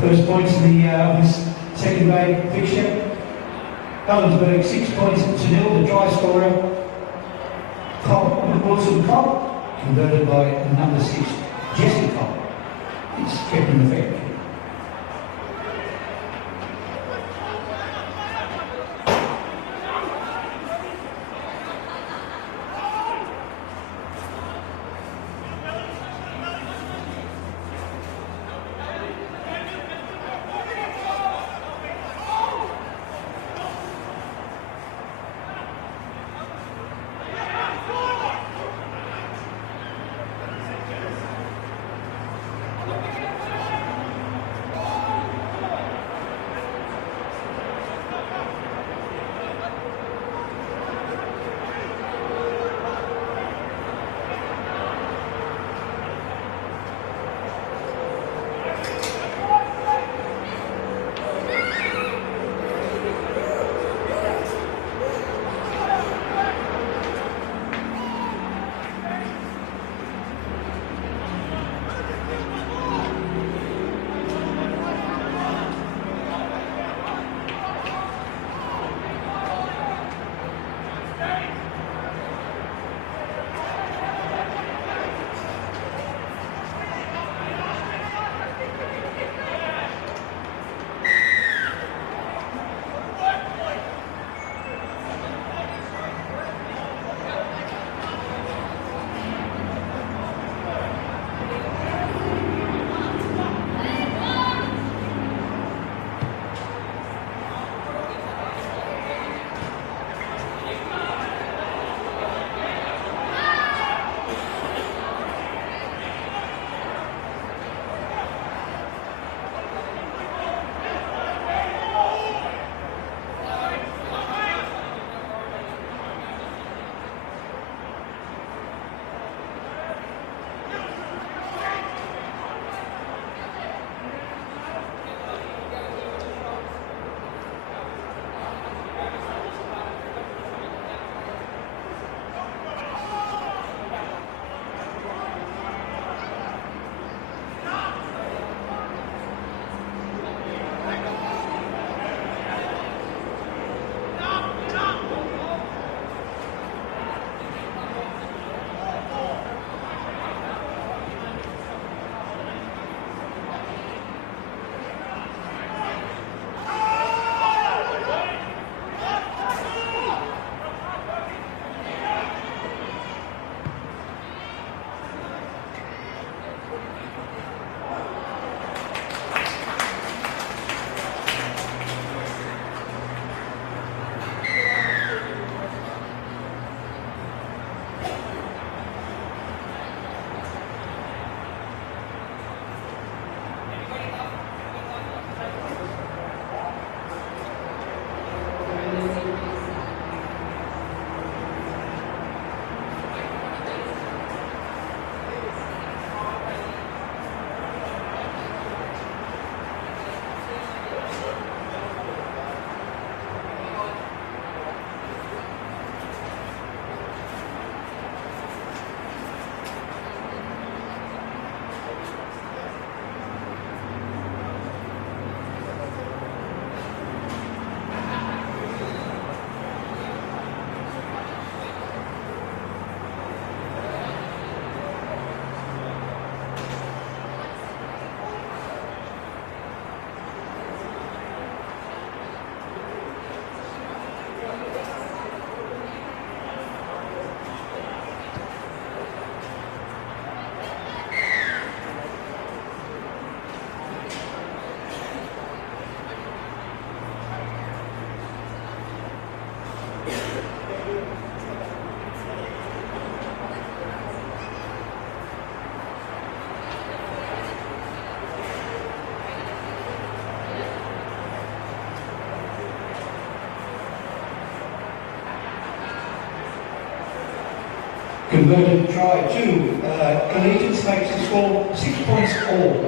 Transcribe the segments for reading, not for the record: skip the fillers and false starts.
First points of this second grade fixture. Helensburgh 6 points to 0, the try scorer. Wilson Cobb, converted by number 6, Jesse Cobb. It's kept in effect. Converted try 2. Collegians makes the score 6 points all.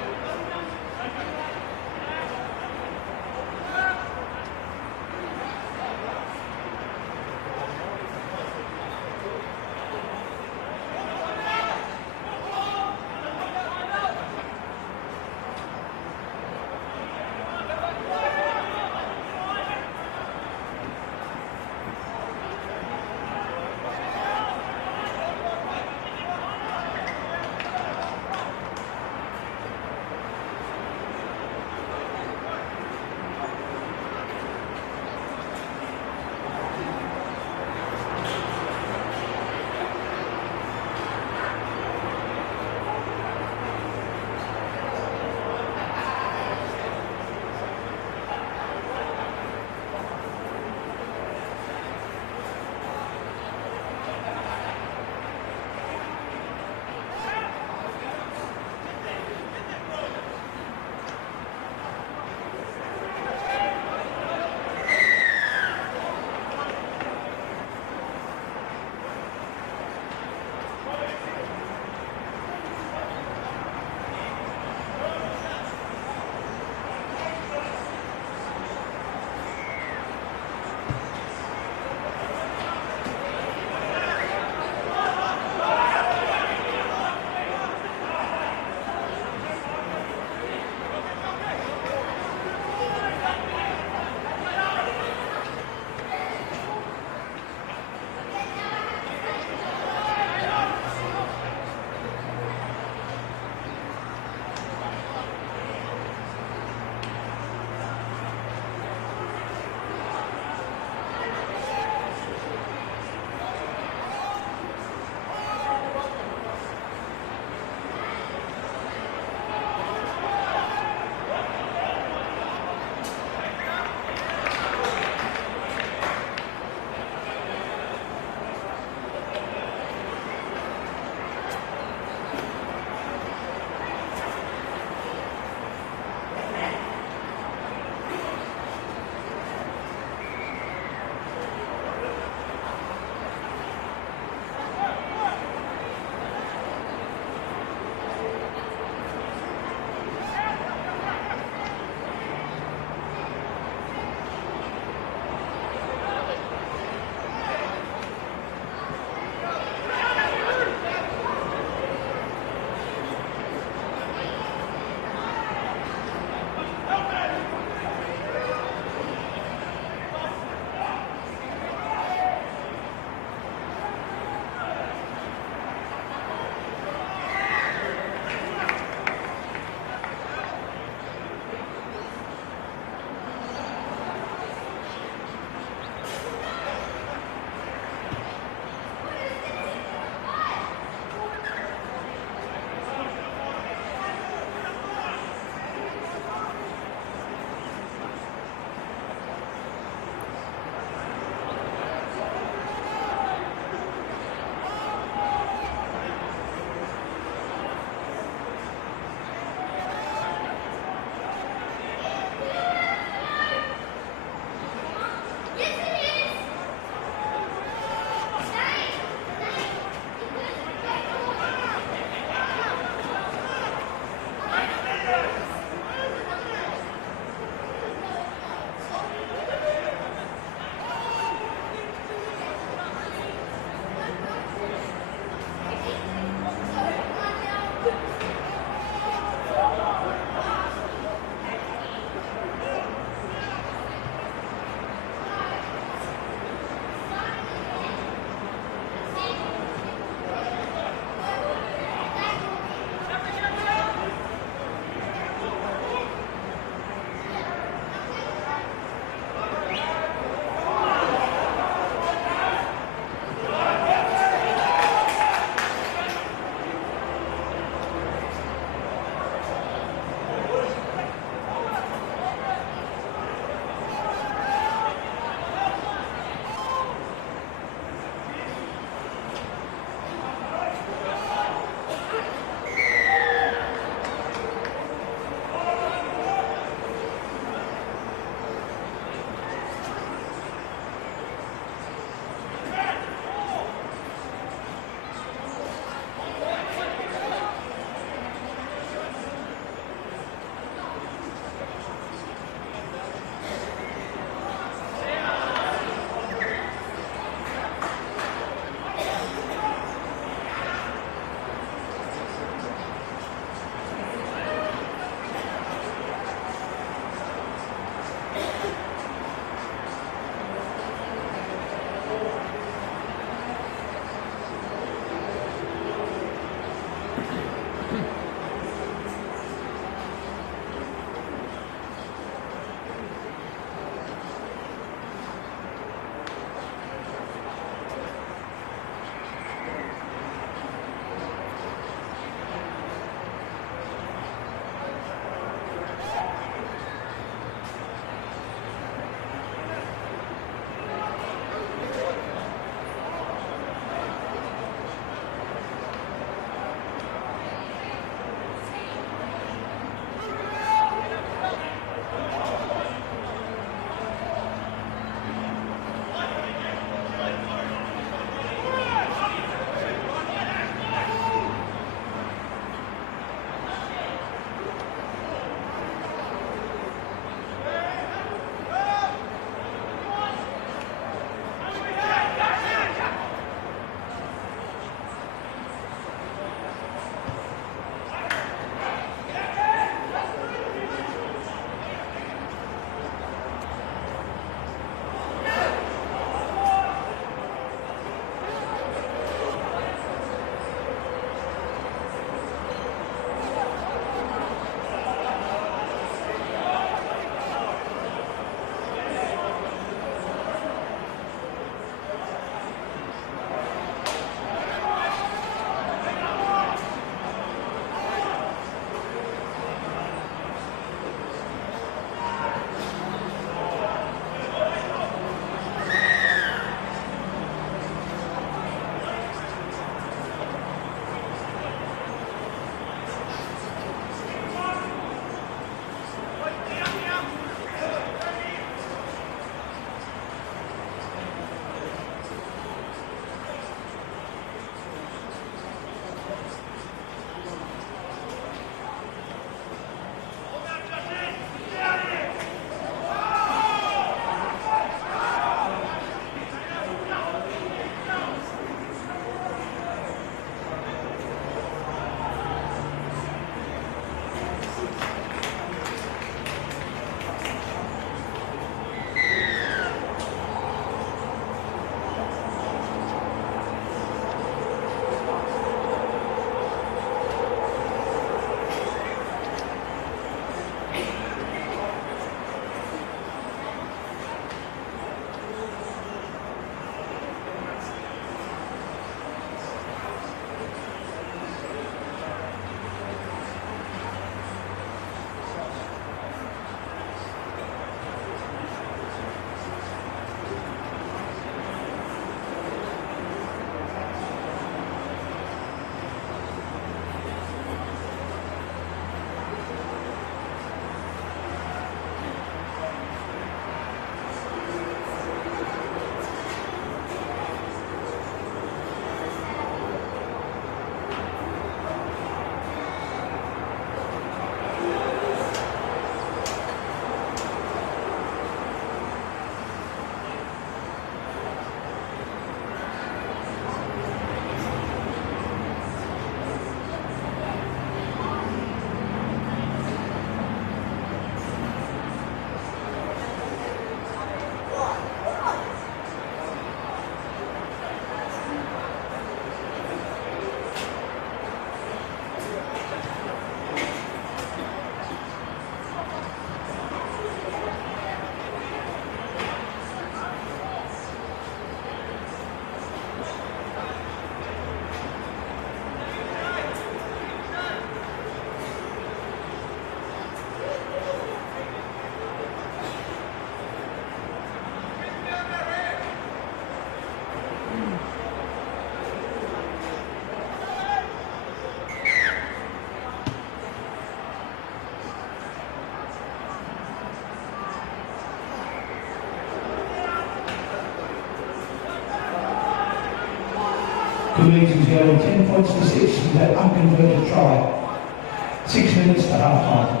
Collegians go 10 points to 6 with that unconverted try. 6 minutes to half time.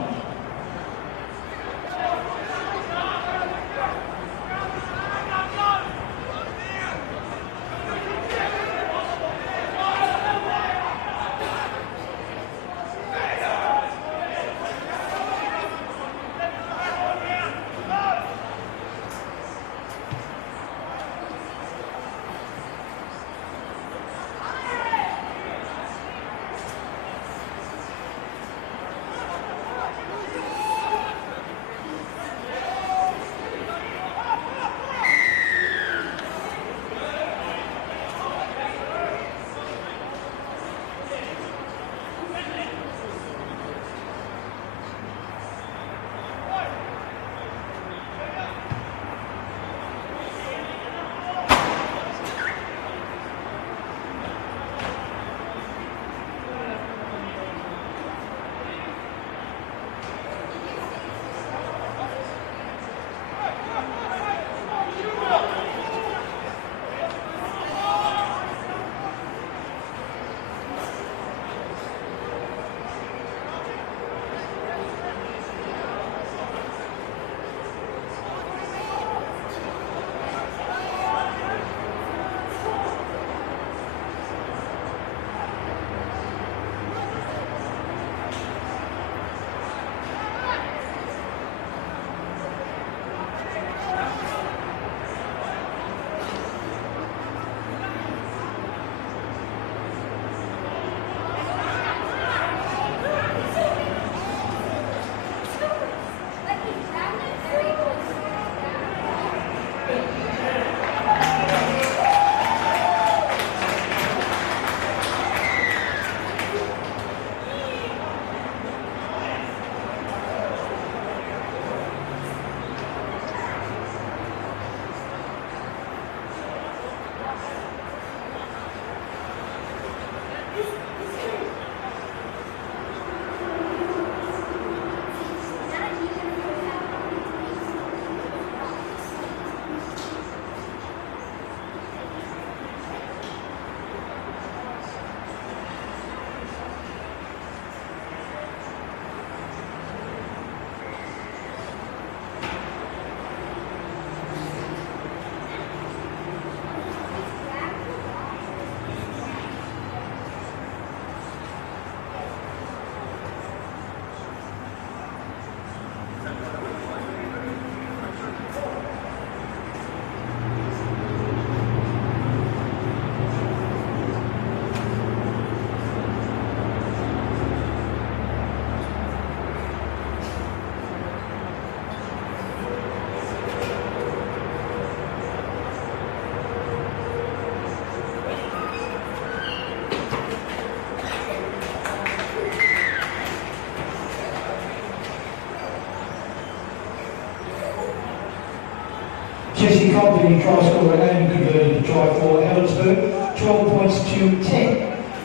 Jesse Company try scorer and converted the try for Helensburgh, 12 points to 10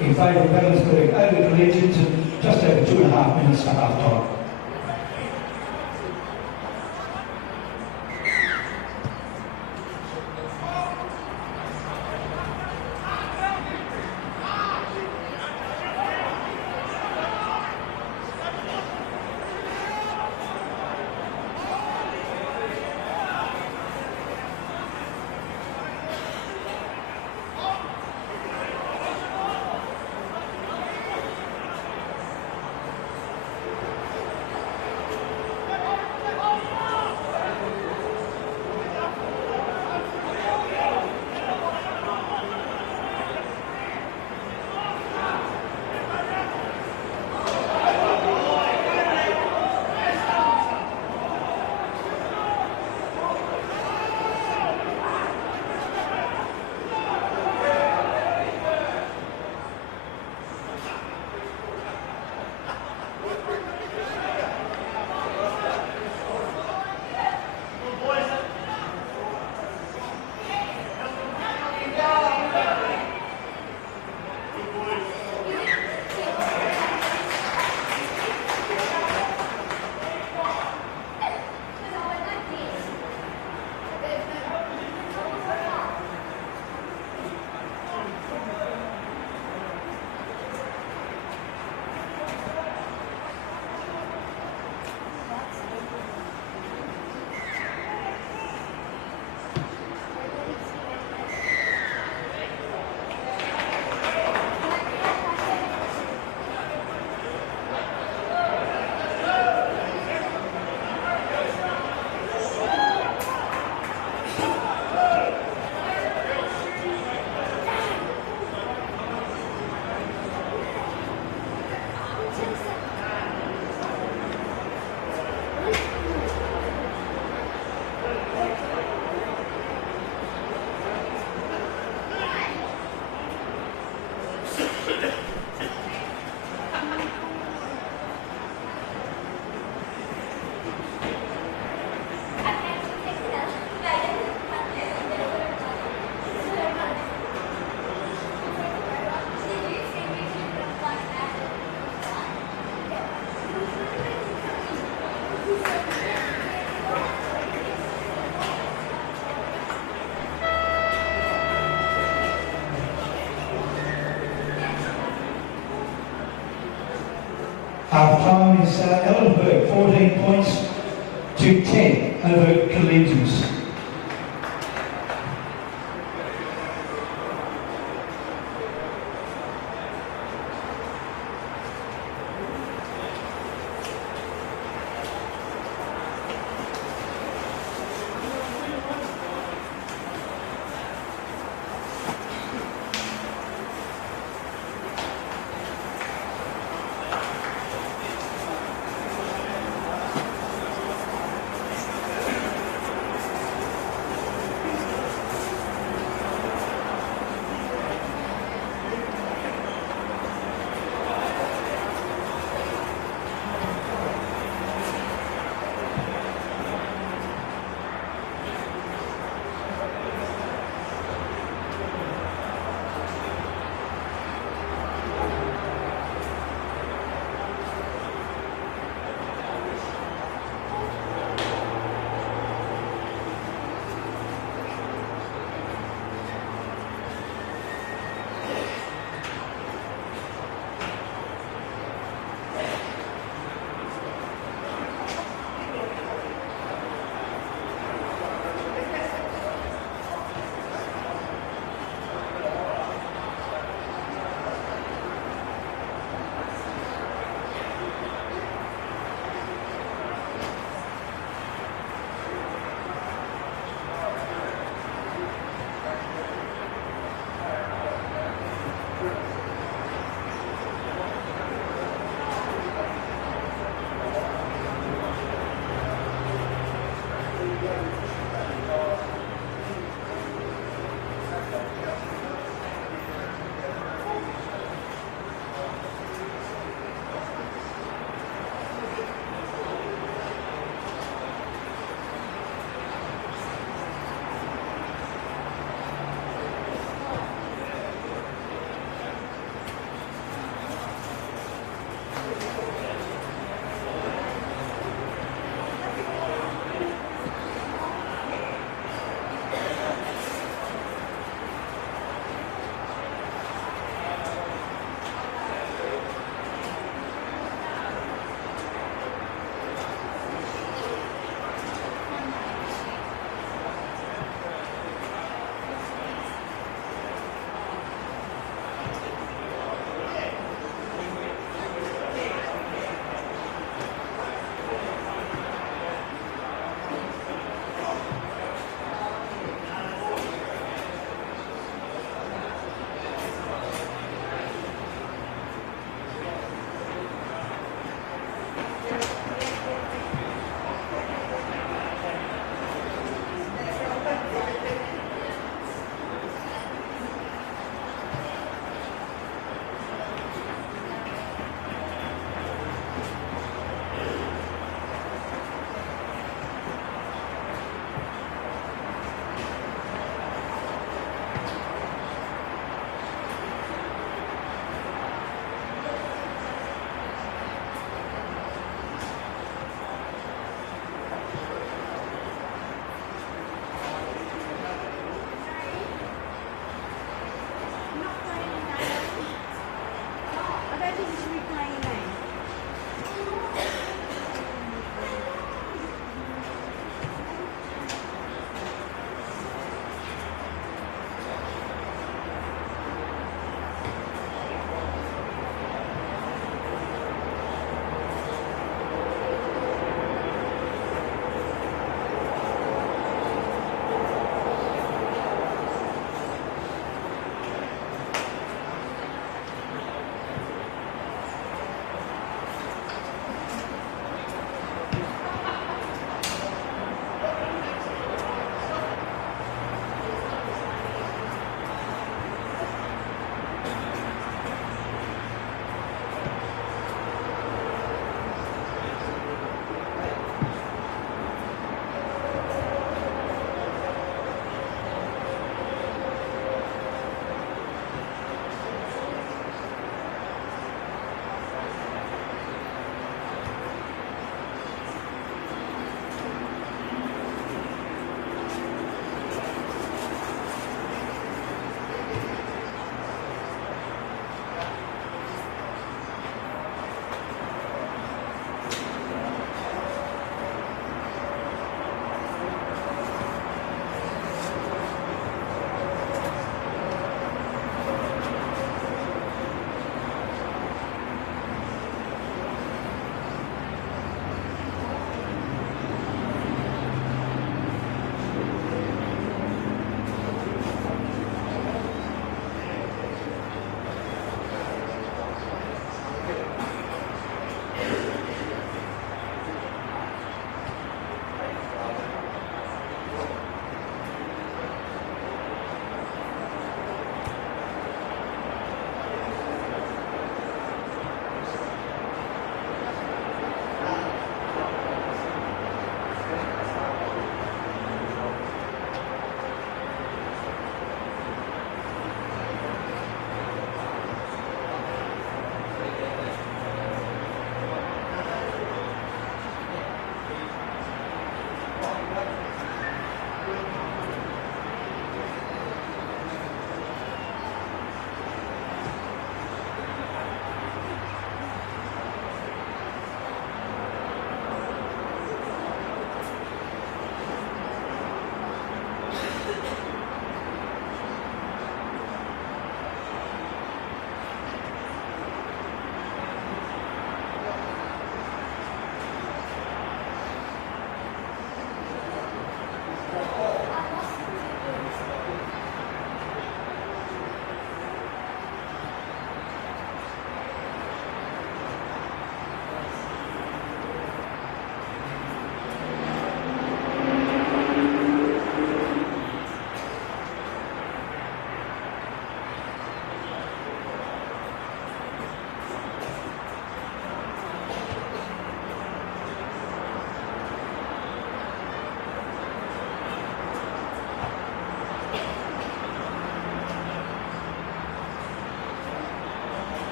in favour of Helensburgh over Collegians and just over 2.5 minutes to half time. Half time is Helensburgh, 14 points to 10 over Collegians.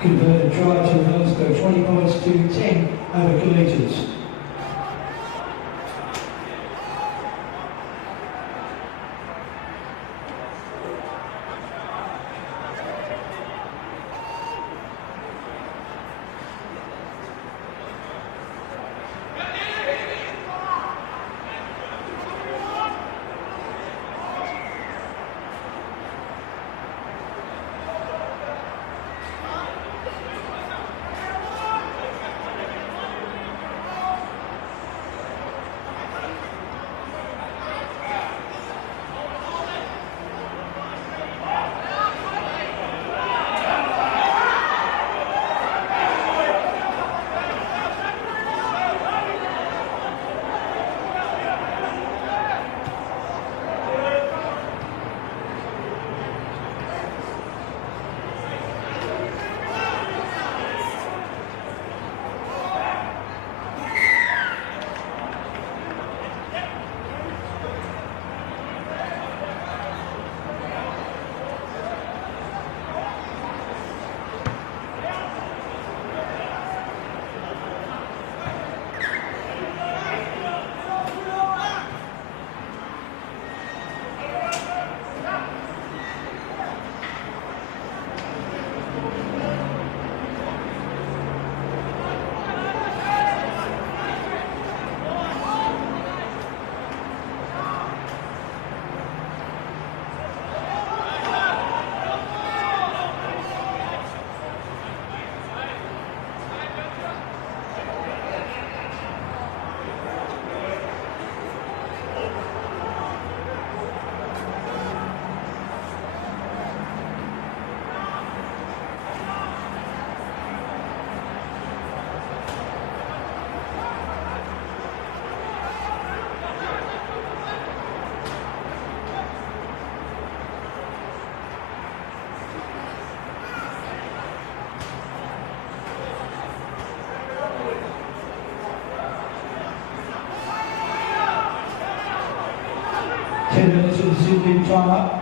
converted try to Helensburgh, 20 points to 10 over Collegians. Minutes of the Sydney time up.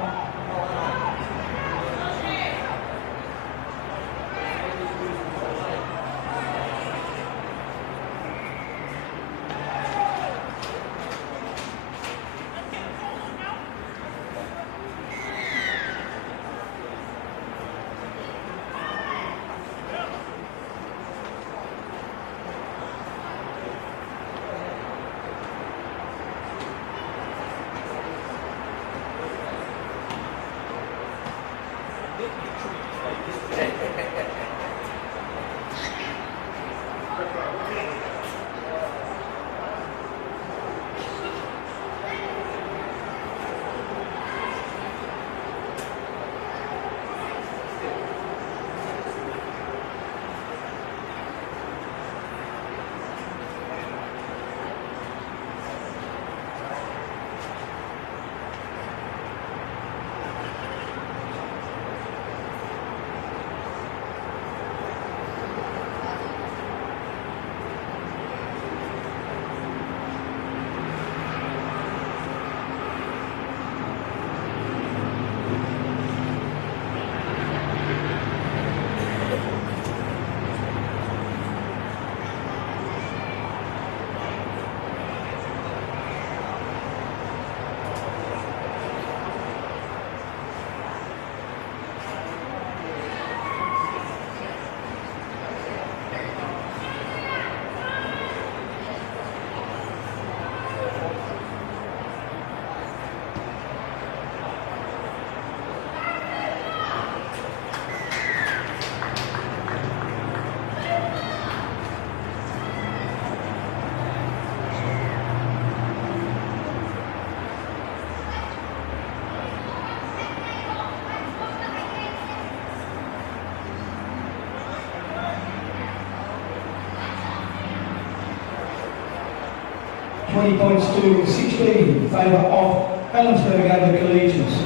Points to 16 in favour of Helensburgh over Collegians.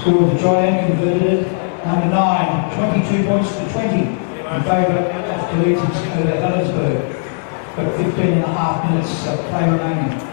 Scored the try and converted it. Number 9, 22 points to 20 in favour of Collegians over Helensburgh. Got 15 and a half minutes play remaining.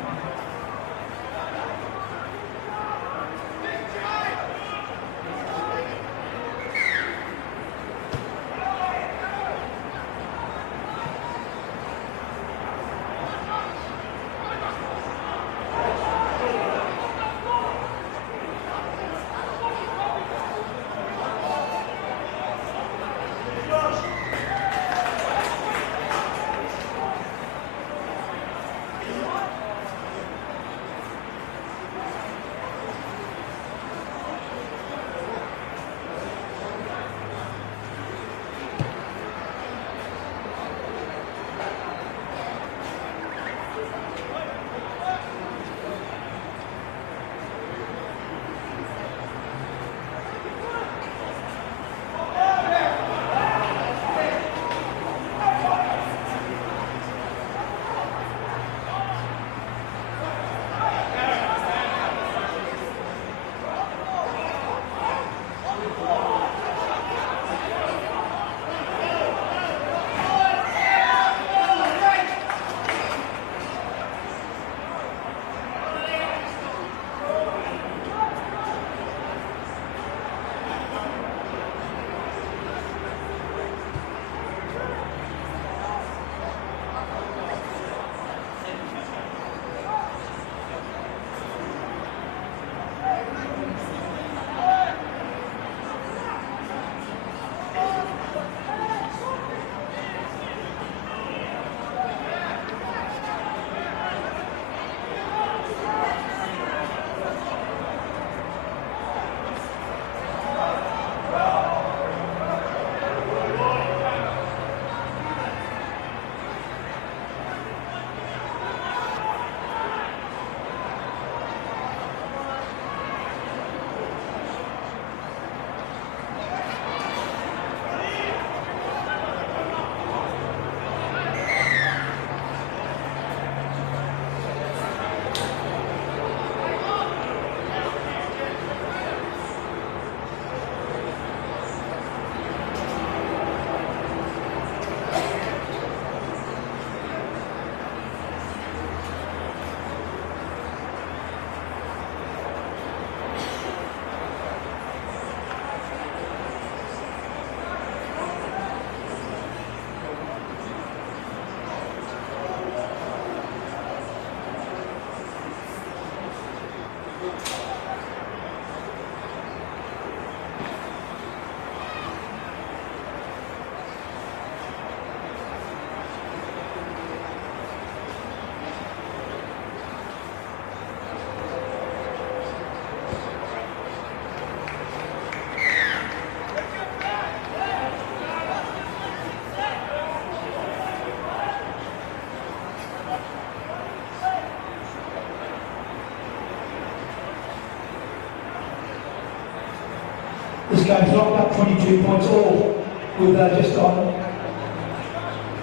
This game's locked up 22 points all with just on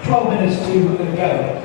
12 minutes to go.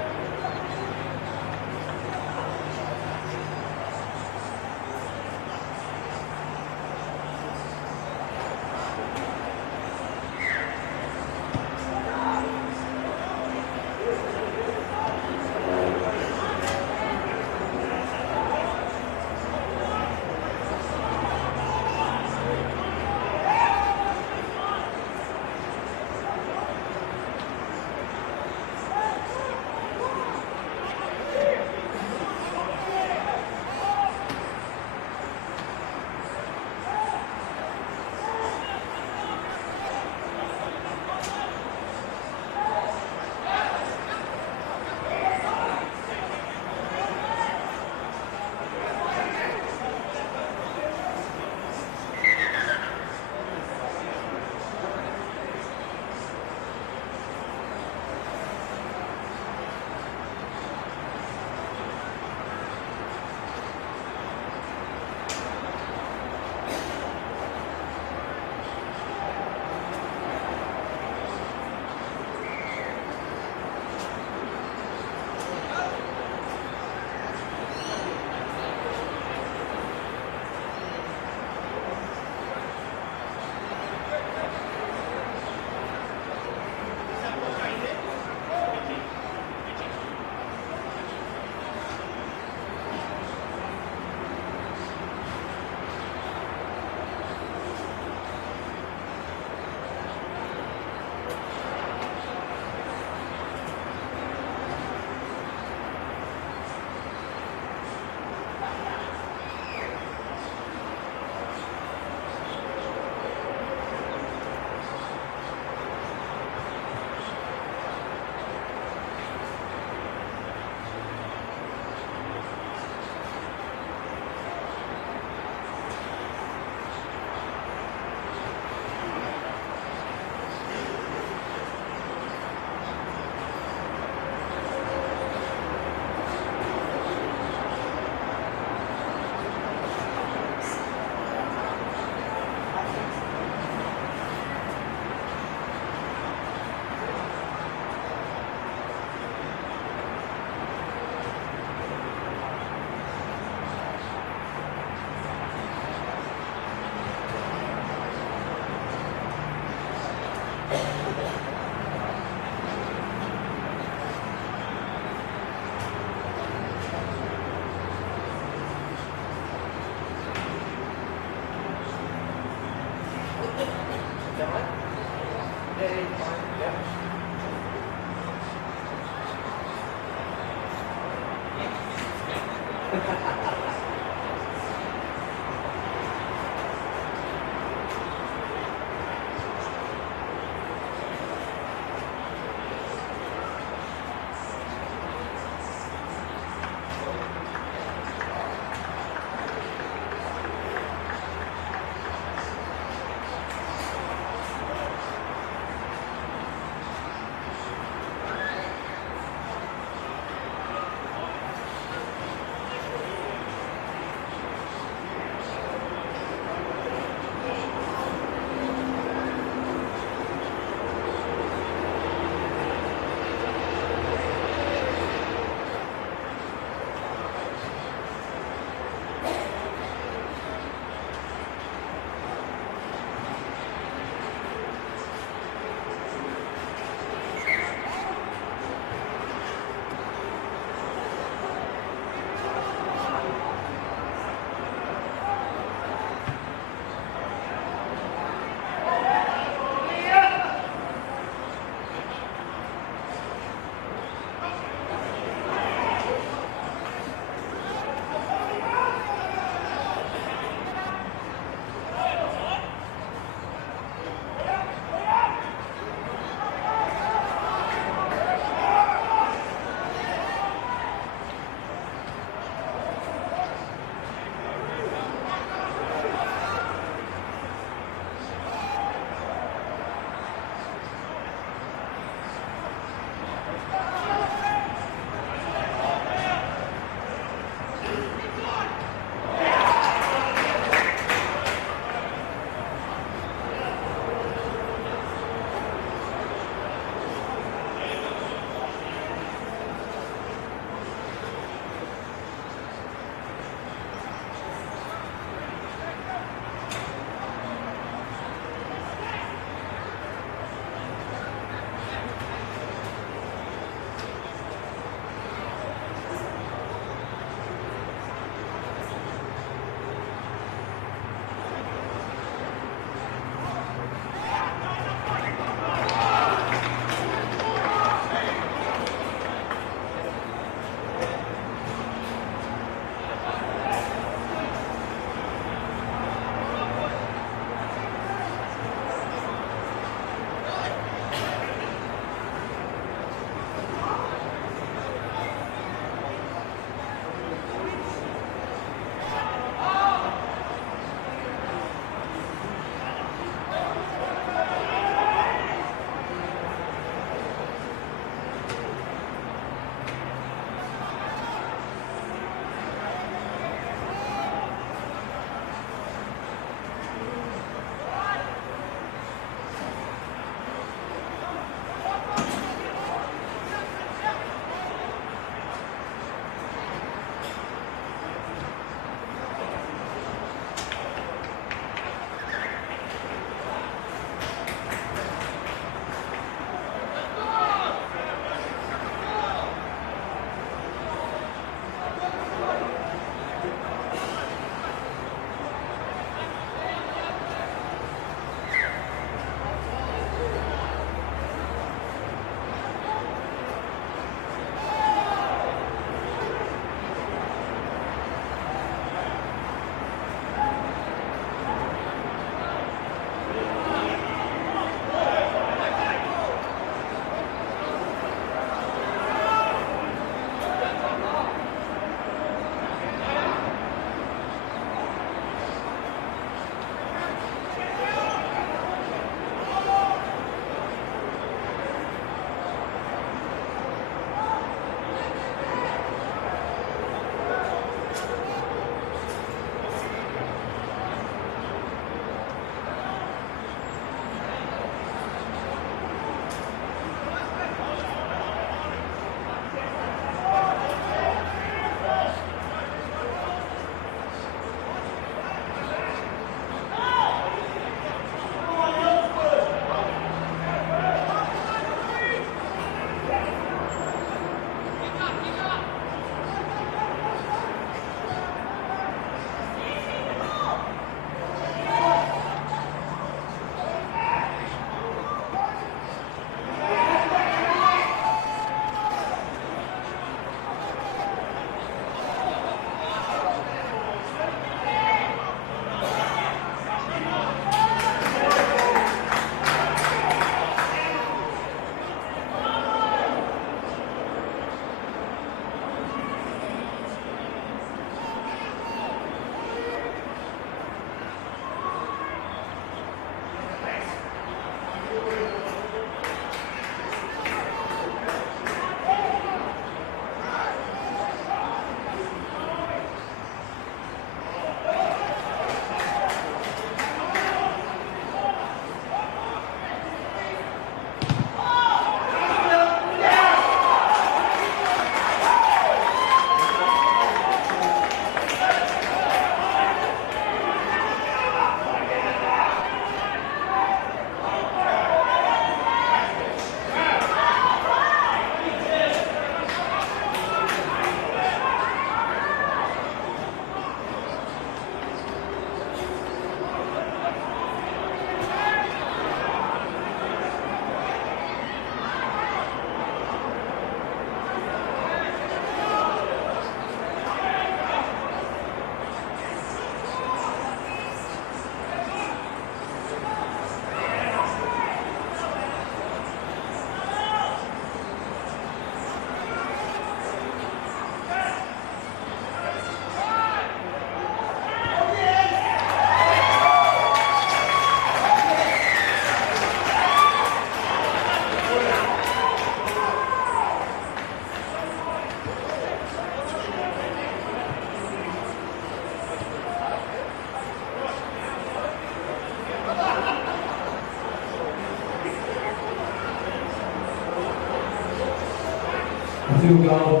field goal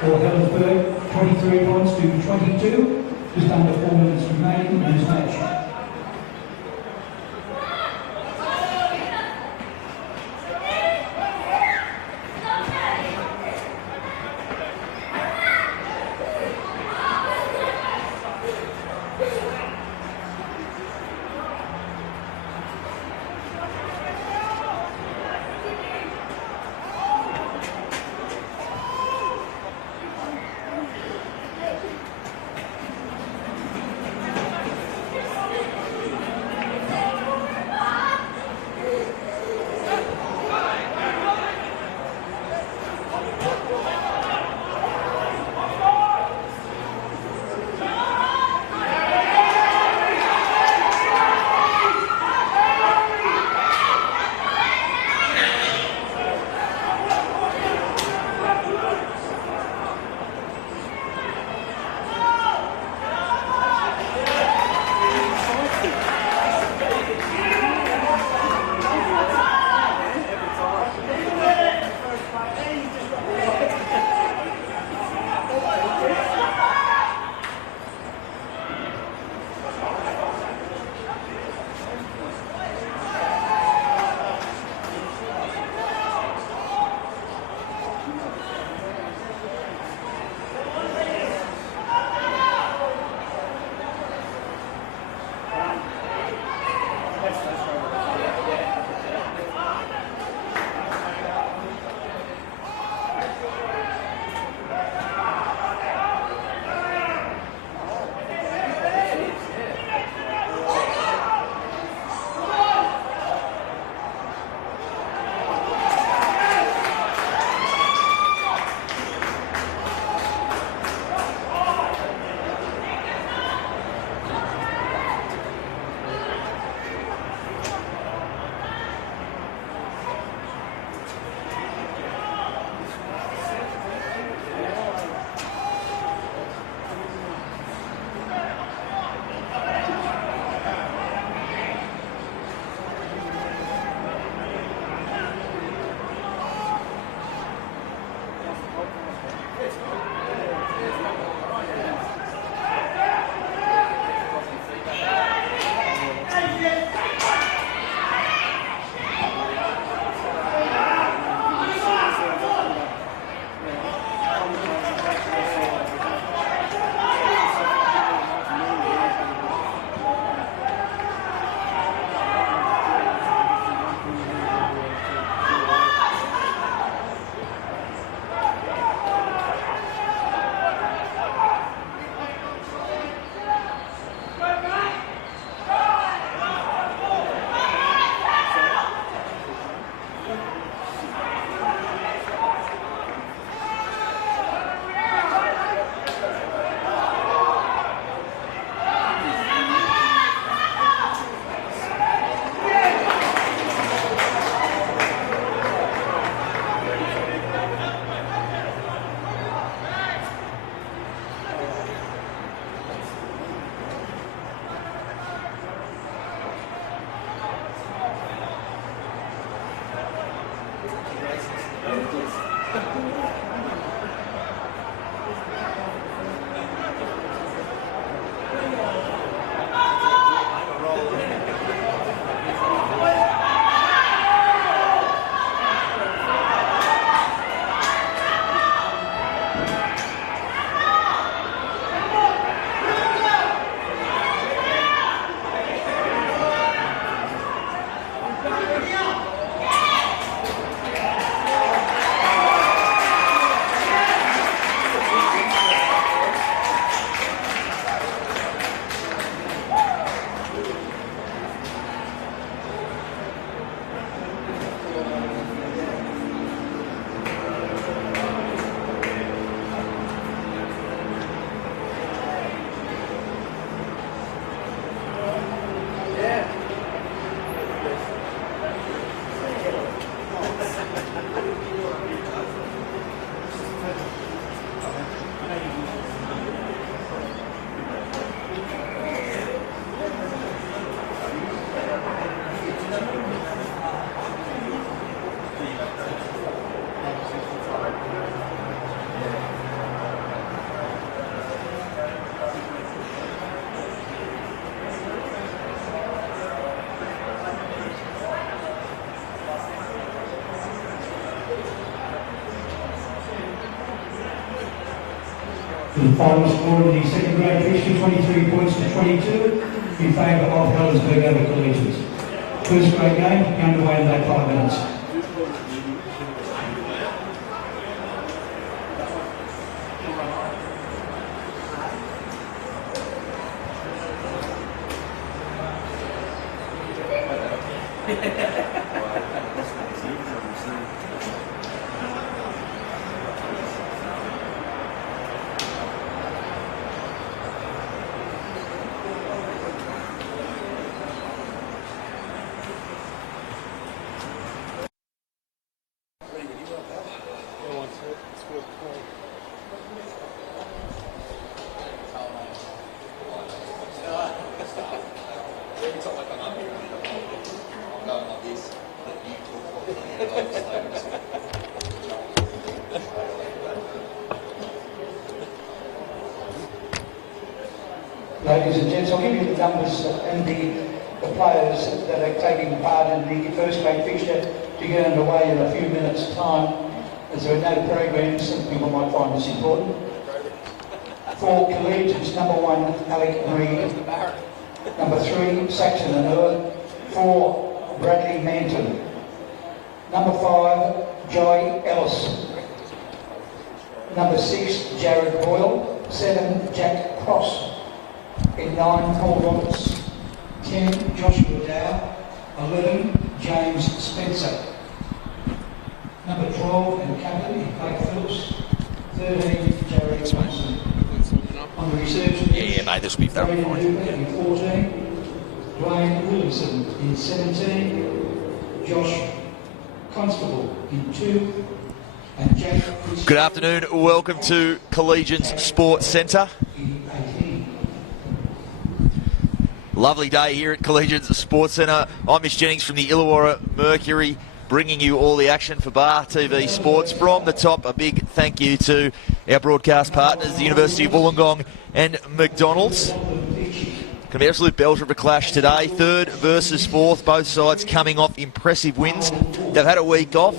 for Helensburgh, 23 points to 22, just under 4 minutes remaining in this match. The final score in the second grade fixture, 23 points to 22 in favour of Helensburgh over Collegians. First grade game, underway in about 5 minutes. Ladies and gents, I'll give you the numbers and the players that are taking part in the first grade fixture to get underway in a few minutes' time, as there are no programs. Some people might find this important. For Collegians, number 1, Alec Reed. Number 3, Saxon Anur. 4, Bradley Manton. Number 5, Joy Ellis. Number 6, Jared Boyle. 7, Jack Cross. In 9, Paul Roberts. 10, Joshua Dow. 11, James Spencer. Number 12, and captain, Blake Phillips. 13, Jared Thompson. On the reserves, yeah, mate, this will be very fine. In 14, Dwayne Williamson. In 17, Josh Constable. In 2, and Jack. Good afternoon, welcome to Collegians Sports Centre. In 18. Lovely day here at Collegians Sports Centre. I'm Miss Jennings from the Illawarra Mercury, bringing you all the action for Bar TV Sports. From the top, a big thank you to our broadcast partners, the University of Wollongong and McDonald's. Going to be an absolute belter of a clash today. 3rd versus 4th, both sides coming off impressive wins. They've had a week off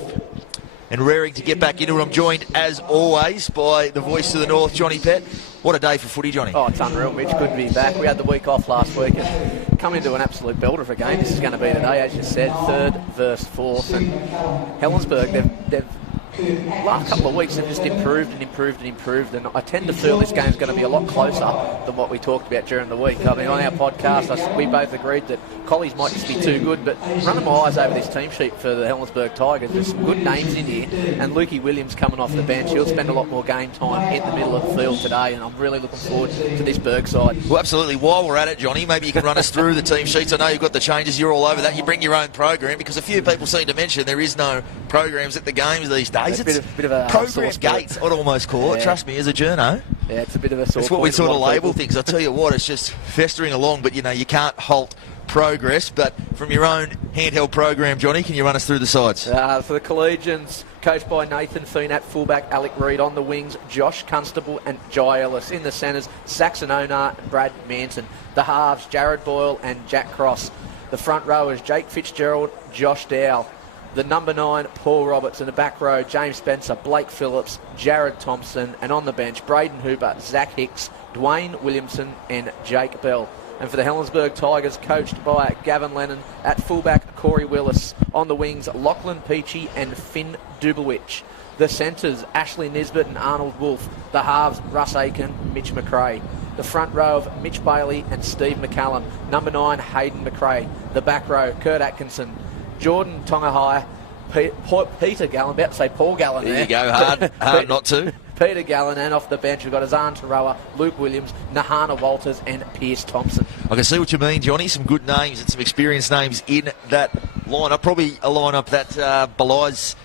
and raring to get back into it. I'm joined, as always, by the voice of the North, Johnny Pett. What a day for footy, Johnny. Oh, it's unreal, Mitch. Good to be back. We had the week off last week and come into an absolute belter of a game. This is going to be today, as you said, 3rd versus 4th. And Helensburgh, they've last couple of weeks, they've just improved and improved and improved. And I tend to feel this game's going to be a lot closer than what we talked about during the week. I mean, on our podcast, we both agreed that Collies might just be too good, but running my eyes over this team sheet for the Helensburgh Tigers, there's some good names in here, and Lukey Williams coming off the bench, he'll spend a lot more game time in the middle of the field today, and I'm really looking forward to this Berg side. Well, absolutely. While we're at it, Johnny, maybe you can run us through the team sheets. I know you've got the changes, you're all over that. You bring your own program, because a few people seem to mention there is no programs at the games these days. It's a bit of a program gate, I'd almost call it. Trust me, as a journo. Yeah, it's a bit of a sore. It's what we sort of label things. I'll tell you what, it's just festering along, but you know, you can't halt progress. But from your own handheld program, Johnny, can you run us through the sides? For the Collegians, coached by Nathan Feen at fullback, Alec Reed on the wings, Josh Constable and Jai Ellis. In the centres, Saxon Onar and Brad Manton. The halves, Jared Boyle and Jack Cross. The front rowers, Jake Fitzgerald, Josh Dow. The number 9, Paul Roberts. In the back row, James Spencer, Blake Phillips, Jared Thompson. And on the bench, Braden Hooper, Zach Hicks, Dwayne Williamson and Jake Bell. And for the Helensburgh Tigers, coached by Gavin Lennon, at fullback, Corey Willis. On the wings, Lachlan Peachy and Finn Dubowich. The centres, Ashley Nisbet and Arnold Wolfe. The halves, Russ Aiken, Mitch McRae. The front row of Mitch Bailey and Steve McCallum. Number 9, Hayden McRae. The back row, Kurt Atkinson, Jordan Tongahai, Peter Gallen, about to say Paul Gallen there. There you go, hard not to. Peter Gallen, and off the bench we've got Azan Tarawa, Luke Williams, Nahana Walters and Pierce Thompson. I can see what you mean, Johnny. Some good names and some experienced names in that lineup. Probably a lineup that belies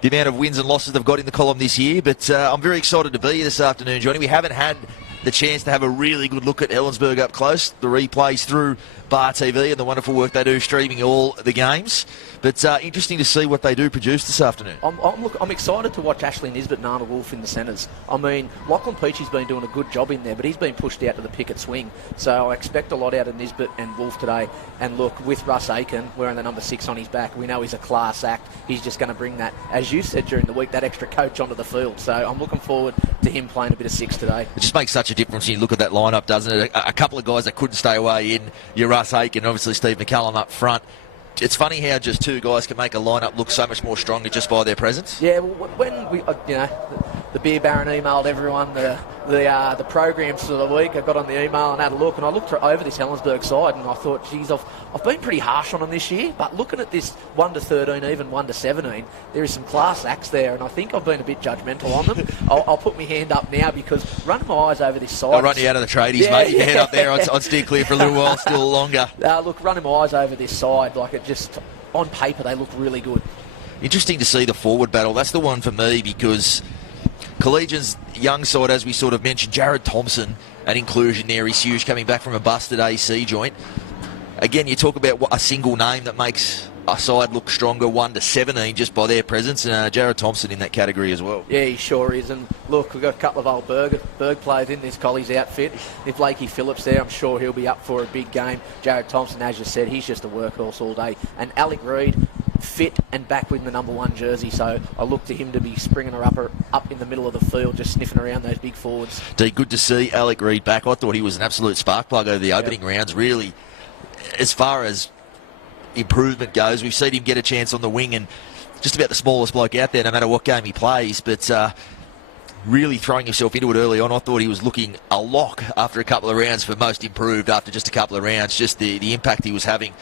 the amount of wins and losses they've got in the column this year. But I'm very excited to be here this afternoon, Johnny. We haven't had the chance to have a really good look at Helensburgh up close. The replays through Bar TV and the wonderful work they do streaming all the games. But interesting to see what they do produce this afternoon. I'm excited to watch Ashley Nisbet and Arnold Wolf in the centres. I mean, Lachlan Peachy's been doing a good job in there, but he's been pushed out to the picket swing. So I expect a lot out of Nisbet and Wolf today. And look, with Russ Aiken wearing the number 6 on his back, we know he's a class act. He's just going to bring that, as you said during the week, that extra coach onto the field. So I'm looking forward to him playing a bit of 6 today. It just makes such a difference when you look at that lineup, doesn't it? A couple of guys that couldn't stay away in your Russ Aiken, obviously Steve McCallum up front. It's funny how just 2 guys can make a lineup look so much more stronger just by their presence. Yeah, well, when we, the Beer Baron emailed everyone the programs for the week. I got on the email and had a look, and I looked over this Helensburgh side, and I thought, geez, I've been pretty harsh on them this year, but looking at this 1-13, even 1-17, there is some class acts there, and I think I've been a bit judgmental on them. I'll put my hand up now because running my eyes over this side. I'll run you out of the tradies, mate. You can head up there. I'd steer clear for a little while, still longer. Look, running my eyes over this side, like it just, on paper, they look really good. Interesting to see the forward battle. That's the one for me because Collegians' young side, as we sort of mentioned, Jared Thompson, an inclusion there. He's huge, coming back from a busted AC joint. Again, you talk about a single name that makes a side look stronger, 1-17, just by their presence. And Jared Thompson in that category as well. Yeah, he sure is. And look, we've got a couple of old Berg players in this Collie's outfit. If Blakey Phillips there, I'm sure he'll be up for a big game. Jared Thompson, as you said, he's just a workhorse all day. And Alec Reid, fit and back with the number 1 jersey, so I look to him to be springing her up in the middle of the field, just sniffing around those big forwards. Good to see Alec Reid back. I thought he was an absolute spark plug over the opening rounds, really. As far as improvement goes, we've seen him get a chance on the wing and just about the smallest bloke out there, no matter what game he plays, but really throwing himself into it early on. I thought he was looking a lock after a couple of rounds for most improved after just a couple of rounds. Just the impact he was having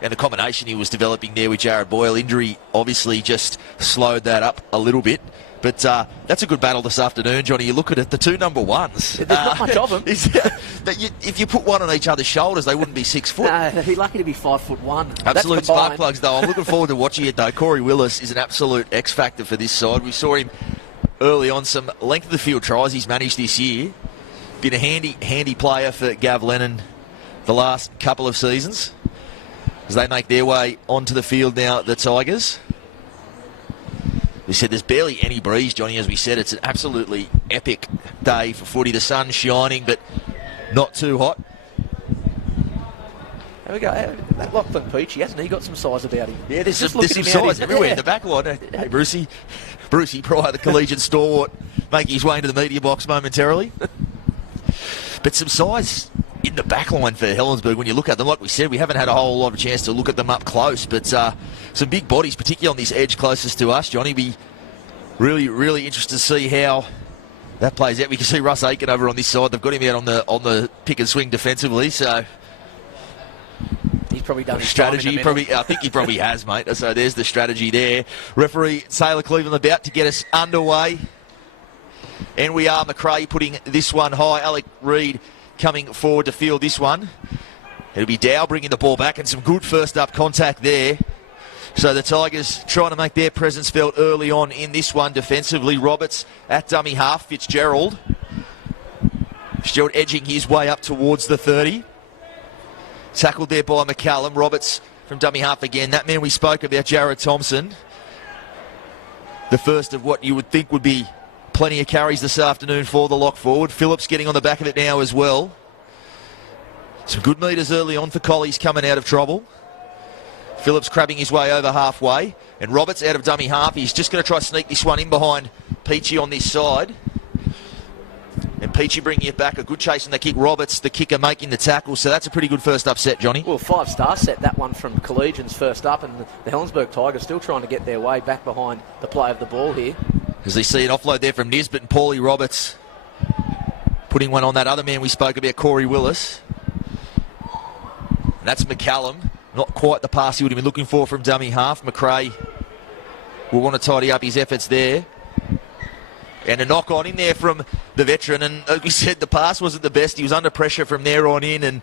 and the combination he was developing there with Jared Boyle. Injury obviously just slowed that up a little bit. But that's a good battle this afternoon, Johnny. You look at it, the 2 number 1s. There's not much of them. If you put one on each other's shoulders, they wouldn't be 6 foot. No, they'd be lucky to be 5'1". Absolute spark plugs, though. I'm looking forward to watching it, though. Corey Willis is an absolute X factor for this side. We saw him early on, some length of the field tries he's managed this year. Been a handy player for Gav Lennon the last couple of seasons as they make their way onto the field now, the Tigers. We said there's barely any breeze, Johnny. As we said, it's an absolutely epic day for footy. The sun's shining, but not too hot. There we go. That Lachlan Peachy, hasn't he got some size about him? Yeah, there's some size everywhere in the back line. Hey, Brucey Pryor, the Collegian stalwart, making his way into the media box momentarily. But some size in the back line for Helensburgh. When you look at them, like we said, we haven't had a whole lot of chance to look at them up close, but some big bodies, particularly on this edge closest to us, Johnny. Be really, really interested to see how that plays out. We can see Russ Aiken over on this side. They've got him out on the pick and swing defensively, so he's probably done his strategy. I think he probably has, mate. So there's the strategy there. Referee Sailor Cleveland about to get us underway, and we are McRae putting this one high. Alec Reid coming forward to field this one. It'll be Dow bringing the ball back, and some good first up contact there. So the Tigers trying to make their presence felt early on in this one defensively. Roberts at dummy half. Fitzgerald edging his way up towards the 30. Tackled there by McCallum. Roberts from dummy half again. That man we spoke about, Jared Thompson. The first of what you would think would be plenty of carries this afternoon for the lock forward. Phillips getting on the back of it now as well. Some good meters early on for Collies coming out of trouble. Phillips crabbing his way over halfway. And Roberts out of dummy half. He's just going to try to sneak this one in behind Peachy on this side. And Peachy bringing it back. A good chase on the kick. Roberts, the kicker, making the tackle. So that's a pretty good first up set, Johnny. Well, 5-star set, that one from Collegians first up. And the Helensburgh Tigers still trying to get their way back behind the play of the ball here. As they see an offload there from Nisbet and Paulie Roberts. Putting one on that other man we spoke about, Corey Willis. And that's McCallum. Not quite the pass he would have been looking for from dummy half. McRae will want to tidy up his efforts there. And a knock on in there from the veteran. And like we said, the pass wasn't the best. He was under pressure from there on in, and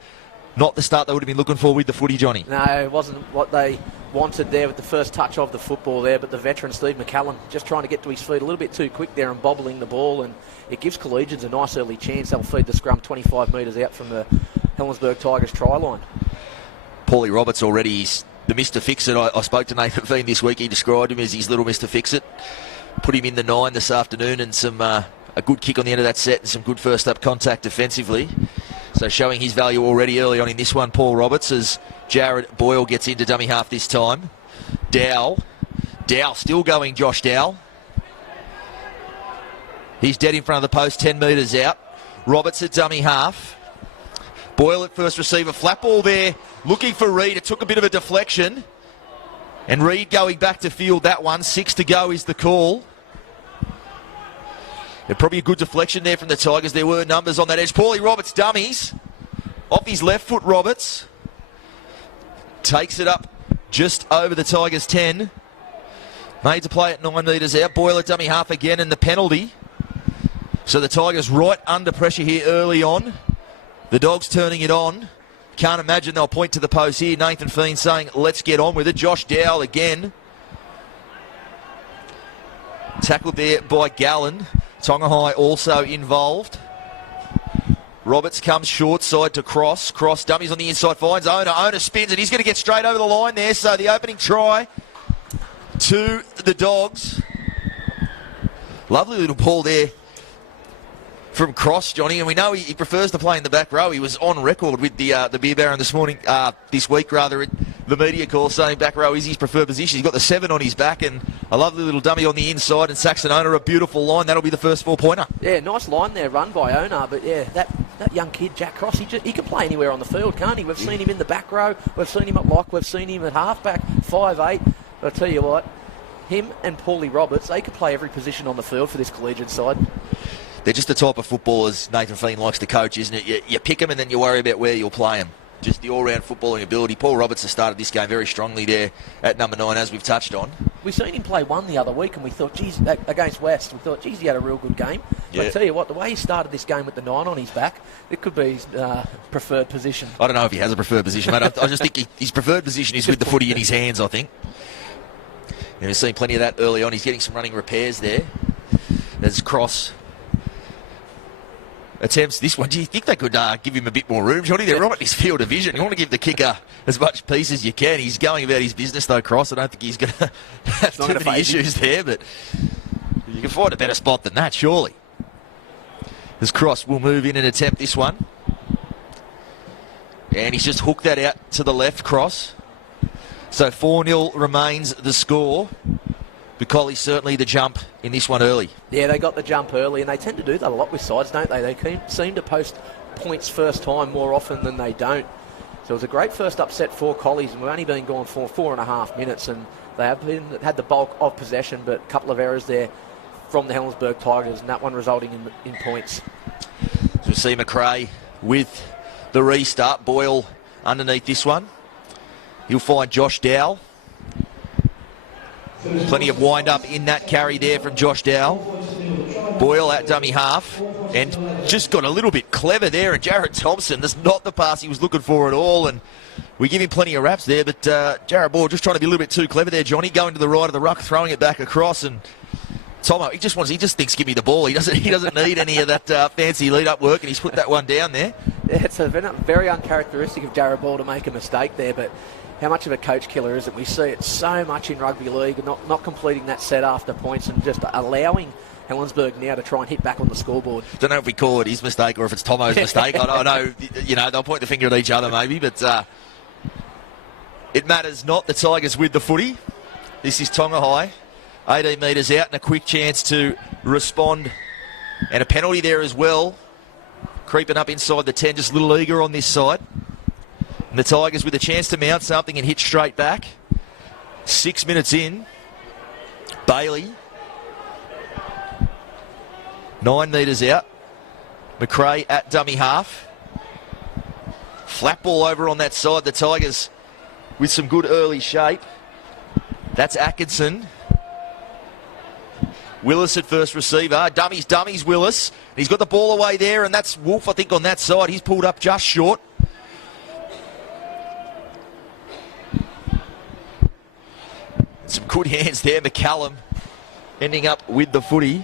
not the start they would have been looking for with the footy, Johnny. No, it wasn't what they wanted there with the first touch of the football there, but the veteran Steve McCallum just trying to get to his feet a little bit too quick there and bobbling the ball, and it gives Collegians a nice early chance. They'll feed the scrum 25 metres out from the Helensburgh Tigers try line. Paulie Roberts already is the Mr. Fix-It. I spoke to Nathan Feen this week. He described him as his little Mr. Fix-It. Put him in the 9 this afternoon, and some a good kick on the end of that set and some good first up contact defensively. So showing his value already early on in this one, Paul Roberts, as Jared Boyle gets into dummy half this time. Dow still going, Josh Dow. He's dead in front of the post, 10 metres out. Roberts at dummy half. Boyle at first receiver, flat ball there, looking for Reed. It took a bit of a deflection. And Reed going back to field that one. 6 to go is the call. And probably a good deflection there from the Tigers. There were numbers on that edge. Paulie Roberts dummies. Off his left foot, Roberts. Takes it up just over the Tigers' 10. Made to play at 9 metres out. Boyle at dummy half again, and the penalty. So the Tigers right under pressure here early on. The Dogs turning it on. Can't imagine they'll point to the post here. Nathan Feen saying, let's get on with it. Josh Dowell again. Tackled there by Gallen. Tonga High also involved. Roberts comes short side to Cross. Cross dummies on the inside, finds Owner. Owner spins, and he's going to get straight over the line there. So the opening try to the Dogs. Lovely little ball there from Cross, Johnny, and we know he prefers to play in the back row. He was on record with the Beer Baron this week, at the media call, saying back row is his preferred position. He's got the 7 on his back, and a lovely little dummy on the inside, and Saxon Owner, a beautiful line. That'll be the first 4-pointer. Yeah, nice line there, run by Owner, but yeah, that young kid, Jack Cross, he can play anywhere on the field, can't he? We've seen him in the back row, we've seen him at lock, we've seen him at halfback, 5'8". But I tell you what, him and Paulie Roberts, they could play every position on the field for this Collegian side. They're just the type of footballers Nathan Feen likes to coach, isn't it? You pick them and then you worry about where you'll play them. Just the all-round footballing ability. Paul Roberts has started this game very strongly there at number 9, as we've touched on. We've seen him play 1 the other week, and we thought, geez, against West, we thought, geez, he had a real good game. Yeah. But I tell you what, the way he started this game with the 9 on his back, it could be his preferred position. I don't know if he has a preferred position, mate. I just think his preferred position is with the footy in his hands, I think. And we've seen plenty of that early on. He's getting some running repairs there. There's Cross attempts this one. Do you think they could give him a bit more room, Johnny? They're right at his field of vision. You want to give the kicker as much peace as you can. He's going about his business, though, Cross. I don't think he's going to have too many issues there, but you can find a better spot than that, surely. As Cross will move in and attempt this one. And he's just hooked that out to the left, Cross. So 4-0 remains the score. Collie certainly the jump in this one early. Yeah, they got the jump early, and they tend to do that a lot with sides, don't they? They seem to post points first time more often than they don't. So it was a great first upset for Collies, and we've only been gone for 4.5 minutes, and they have had the bulk of possession, but a couple of errors there from the Helensburgh Tigers, and that one resulting in points. So we see McRae with the restart. Boyle underneath this one. He'll find Josh Dowell. Plenty of wind-up in that carry there from Josh Dowell. Boyle at dummy half, and just got a little bit clever there, and Jared Thompson, that's not the pass he was looking for at all, and we give him plenty of raps there, but Jared Boyle just trying to be a little bit too clever there, Johnny, going to the right of the ruck, throwing it back across, and Tomo, he just thinks, give me the ball. He doesn't need any of that fancy lead-up work, and he's put that one down there. Yeah, it's very uncharacteristic of Jared Boyle to make a mistake there, but how much of a coach killer is it? We see it so much in rugby league, not completing that set after points and just allowing Helensburgh now to try and hit back on the scoreboard. Don't know if we call it his mistake or if it's Tomo's mistake. I know, they'll point the finger at each other maybe, but it matters not. The Tigers with the footy. This is Tonga High. 18 metres out and a quick chance to respond. And a penalty there as well. Creeping up inside the 10, just a little eager on this side. And the Tigers with a chance to mount something and hit straight back. 6 minutes in. Bailey. 9 metres out. McRae at dummy half. Flat ball over on that side. The Tigers with some good early shape. That's Atkinson. Willis at first receiver. Dummies, Willis. He's got the ball away there, and that's Wolf, I think, on that side. He's pulled up just short. Some good hands there. McCallum ending up with the footy.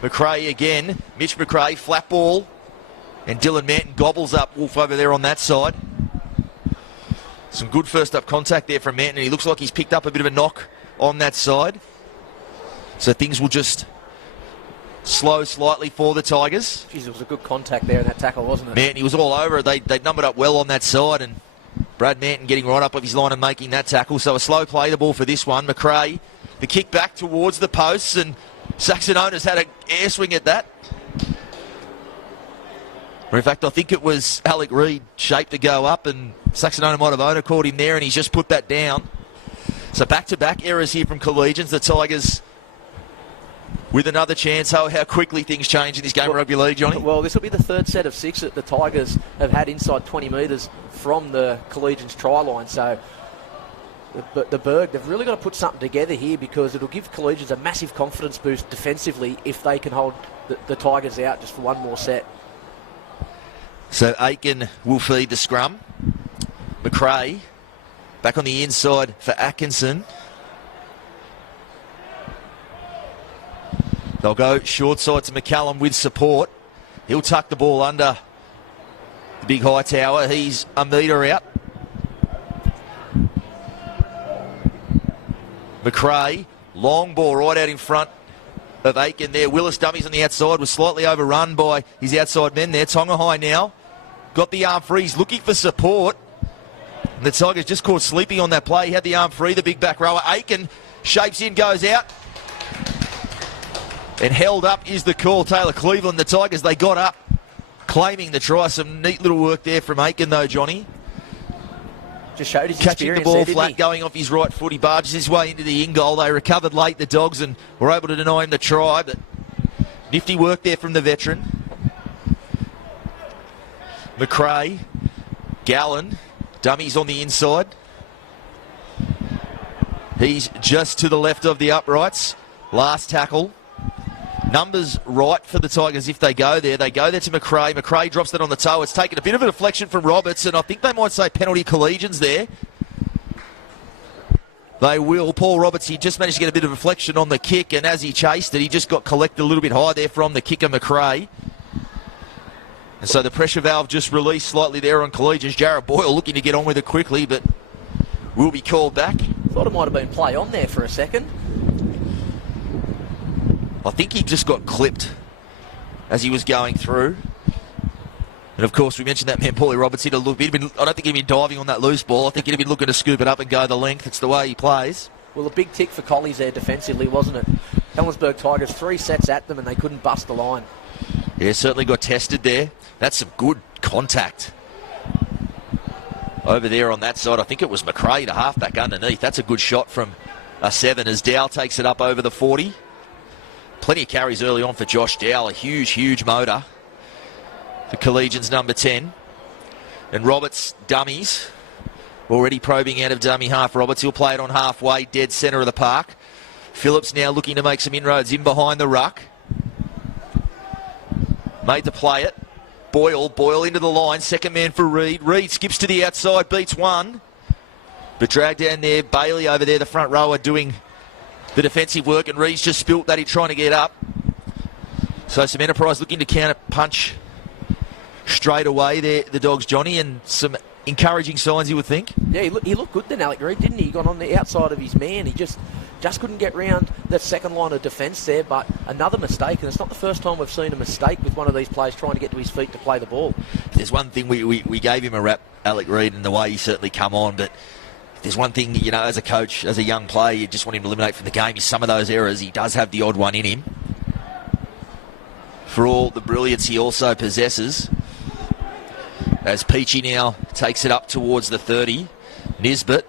McRae again. Mitch McRae, flat ball. And Dylan Manton gobbles up Wolf over there on that side. Some good first up contact there from Manton. He looks like he's picked up a bit of a knock on that side. So things will just slow slightly for the Tigers. Jeez, it was a good contact there in that tackle, wasn't it? Manton, he was all over it. They numbered up well on that side, and Brad Manton getting right up of his line and making that tackle. So a slow play the ball for this one. McRae, the kick back towards the posts, and Saxonona's had an air swing at that. Or in fact, I think it was Alec Reid shaped to go up, and Saxonona might have owner caught him there, and he's just put that down. So back-to-back errors here from Collegians. The Tigers with another chance. How quickly things change in this game of rugby league, Johnny. Well, this will be the third set of 6 that the Tigers have had inside 20 metres from the Collegians try line. So the Berg, they've really got to put something together here, because it'll give Collegians a massive confidence boost defensively if they can hold the Tigers out just for one more set. So Aiken will feed the scrum. McRae back on the inside for Atkinson. They'll go short side to McCallum with support. He'll tuck the ball under the big high tower. He's a metre out. McRae, long ball right out in front of Aiken there. Willis dummies on the outside, was slightly overrun by his outside men there. Tonga High now got the arm free. He's looking for support. And the Tigers just caught sleeping on that play. He had the arm free, the big back rower. Aiken shapes in, goes out. And held up is the call. Taylor Cleveland, the Tigers, they got up, claiming the try. Some neat little work there from Aiken, though, Johnny. Just showed his catching the experience ball flat, going off his right foot. He barges his way into the in goal. They recovered late, the Dogs, and were able to deny him the try. But nifty work there from the veteran. McRae, Gallen, dummies on the inside. He's just to the left of the uprights. Last tackle. Numbers right for the Tigers if they go there. They go there to McRae. McRae drops that on the toe. It's taken a bit of a deflection from Roberts, and I think they might say penalty Collegians there. They will. Paul Roberts, he just managed to get a bit of reflection on the kick, and as he chased it, he just got collected a little bit high there from the kicker, McRae. And so the pressure valve just released slightly there on Collegians. Jared Boyle looking to get on with it quickly, but will be called back. Thought it might have been play on there for a second. I think he just got clipped as he was going through. And of course, we mentioned that man, Paulie Roberts, I don't think he'd been diving on that loose ball. I think he'd been looking to scoop it up and go the length. It's the way he plays. Well, a big tick for Collies there defensively, wasn't it? Helensburgh Tigers, 3 sets at them, and they couldn't bust the line. Yeah, certainly got tested there. That's some good contact over there on that side. I think it was McRae, the halfback underneath. That's a good shot from a 7 as Dow takes it up over the 40. Plenty of carries early on for Josh Dow. A huge, huge motor for Collegians number 10. And Roberts dummies. Already probing out of dummy half. Roberts, he'll play it on halfway, dead centre of the park. Phillips now looking to make some inroads in behind the ruck. Made to play it. Boyle into the line. Second man for Reid. Reid skips to the outside, beats one. But dragged down there. Bailey over there, the front rower, doing the defensive work, and Reid's just spilt that. He's trying to get up. So some Enterprise looking to counter punch straight away there, the Dogs, Johnny, and some encouraging signs, you would think. Yeah, he looked good then, Alec Reid, didn't he? He got on the outside of his man. He just couldn't get round that second line of defence there, but another mistake, and it's not the first time we've seen a mistake with one of these players trying to get to his feet to play the ball. There's one thing, we gave him a rap, Alec Reid, and the way he certainly come on, but there's one thing, you know, as a coach, as a young player, you just want him to eliminate from the game is some of those errors. He does have the odd one in him. For all the brilliance he also possesses. As Peachy now takes it up towards the 30. Nisbet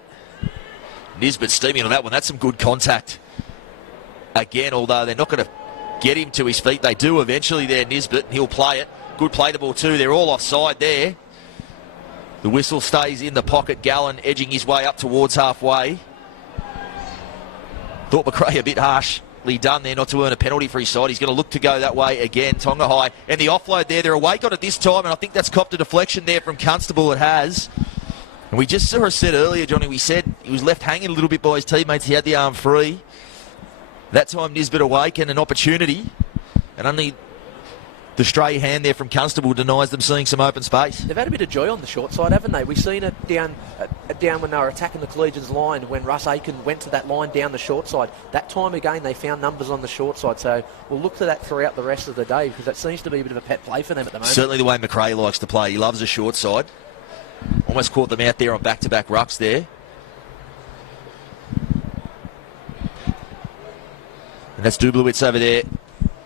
steaming on that one. That's some good contact. Again, although they're not going to get him to his feet. They do eventually there, Nisbet. He'll play it. Good play the ball too. They're all offside there. The whistle stays in the pocket. Gallen edging his way up towards halfway. Thought McRae a bit harshly done there not to earn a penalty for his side. He's going to look to go that way again. Tonga High. And the offload there. They're awake on it this time. And I think that's copped a deflection there from Constable. It has. And we just sort of said earlier, Johnny, we said he was left hanging a little bit by his teammates. He had the arm free. That time Nisbet awake and an opportunity, and only the stray hand there from Constable denies them seeing some open space. They've had a bit of joy on the short side, haven't they? We've seen it down when they were attacking the Collegians line, when Russ Aiken went to that line down the short side. That time again, they found numbers on the short side. So we'll look to that throughout the rest of the day, because that seems to be a bit of a pet play for them at the moment. Certainly the way McRae likes to play. He loves a short side. Almost caught them out there on back-to-back rucks there. And that's Dublowitz over there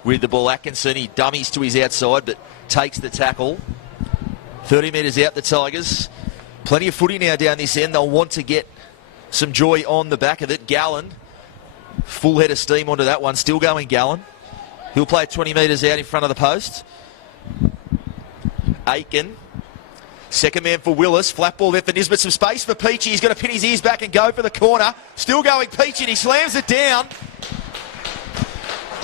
with the ball. Atkinson, he dummies to his outside, but takes the tackle. 30 metres out, the Tigers. Plenty of footy now down this end. They'll want to get some joy on the back of it. Gallen, full head of steam onto that one. Still going Gallen. He'll play 20 metres out in front of the post. Aiken. Second man for Willis. Flat ball there for Nisbet. Some space for Peachy. He's going to pin his ears back and go for the corner. Still going Peachy, and he slams it down.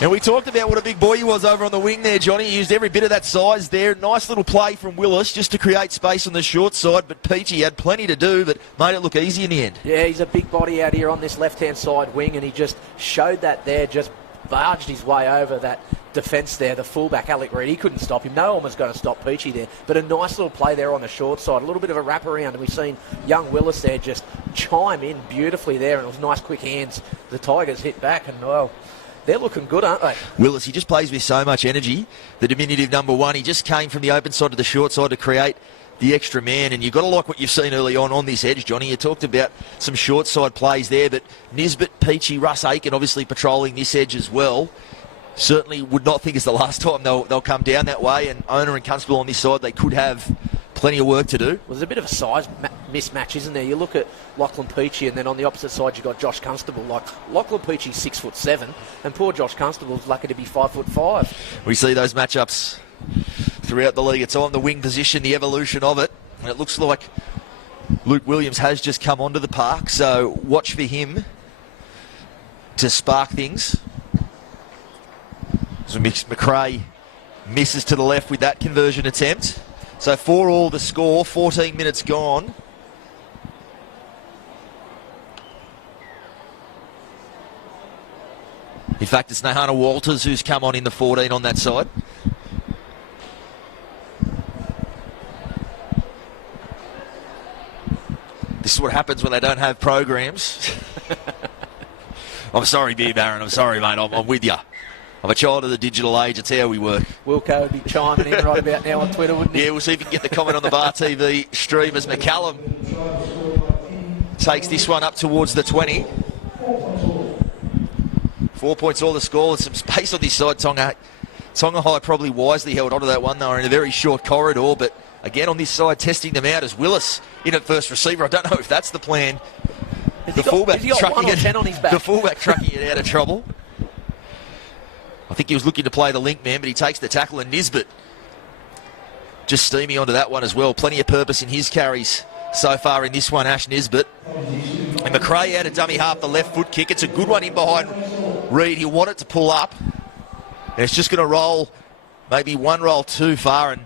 And we talked about what a big boy he was over on the wing there, Johnny. He used every bit of that size there. Nice little play from Willis just to create space on the short side. But Peachy had plenty to do, but made it look easy in the end. Yeah, he's a big body out here on this left-hand side wing, and he just showed that there, just barged his way over that defence there. The fullback, Alec Reid, he couldn't stop him. No one was going to stop Peachy there. But a nice little play there on the short side. A little bit of a wraparound, and we've seen young Willis there just chime in beautifully there, and it was nice, quick hands. The Tigers hit back, and, well, they're looking good, aren't they? Willis, he just plays with so much energy. The diminutive number one, he just came from the open side to the short side to create the extra man. And you've got to like what you've seen early on this edge, Johnny. You talked about some short side plays there, but Nisbet, Peachy, Russ Aiken obviously patrolling this edge as well. Certainly would not think it's the last time they'll come down that way. And Owner and Constable on this side, they could have plenty of work to do. Well, there's a bit of a size mismatch, isn't there? You look at Lachlan Peachy, and then on the opposite side you've got Josh Constable. Like, Lachlan Peachy's 6'7", and poor Josh Constable's lucky to be 5'5". We see those matchups throughout the league. It's on the wing position, the evolution of it, and it looks like Luke Williams has just come onto the park, so watch for him to spark things. So McRae misses to the left with that conversion attempt. So 4-all the score, 14 minutes gone. In fact, it's Nahana Walters who's come on in the 14 on that side. This is what happens when they don't have programs. I'm sorry, Beer Baron. I'm sorry, mate. I'm with you. I'm a child of the digital age. It's how we work. Wilco would be chiming in right about now on Twitter, wouldn't he? Yeah, we'll see if we can get the comment on the Bar TV stream as McCallum takes this one up towards the 20. 4 points all the score. There's some space on this side. Tonga High probably wisely held onto that one. They were in a very short corridor, but again on this side testing them out as Willis in at first receiver. I don't know if that's the plan. The fullback trucking it out of trouble. I think he was looking to play the link man, but he takes the tackle, and Nisbet just steamy onto that one as well. Plenty of purpose in his carries so far in this one, Ash Nisbet. And McRae out of dummy half, the left foot kick. It's a good one in behind Reid. He'll want it to pull up. And it's just going to roll, maybe one roll too far, and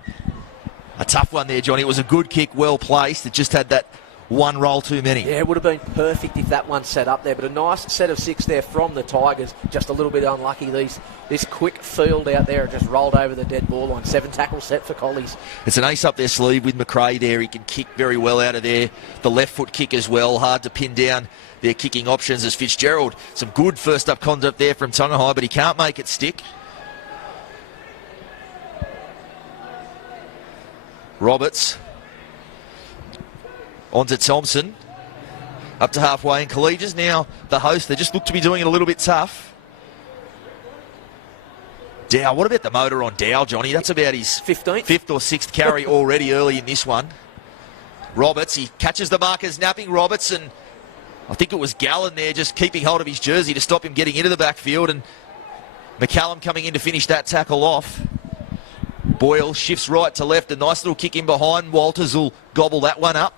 a tough one there, Johnny. It was a good kick, well placed. It just had that one roll too many. Yeah, it would have been perfect if that one set up there, but a nice set of six there from the Tigers. Just a little bit unlucky. This quick field out there just rolled over the dead ball line. 7 tackle set for Collies. It's an ace up their sleeve with McRae there. He can kick very well out of there. The left foot kick as well. Hard to pin down their kicking options as Fitzgerald. Some good first up conduct there from Tonga High, but he can't make it stick. Roberts on to Thompson. Up to halfway in Collegians. Now the host, they just look to be doing it a little bit tough. Dow, what about the motor on Dow, Johnny? That's about his 15th? 5th or 6th carry already early in this one. Roberts, he catches the markers, napping Roberts, and I think it was Gallen there just keeping hold of his jersey to stop him getting into the backfield, and McCallum coming in to finish that tackle off. Boyle shifts right to left, a nice little kick in behind. Walters will gobble that one up.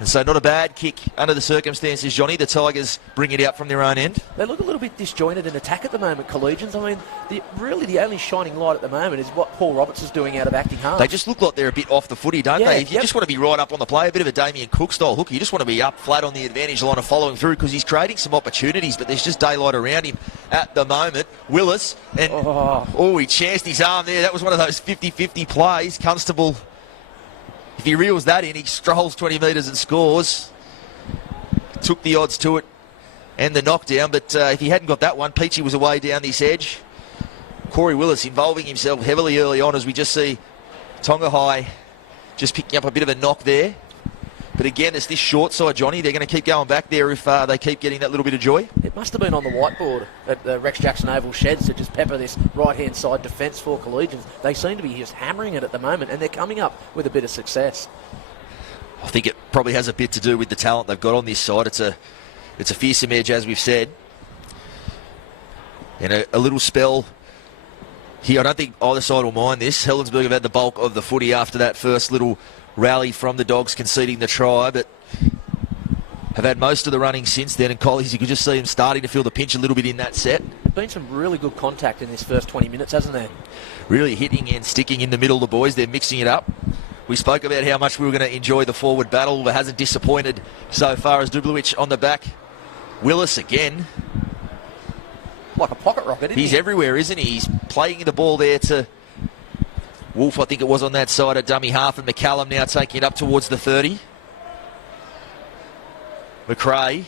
And so not a bad kick under the circumstances, Johnny. The Tigers bring it out from their own end. They look a little bit disjointed in attack at the moment, Collegians. I mean, the only shining light at the moment is what Paul Roberts is doing out of acting half. They just look like they're a bit off the footy, don't they? If you just want to be right up on the play, a bit of a Damien Cook style hook, you just want to be up flat on the advantage line and following through because he's creating some opportunities, but there's just daylight around him at the moment. Willis, and he chanced his arm there. That was one of those 50-50 plays. Constable, if he reels that in, he strolls 20 metres and scores. Took the odds to it and the knockdown, but if he hadn't got that one, Peachy was away down this edge. Corey Willis involving himself heavily early on as we just see Tonga High just picking up a bit of a knock there. But again, it's this short side, Johnny. They're going to keep going back there if they keep getting that little bit of joy. It must have been on the whiteboard at the Rex Jackson Oval sheds to just pepper this right-hand side defence for Collegians. They seem to be just hammering it at the moment, and they're coming up with a bit of success. I think it probably has a bit to do with the talent they've got on this side. It's a fearsome edge, as we've said. And a little spell here. I don't think either side will mind this. Helensburgh have had the bulk of the footy after that first little rally from the Dogs conceding the try, but have had most of the running since then. And Collies, you could just see them starting to feel the pinch a little bit in that set. Been some really good contact in this first 20 minutes, hasn't there? Really hitting and sticking in the middle, the boys. They're mixing it up. We spoke about how much we were going to enjoy the forward battle. It hasn't disappointed so far as Dublowich on the back. Willis again. Like a pocket rocket, isn't he? He's everywhere, isn't he? He's playing the ball there to Wolf, I think it was on that side at dummy half, and McCallum now taking it up towards the 30. McRae.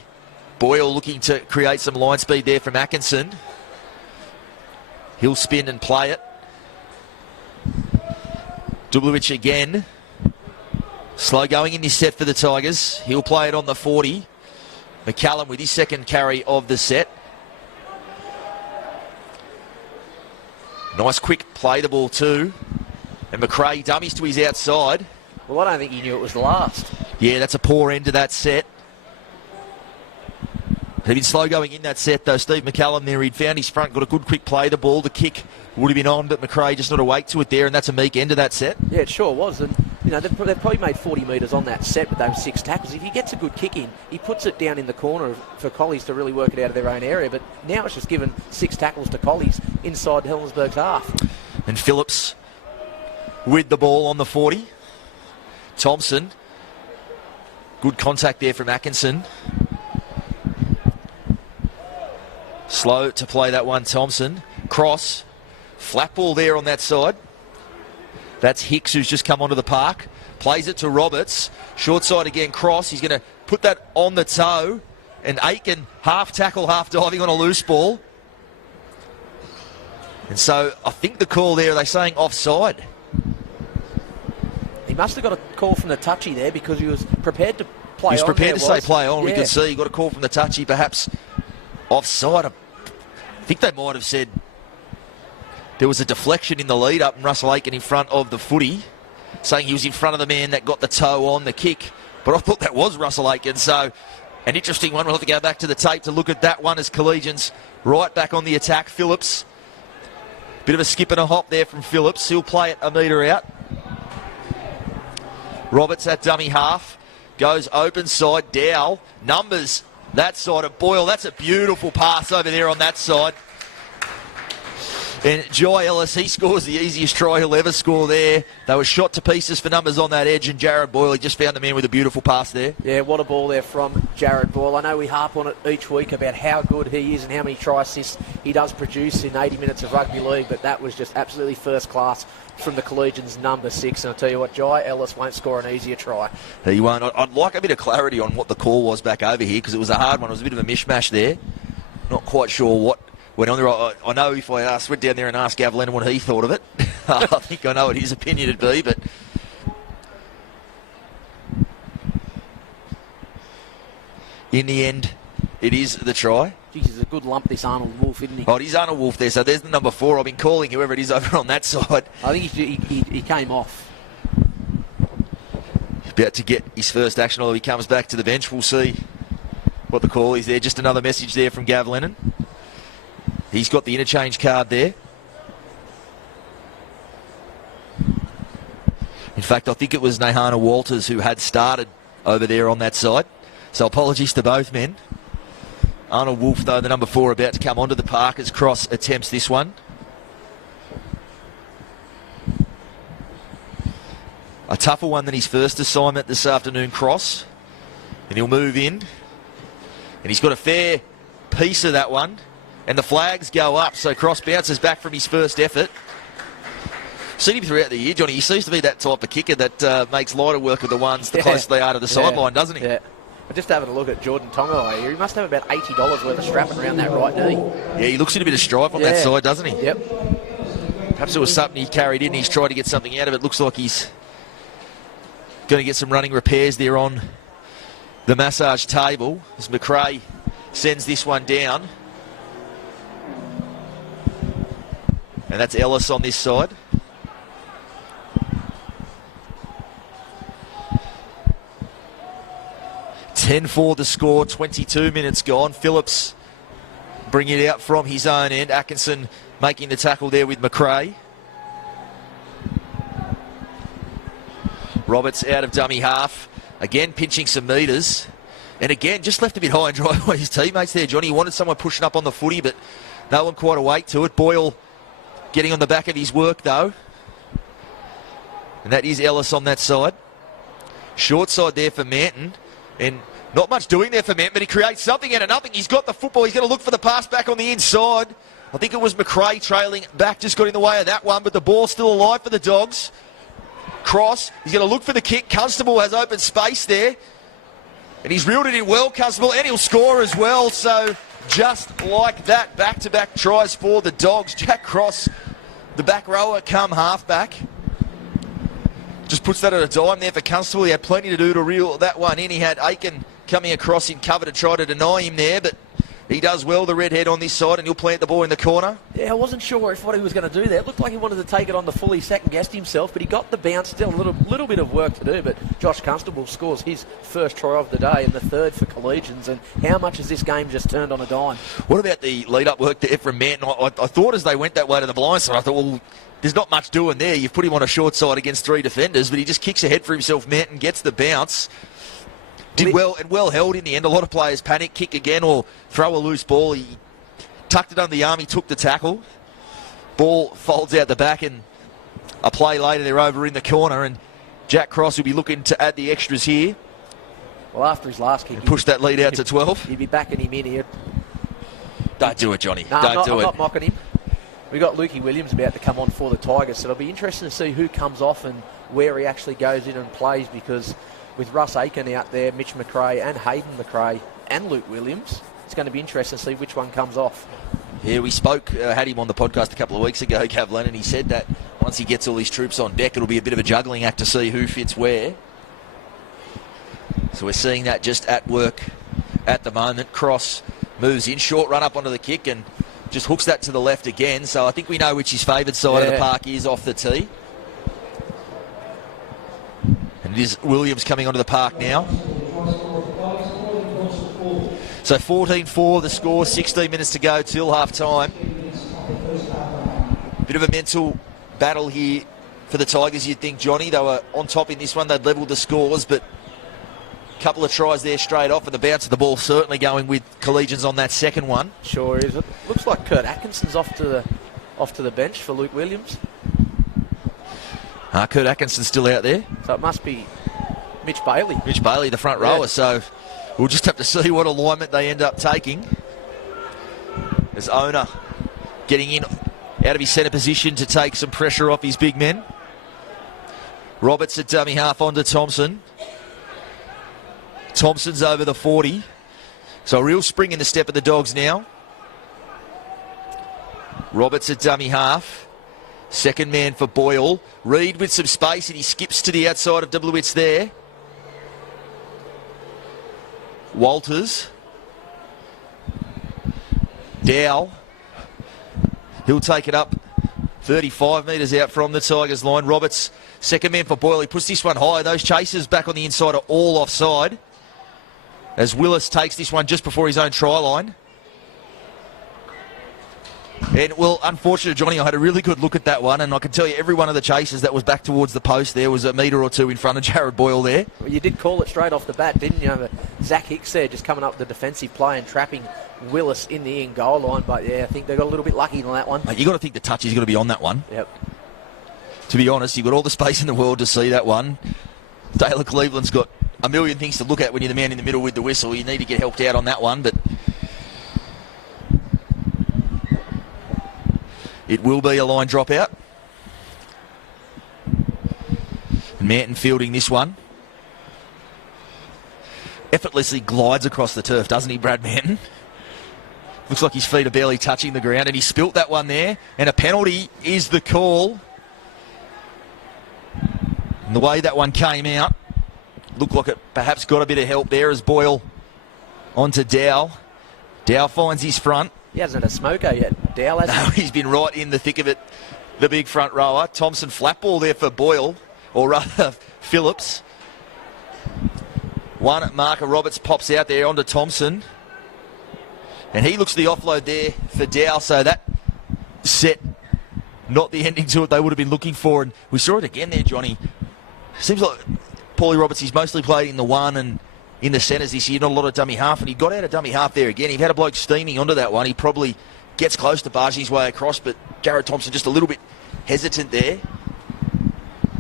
Boyle looking to create some line speed there from Atkinson. He'll spin and play it. Dublowich again. Slow going in this set for the Tigers. He'll play it on the 40. McCallum with his second carry of the set. Nice quick play the ball too. And McRae dummies to his outside. Well, I don't think he knew it was the last. Yeah, that's a poor end to that set. He'd been slow going in that set though. Steve McCallum there, he'd found his front, got a good quick play the ball. The kick would have been on, but McRae just not awake to it there, and that's a meek end of that set. Yeah, it sure was. And they've probably made 40 metres on that set with those 6 tackles. If he gets a good kick in, he puts it down in the corner for Collies to really work it out of their own area. But now it's just given 6 tackles to Collies inside Helensburgh's half. And Phillips with the ball on the 40. Thompson. Good contact there from Atkinson. Slow to play that one, Thompson. Cross. Flat ball there on that side. That's Hicks, who's just come onto the park. Plays it to Roberts. Short side again, Cross. He's going to put that on the toe. And Aiken, half tackle, half diving on a loose ball. And so I think the call there, are they saying offside? He must have got a call from the touchy there because he was prepared to play on. He was prepared to say play on. Yeah. We can see he got a call from the touchy, perhaps offside. I think they might have said there was a deflection in the lead up and Russell Aiken in front of the footy, saying he was in front of the man that got the toe on the kick. But I thought that was Russell Aiken. So an interesting one. We'll have to go back to the tape to look at that one as Collegians right back on the attack. Phillips. Bit of a skip and a hop there from Phillips. He'll play it a metre out. Roberts at dummy half. Goes open side. Dow. Numbers that side of Boyle. That's a beautiful pass over there on that side. And Jai Ellis, he scores the easiest try he'll ever score there. They were shot to pieces for numbers on that edge, and Jared Boyle, he just found the man with a beautiful pass there. Yeah, what a ball there from Jared Boyle. I know we harp on it each week about how good he is and how many try assists he does produce in 80 minutes of rugby league, but that was just absolutely first class from the Collegians' number 6. And I'll tell you what, Jai Ellis won't score an easier try. He won't. I'd like a bit of clarity on what the call was back over here, because it was a hard one. It was a bit of a mishmash there. Not quite sure what went on there. I know if I went down there and asked Gav Lennon what he thought of it, I think I know what his opinion would be, but in the end, it is the try. Jeez, he's a good lump, this Arnold Wolf, isn't he? Oh, it is Arnold Wolf there, so there's the number 4. I've been calling whoever it is over on that side. I think he came off. About to get his first action, although he comes back to the bench. We'll see what the call is there. Just another message there from Gav Lennon. He's got the interchange card there. In fact, I think it was Nahana Walters who had started over there on that side. So apologies to both men. Arnold Wolf, though, the number 4, about to come onto the park as Cross attempts this one. A tougher one than his first assignment this afternoon, Cross. And he'll move in. And he's got a fair piece of that one. And the flags go up, so Cross bounces back from his first effort. Seen him throughout the year, Johnny. He seems to be that type of kicker that makes lighter work of the ones the closer they are to the sideline, doesn't he? Yeah. I'm just having a look at Jordan Tonga here. He must have about $80 worth of strapping around that right knee. Yeah, he looks in a bit of strife on that side, doesn't he? Yep. Perhaps it was something he carried in. He's tried to get something out of it. Looks like he's going to get some running repairs there on the massage table as McRae sends this one down. And that's Ellis on this side. $10-4 the score, 22 minutes gone. Phillips bringing it out from his own end. Atkinson making the tackle there with McRae. Roberts out of dummy half. Again pinching some metres. And again, just left a bit high and dry by his teammates there, Johnny. He wanted someone pushing up on the footy, but no one quite awake to it. Boyle getting on the back of his work, though. And that is Ellis on that side. Short side there for Manton. And not much doing there for Manton, but he creates something out of nothing. He's got the football. He's going to look for the pass back on the inside. I think it was McRae trailing back, just got in the way of that one, but the ball's still alive for the Dogs. Cross. He's going to look for the kick. Constable has open space there. And he's reeled it in well, Constable, and he'll score as well. So just like that, back-to-back tries for the Dogs. Jack Cross, the back rower, come half-back. Just puts that at a dime there for Constable. He had plenty to do to reel that one in. He had Aiken coming across in cover to try to deny him there, but he does well, the redhead on this side, and he'll plant the ball in the corner. Yeah, I wasn't sure what he was going to do there. It looked like he wanted to take it on the full. He second-guessed himself, but he got the bounce. Still a little bit of work to do, but Josh Constable scores his first try of the day and the third for Collegians. And how much has this game just turned on a dime? What about the lead-up work to Ephraim Manton? I thought as they went that way to the blind side, I thought, well, there's not much doing there. You've put him on a short side against 3 defenders, but he just kicks ahead for himself. Manton gets the bounce. Did well and well held in the end. A lot of players panic, kick again, or throw a loose ball. He tucked it under the arm. He took the tackle. Ball folds out the back, and a play later they're over in the corner, and Jack Cross will be looking to add the extras here. Well, after his last kick, push that lead out to 12. He'd be backing him in here. Don't do it, Johnny. No, Don't do it. I'm not mocking him. We've got Lukey Williams about to come on for the Tigers, so it'll be interesting to see who comes off and where he actually goes in and plays, because with Russ Aiken out there, Mitch McRae and Hayden McRae and Luke Williams, it's going to be interesting to see which one comes off. Yeah, we spoke, had him on the podcast a couple of weeks ago, Gav Lennon. He said that once he gets all his troops on deck, it'll be a bit of a juggling act to see who fits where. So we're seeing that just at work at the moment. Cross moves in, short run up onto the kick and just hooks that to the left again. So I think we know which his favoured side of the park is off the tee. And it is Williams coming onto the park now. So 14-4 the score, 16 minutes to go till half-time. Bit of a mental battle here for the Tigers, you'd think, Johnny. They were on top in this one. They'd levelled the scores, but a couple of tries there straight off, and the bounce of the ball certainly going with Collegians on that second one. Sure is. It looks like Kurt Atkinson's off to the bench for Luke Williams. Kurt Atkinson's still out there. So it must be Mitch Bailey. Mitch Bailey, the front rower. So we'll just have to see what alignment they end up taking. As Owner getting in out of his centre position to take some pressure off his big men. Roberts at dummy half onto Thompson. Thompson's over the 40. So a real spring in the step of the Dogs now. Roberts at dummy half. Second man for Boyle. Reed with some space, and he skips to the outside of Dublowitz there. Walters. Dow. He'll take it up 35 metres out from the Tigers line. Roberts, second man for Boyle. He puts this one high. Those chasers back on the inside are all offside, as Willis takes this one just before his own try line. And, well, unfortunately, Johnny, I had a really good look at that one, and I can tell you every one of the chases that was back towards the post there was a metre or two in front of Jared Boyle there. Well, you did call it straight off the bat, didn't you? Zach Hicks there just coming up with the defensive play and trapping Willis in the in goal line. But, yeah, I think they got a little bit lucky on that one. Mate, you got to think the touch is going to be on that one. Yep. To be honest, you've got all the space in the world to see that one. Taylor Cleveland's got a million things to look at when you're the man in the middle with the whistle. You need to get helped out on that one, but it will be a line dropout. And Manton fielding this one. Effortlessly glides across the turf, doesn't he, Brad Manton? Looks like his feet are barely touching the ground, and he spilt that one there. And a penalty is the call. And the way that one came out, looked like it perhaps got a bit of help there as Boyle onto Dow. Dow finds his front. He hasn't had a smoker yet, Dow hasn't. No, he's been right in the thick of it, the big front rower. Thompson flat ball there for Boyle, or rather Phillips. One marker Roberts pops out there onto Thompson. And he looks the offload there for Dow, so that set not the ending to it they would have been looking for. And we saw it again there, Johnny. Seems like Paulie Roberts, he's mostly played in the one and in the centres this year, not a lot of dummy half, and he got out of dummy half there again. He had a bloke steaming onto that one. He probably gets close to barging his way across, but Jared Thompson just a little bit hesitant there.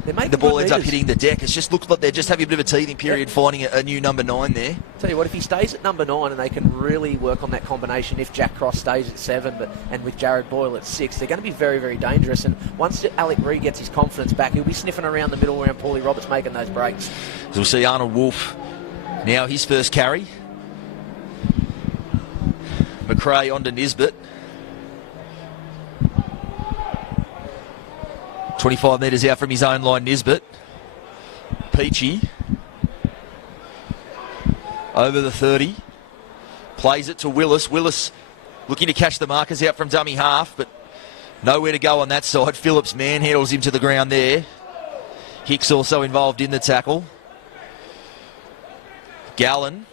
The ball ends up hitting the deck. It's just looked like they're just having a bit of a teething period, finding a new number 9 there. Tell you what, if he stays at number 9 and they can really work on that combination, if Jack Cross stays at 7 and with Jared Boyle at 6, they're going to be very, very dangerous. And once Alec Reid gets his confidence back, he'll be sniffing around the middle around Paulie Roberts making those breaks. So we'll see Arnold Wolf now his first carry. McRae onto Nisbet. 25 metres out from his own line, Nisbet. Peachy. Over the 30. Plays it to Willis. Willis looking to catch the markers out from dummy half, but nowhere to go on that side. Phillips manhandles him to the ground there. Hicks also involved in the tackle. Gallen.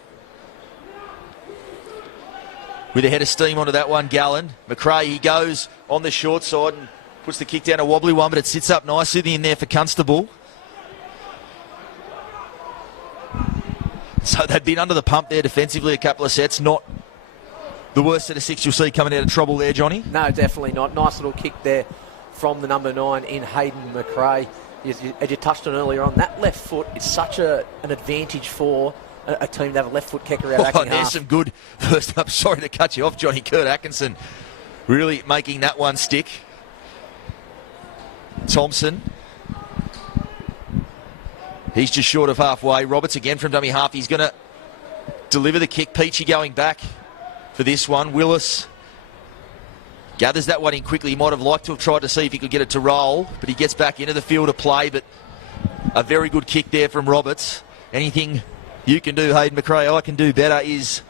With a head of steam onto that one, Gallen. McRae, he goes on the short side and puts the kick down, a wobbly one, but it sits up nicely in there for Constable. So they've been under the pump there defensively a couple of sets. Not the worst set of 6 you'll see coming out of trouble there, Johnny. No, definitely not. Nice little kick there from the number 9 in Hayden McRae. As you touched on earlier on, that left foot is such an advantage for a team to have a left foot kicker out there's half. Some good first up. Sorry to cut you off, Johnny. Kurt Atkinson really making that one stick. Thompson. He's just short of halfway. Roberts again from dummy half. He's going to deliver the kick. Peachy going back for this one. Willis gathers that one in quickly. He might have liked to have tried to see if he could get it to roll, but he gets back into the field of play. But a very good kick there from Roberts. Anything you can do, Hayden McRae, I can do better is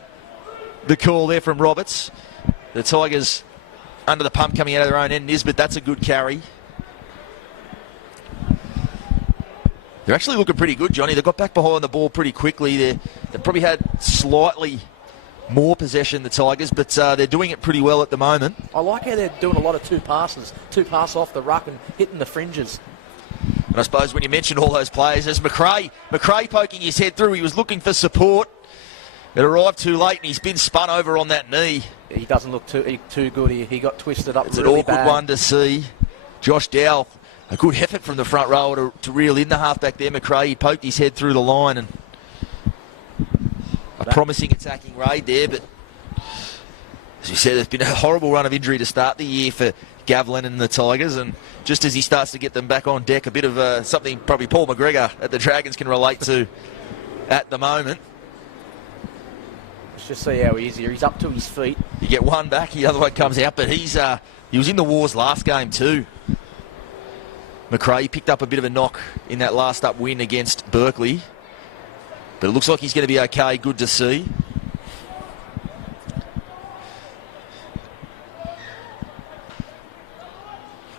the call there from Roberts. The Tigers under the pump coming out of their own end. Nisbet, that's a good carry. They're actually looking pretty good, Johnny. They got back behind the ball pretty quickly. They probably had slightly more possession, the Tigers, but they're doing it pretty well at the moment. I like how they're doing a lot of two passes off the ruck and hitting the fringes. And I suppose when you mentioned all those players, there's McRae poking his head through. He was looking for support. It arrived too late, and he's been spun over on that knee. He doesn't look too good. He got twisted up. It's really an awkward one to see. Josh Dow, a good effort from the front rower to reel in the halfback there. McRae, he poked his head through the line, and a promising attacking raid there. But as you said, there's been a horrible run of injury to start the year for Gavlin and the Tigers, and just as he starts to get them back on deck, a bit of something probably Paul McGregor at the Dragons can relate to at the moment. Let's just see how he is here. He's up to his feet. You get one back, the other one comes out, but he was in the Wars last game too. McRae picked up a bit of a knock in that last up win against Berkeley, but it looks like he's going to be okay. Good to see.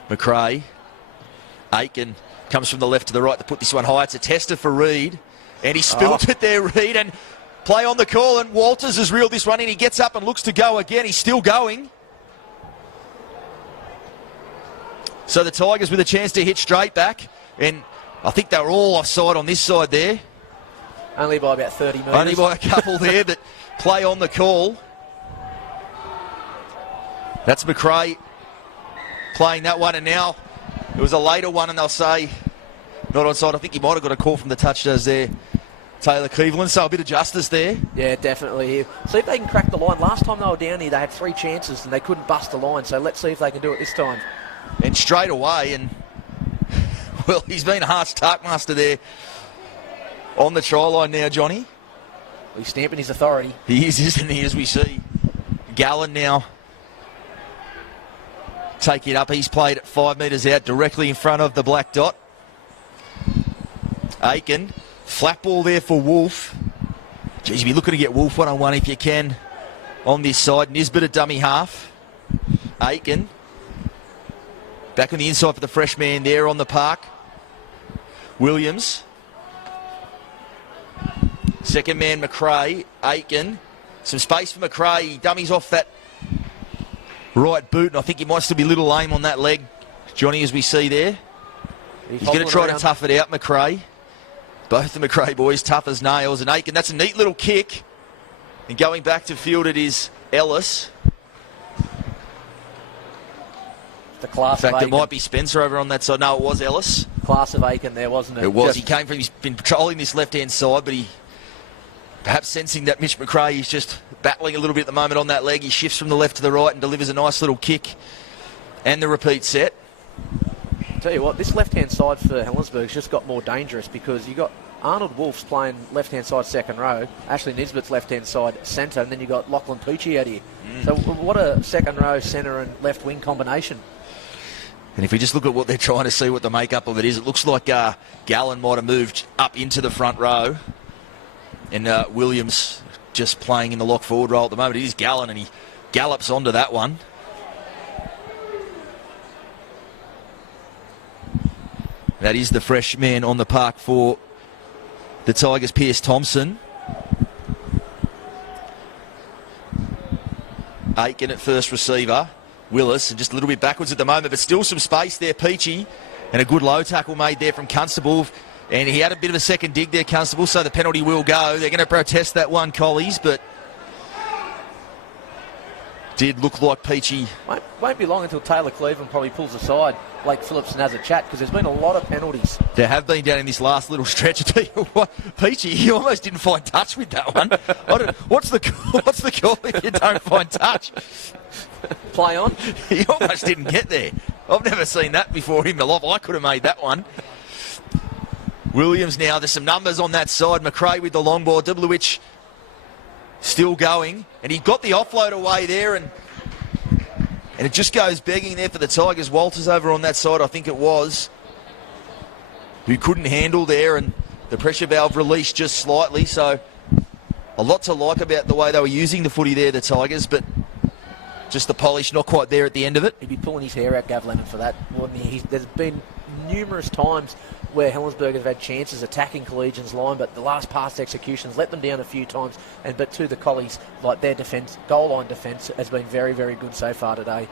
McRae. Aiken comes from the left to the right to put this one high. It's a tester for Reid, and he spilt it there, Reid, and play on the call, and Walters has reeled this one in. He gets up and looks to go again. He's still going. So the Tigers with a chance to hit straight back, and I think they were all offside on this side there. Only by about 30 metres. Only by a couple there, but play on the call. That's McRae playing that one, and now it was a later one, and they'll say not onside. I think he might have got a call from the touchdowns there, Taylor Cleveland, so a bit of justice there. Yeah, definitely. See if they can crack the line. Last time they were down here, they had 3 chances and they couldn't bust the line, so let's see if they can do it this time. And straight away, and well, he's been a harsh taskmaster there on the try line now, Johnny. He's stamping his authority. He is, isn't he, as we see. Gallen now take it up. He's played at 5 metres out, directly in front of the black dot. Aiken, flat ball there for Wolf. Geez, you'll be looking to get Wolf one-on-one if you can on this side. Nisbet at dummy half. Aiken back on the inside for the fresh man there on the park. Williams. Second man, McRae. Aiken. Some space for McRae. He dummies off that right boot, and I think he might still be a little lame on that leg, Johnny, as we see there. He's going to try to tough it out, McRae. Both the McRae boys tough as nails. And Aiken, that's a neat little kick. And going back to field, it is Ellis. The class In fact, it might be Spencer over on that side. No, it was Ellis. Class of Aiken there, wasn't it? It was. He came from, he's been patrolling this left-hand side, but he, perhaps sensing that Mitch McRae is just battling a little bit at the moment on that leg, he shifts from the left to the right and delivers a nice little kick and the repeat set. Tell you what, this left-hand side for Helensburgh's just got more dangerous because you got Arnold Wolf's playing left-hand side second row, Ashley Nisbet's left-hand side centre, and then you got Lachlan Pucci out here. So what a second row centre and left wing combination. And if we just look at what they're trying to see what the makeup of it is, it looks like Gallen might have moved up into the front row, and Williams just playing in the lock forward role at the moment. It is Gallen, and he gallops onto that one. That is the fresh man on the park for the Tigers, Pierce Thompson. Aiken at first receiver. Willis, and just a little bit backwards at the moment, but still some space there, Peachy. And a good low tackle made there from Constable. And he had a bit of a second dig there, Constable, so the penalty will go. They're going to protest that one, Collies, but did look like Peachy. Won't be long until Taylor Cleveland probably pulls aside Blake Phillips and has a chat, because there's been a lot of penalties. There have been down in this last little stretch. I tell you what, Peachy, he almost didn't find touch with that one. What's the call if you don't find touch? Play on. He almost didn't get there. I've never seen that before in my life. I could have made that one. Williams now, there's some numbers on that side. McRae with the long ball. Dublovich still going. And he got the offload away there, and it just goes begging there for the Tigers. Walters over on that side, I think it was, who couldn't handle there, and the pressure valve released just slightly. So a lot to like about the way they were using the footy there, the Tigers, but just the polish not quite there at the end of it. He'd be pulling his hair out, Gav Lennon, for that, wouldn't he? There's been numerous times where Helensburgh have had chances attacking Collegians' line, but the last pass executions let them down a few times. But to the Collies, like their defence, goal line defence has been very, very good so far today.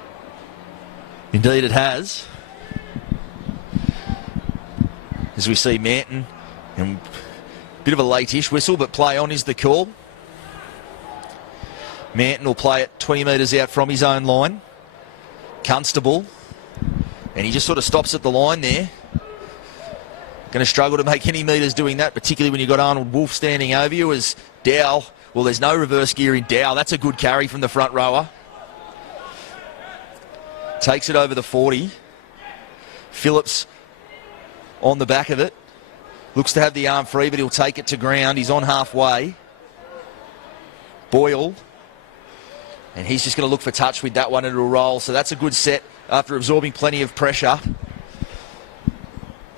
Indeed it has. As we see Manton, and a bit of a late-ish whistle, but play on is the call. Manton will play it 20 metres out from his own line. Constable, and he just sort of stops at the line there. Going to struggle to make any metres doing that, particularly when you've got Arnold Wolf standing over you as Dow. Well, there's no reverse gear in Dow. That's a good carry from the front rower. Takes it over the 40. Phillips on the back of it. Looks to have the arm free, but he'll take it to ground. He's on halfway. Boyle. And he's just going to look for touch with that one, and it'll roll. So that's a good set after absorbing plenty of pressure.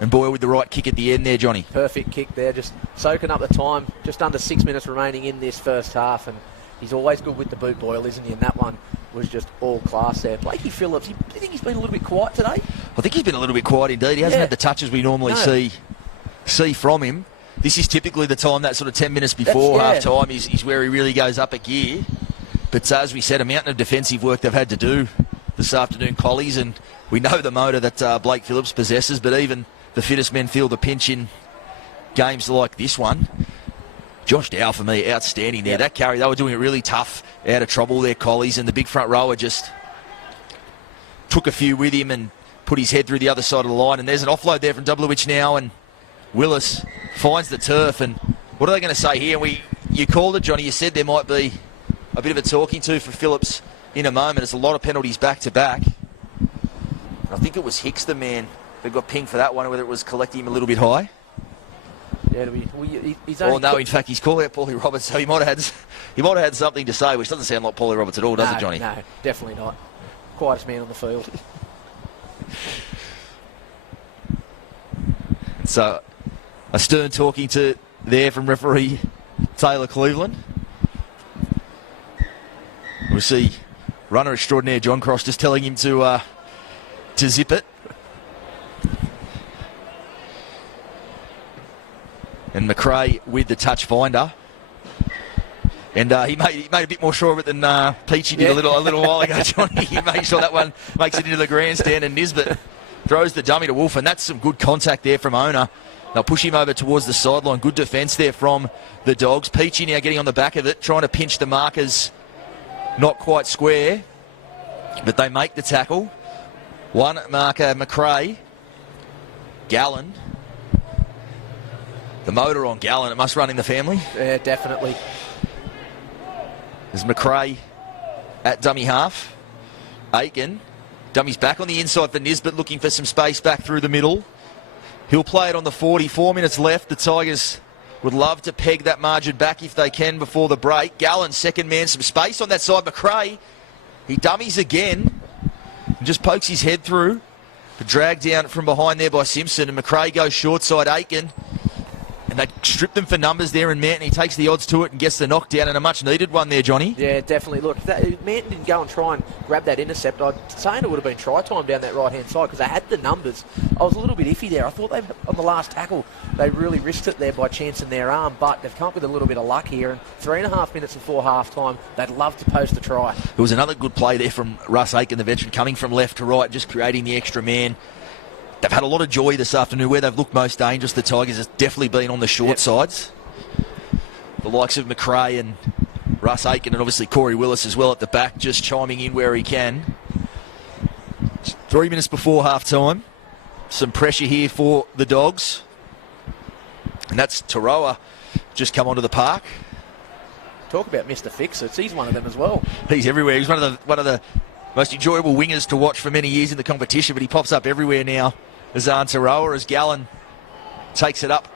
And Boyle with the right kick at the end there, Johnny. Perfect kick there, just soaking up the time. Just under 6 minutes remaining in this first half, and he's always good with the boot, Boyle, isn't he? And that one was just all class there. Blakey Phillips, do you think he's been a little bit quiet today? I think he's been a little bit quiet indeed. He hasn't had the touches we normally see from him. This is typically the time, that sort of 10 minutes before half-time, is where he really goes up a gear. But as we said, a mountain of defensive work they've had to do, this afternoon, Collies, and we know the motor that Blake Phillips possesses, but even the fittest men feel the pinch in games like this one. Josh Dow, for me, outstanding there. That carry, they were doing it really tough, out of trouble there, Collies, and the big front rower just took a few with him and put his head through the other side of the line. And there's an offload there from Dublowich now, and Willis finds the turf. And what are they going to say here? You called it, Johnny. You said there might be a bit of a talking to for Phillips in a moment. There's a lot of penalties back-to-back. I think it was Hicks, the man, that got pinged for that one, whether it was collecting him a little bit high. Yeah, he's only no, in fact, he's called out Paulie Roberts, so he might have had something to say, which doesn't sound like Paulie Roberts at all, does it, Johnny? No, definitely not. Quietest man on the field. So, a stern talking to there from referee Taylor Cleveland. We'll see runner extraordinaire John Cross just telling him to zip it. And McRae with the touch finder. And he made a bit more sure of it than Peachy did a little while ago, Johnny. He made sure that one makes it into the grandstand, and Nisbet throws the dummy to Wolf, and that's some good contact there from Ona. They'll push him over towards the sideline. Good defence there from the Dogs. Peachy now getting on the back of it, trying to pinch the markers. Not quite square, but they make the tackle. One marker, McRae. Gallen. The motor on Gallen, it must run in the family. Yeah, definitely. There's McRae at dummy half. Aiken. Dummy's back on the inside for Nisbet, looking for some space back through the middle. He'll play it on the 40. 4 minutes left. The Tigers would love to peg that margin back if they can before the break. Gallen, second man, some space on that side. McRae, he dummies again. And just pokes his head through. But dragged down from behind there by Simpson. And McRae goes short side, Aiken. And they strip them for numbers there, and Manton, he takes the odds to it and gets the knockdown, and a much-needed one there, Johnny. Yeah, definitely. Look, if Manton didn't go and try and grab that intercept, I'd say it would have been try time down that right-hand side because they had the numbers. I was a little bit iffy there. I thought on the last tackle, they really risked it there by chancing their arm, but they've come up with a little bit of luck here, and 3.5 minutes before half-time, they'd love to post a try. There was another good play there from Russ Aiken, the veteran, coming from left to right, just creating the extra man. They've had a lot of joy this afternoon. Where they've looked most dangerous, the Tigers, has definitely been on the short sides. The likes of McRae and Russ Aiken, and obviously Corey Willis as well at the back, just chiming in where he can. 3 minutes before half-time. Some pressure here for the Dogs. And that's Taroa just come onto the park. Talk about Mr. Fix-Its. He's one of them as well. He's everywhere. He's one of the most enjoyable wingers to watch for many years in the competition, but he pops up everywhere now. Azan Taroa, as Gallen takes it up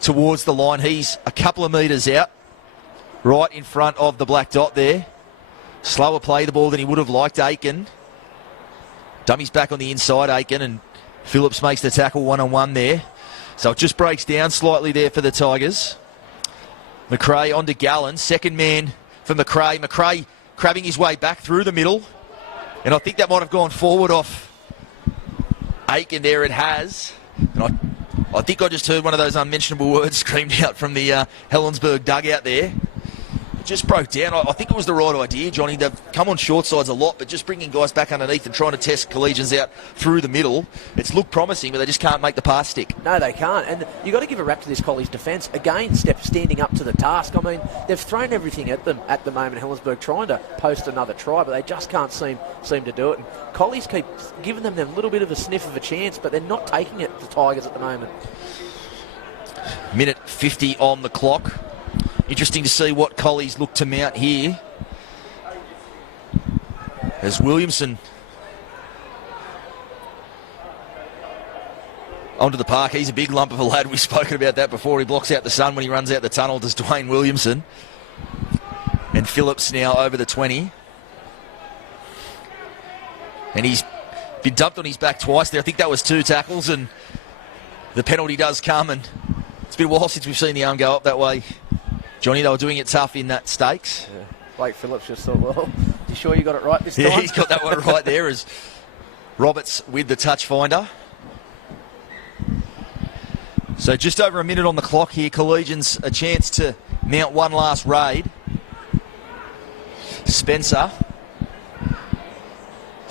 towards the line. He's a couple of metres out, right in front of the black dot there. Slower play the ball than he would have liked, Aiken. Dummy's back on the inside, Aiken, and Phillips makes the tackle one-on-one there. So it just breaks down slightly there for the Tigers. McRae onto Gallen, second man for McRae. McRae crabbing his way back through the middle. And I think that might have gone forward off Aiken there. It has. And I think I just heard one of those unmentionable words screamed out from the Helensburgh dugout there. It just broke down. I think it was the right idea, Johnny. They've come on short sides a lot, but just bringing guys back underneath and trying to test Collegians out through the middle. It's looked promising, but they just can't make the pass stick. No, they can't. And you've got to give a rap to this Collies defence. Again, standing up to the task. I mean, they've thrown everything at them at the moment, Helensburgh, trying to post another try, but they just can't seem to do it. And Collies keep giving them a little bit of a sniff of a chance, but they're not taking it, the Tigers, at the moment. Minute 50 on the clock. Interesting to see what Collies look to mount here. As Williamson onto the park. He's a big lump of a lad. We've spoken about that before. He blocks out the sun when he runs out the tunnel. Does Dwayne Williamson. And Phillips now over the 20. And he's been dumped on his back twice there. I think that was 2 tackles, and the penalty does come, and it's been a while since we've seen the arm go up that way. Johnny, they were doing it tough in that stakes. Yeah. Blake Phillips just thought, well, you sure you got it right this time? Yeah, he's got that one right there as Roberts with the touch finder. So just over a minute on the clock here. Collegians a chance to mount one last raid. Spencer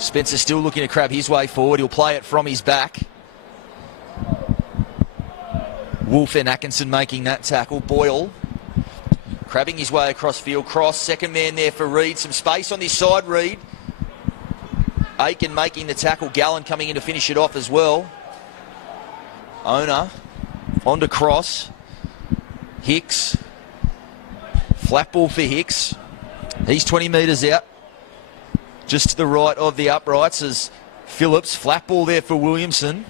Spencer still looking to crab his way forward. He'll play it from his back. Wolf and Atkinson making that tackle. Boyle crabbing his way across field. Cross, second man there for Reed. Some space on this side, Reed. Aiken making the tackle. Gallen coming in to finish it off as well. Owner on to Cross. Hicks. Flat ball for Hicks. He's 20 metres out. Just to the right of the uprights as Phillips. Flat ball there for Williamson.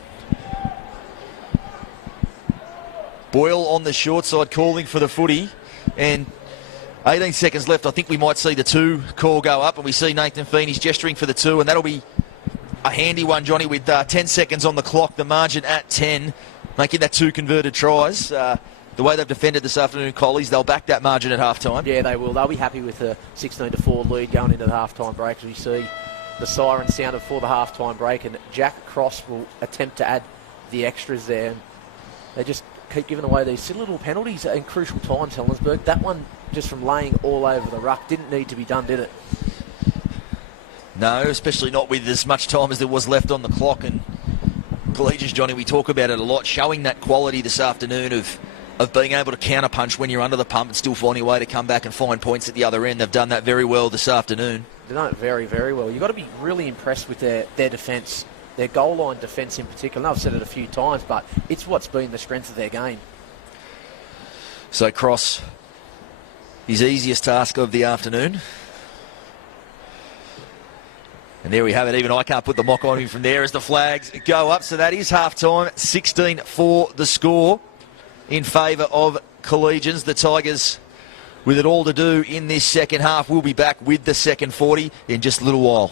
Boyle on the short side calling for the footy. And 18 seconds left. I think we might see the 2 call go up. And we see Nathan Feeney's gesturing for the 2. And that'll be a handy one, Johnny, with 10 seconds on the clock. The margin at 10. Making that 2 converted tries. The way they've defended this afternoon, Collies, they'll back that margin at half-time. Yeah, they will. They'll be happy with the 16-4 lead going into the half-time break. As we see the siren sounded for the half-time break, and Jack Cross will attempt to add the extras there. They just keep giving away these silly little penalties in crucial times, Helensburgh. That one, just from laying all over the ruck, didn't need to be done, did it? No, especially not with as much time as there was left on the clock. And Collegians, Johnny, we talk about it a lot, showing that quality this afternoon of being able to counter-punch when you're under the pump and still finding a way to come back and find points at the other end. They've done that very well this afternoon. They've done it very, very well. You've got to be really impressed with their defence, their goal line defence in particular. And I've said it a few times, but it's what's been the strength of their game. So Cross, his easiest task of the afternoon. And there we have it. Even I can't put the mock on him from there as the flags go up. So that is half-time. 16-4 the score in favour of Collegians. The Tigers with it all to do in this second half. We'll be back with the second 40 in just a little while.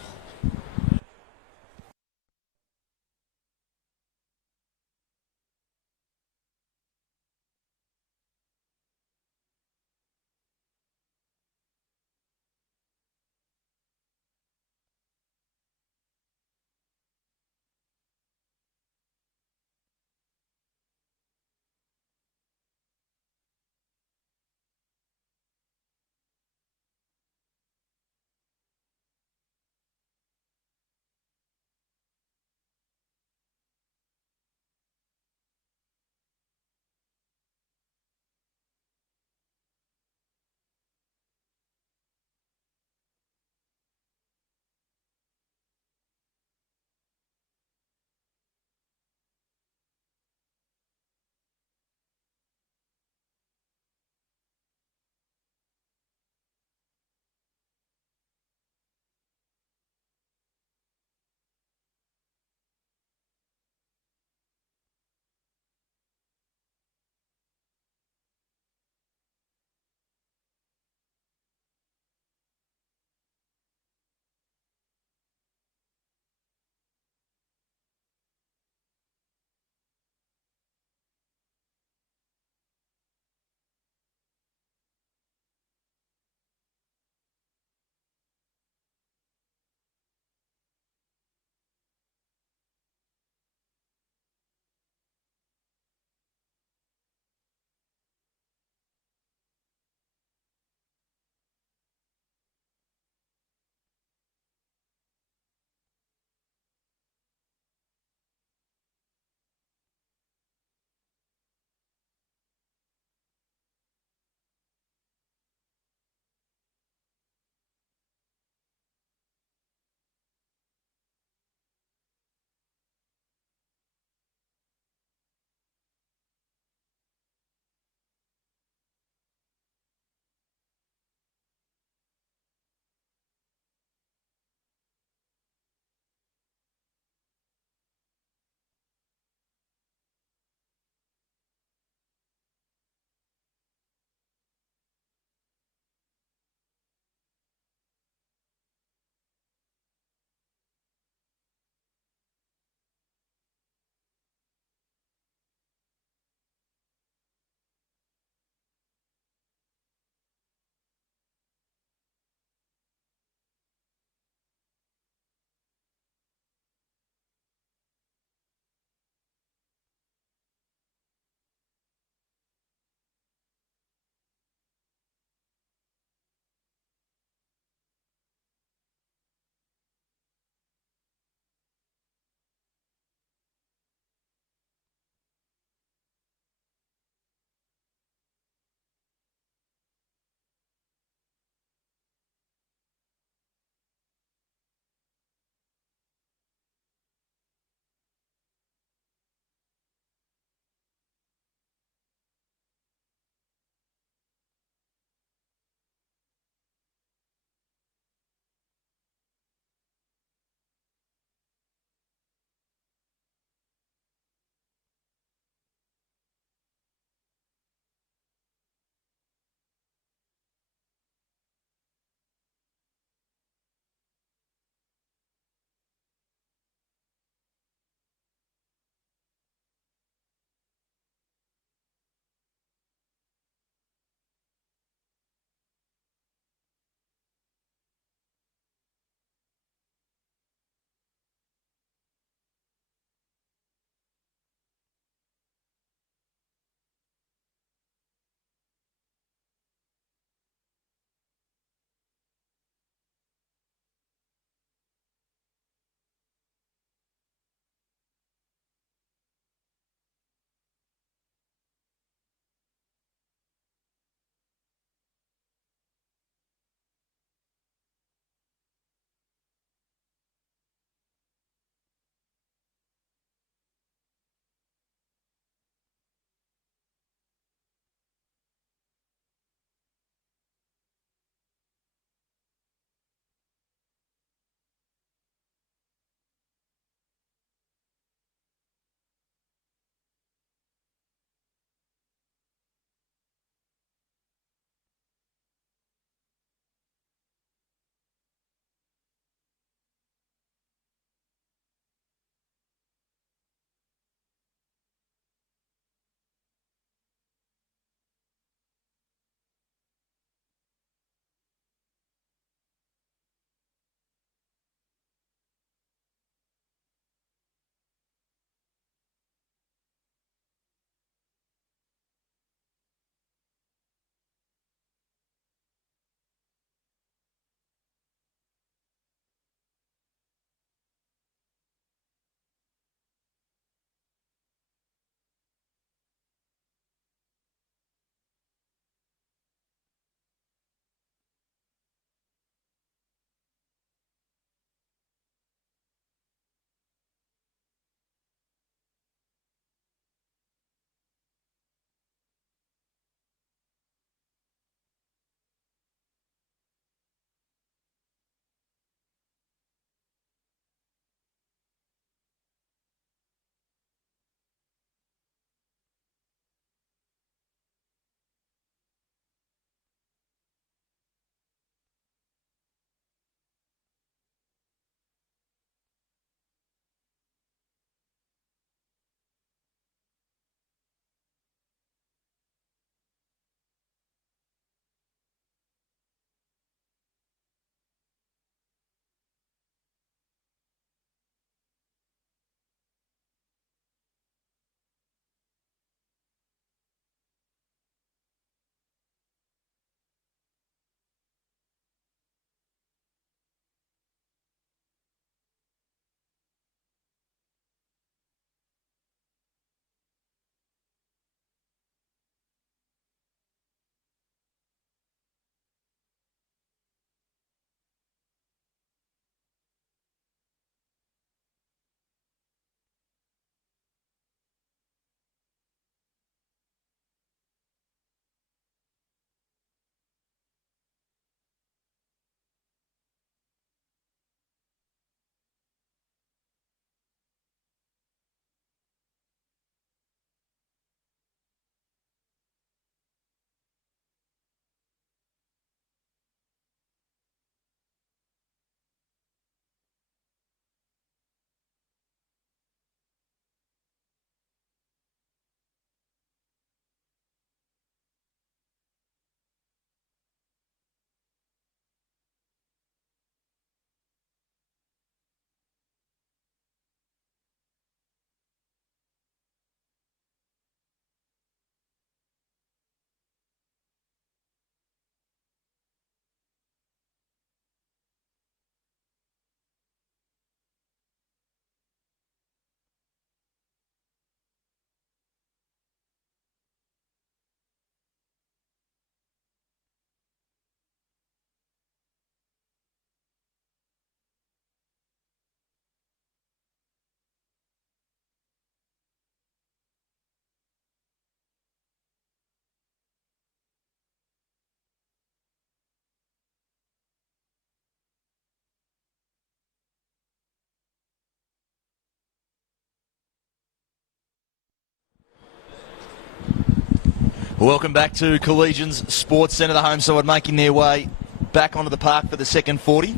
Welcome back to Collegians Sports Centre, the home side making their way back onto the park for the second 40.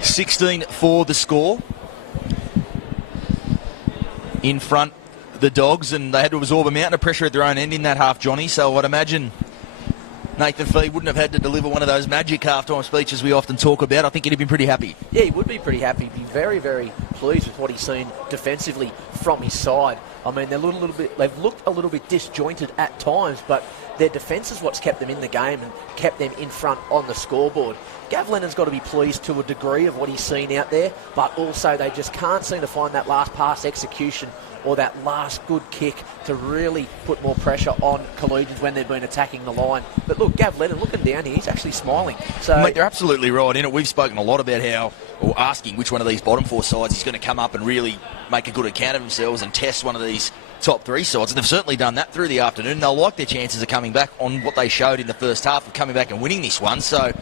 16 for the score. In front, the Dogs, and they had to absorb a mountain of pressure at their own end in that half, Johnny, so I'd imagine Nathan Fee wouldn't have had to deliver one of those magic halftime speeches we often talk about. I think he'd have been pretty happy. Yeah, he would be pretty happy. He'd be very, very pleased with what he's seen defensively from his side. I mean, they've looked a little bit disjointed at times, but their defence is what's kept them in the game and kept them in front on the scoreboard. Gav Lennon's got to be pleased to a degree of what he's seen out there, but also they just can't seem to find that last pass execution or that last good kick to really put more pressure on Collegians when they've been attacking the line. But look, Gav Lennon, looking down here, he's actually smiling. So, mate, they're absolutely right in it. We've spoken a lot about or asking which one of these bottom four sides is going to come up and really make a good account of themselves and test one of these top three sides. And they've certainly done that through the afternoon. They'll like their chances of coming back on what they showed in the first half of coming back and winning this one. So,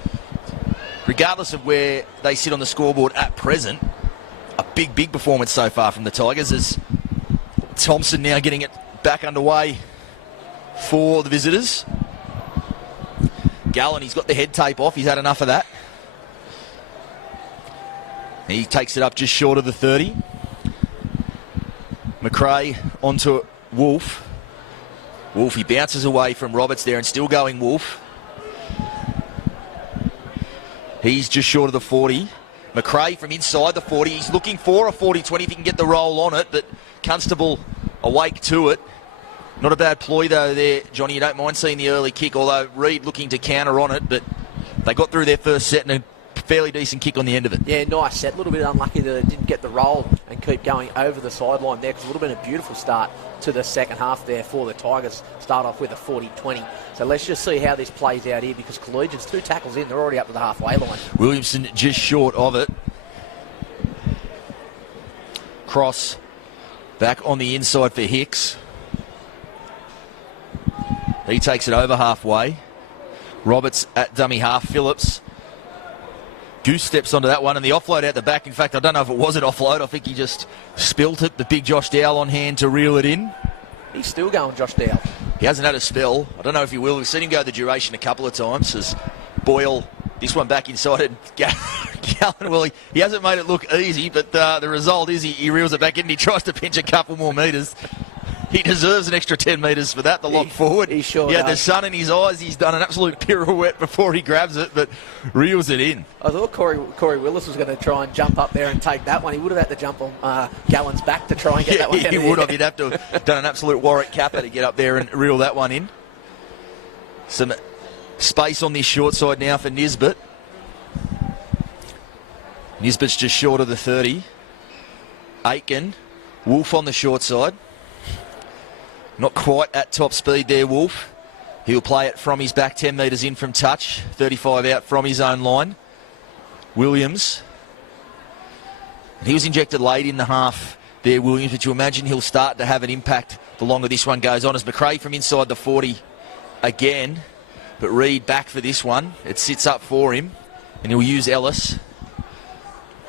regardless of where they sit on the scoreboard at present, a big performance so far from the Tigers as Thompson now getting it back underway for the visitors. Gallen, he's got the head tape off. He's had enough of that. He takes it up just short of the 30. McRae onto Wolf. Wolf, he bounces away from Roberts there and still going Wolf. He's just short of the 40. McRae from inside the 40. He's looking for a 40-20 if he can get the roll on it, but Constable awake to it. Not a bad ploy though there, Johnny. You don't mind seeing the early kick, although Reid looking to counter on it, but they got through their first set and a fairly decent kick on the end of it. Yeah, nice set. A little bit unlucky that it didn't get the roll and keep going over the sideline there, because it would have been a beautiful start to the second half there for the Tigers. Start off with a 40-20. So let's just see how this plays out here, because Collegians 2 tackles in, they're already up to the halfway line. Williamson just short of it. Cross back on the inside for Hicks. He takes it over halfway. Roberts at dummy half. Phillips. Goose steps onto that one, and the offload out the back. In fact, I don't know if it was an offload. I think he just spilt it. The big Josh Dowell on hand to reel it in. He's still going, Josh Dowell. He hasn't had a spell. I don't know if he will. We've seen him go the duration a couple of times as Boyle, this one back inside, and Gallen, well, he hasn't made it look easy, but the result is he reels it back in and he tries to pinch a couple more metres. He deserves an extra 10 metres for that, the lock forward. He sure He had does. the sun in his eyes. He's done an absolute pirouette before he grabs it, but reels it in. I thought Corey Willis was going to try and jump up there and take that one. He would have had to jump on Gallen's back to try and get that one out he of would there. have. He'd have to have done an absolute Warwick Kappa to get up there and reel that one in. Some space on this short side now for Nisbet. Nisbet's just short of the 30. Aitken. Wolf on the short side. Not quite at top speed there, Wolf. He'll play it from his back, 10 metres in from touch. 35 out from his own line. Williams. And he was injected late in the half there, Williams, but you imagine he'll start to have an impact the longer this one goes on, as McRae from inside the 40 again. But Reid back for this one. It sits up for him, and he'll use Ellis,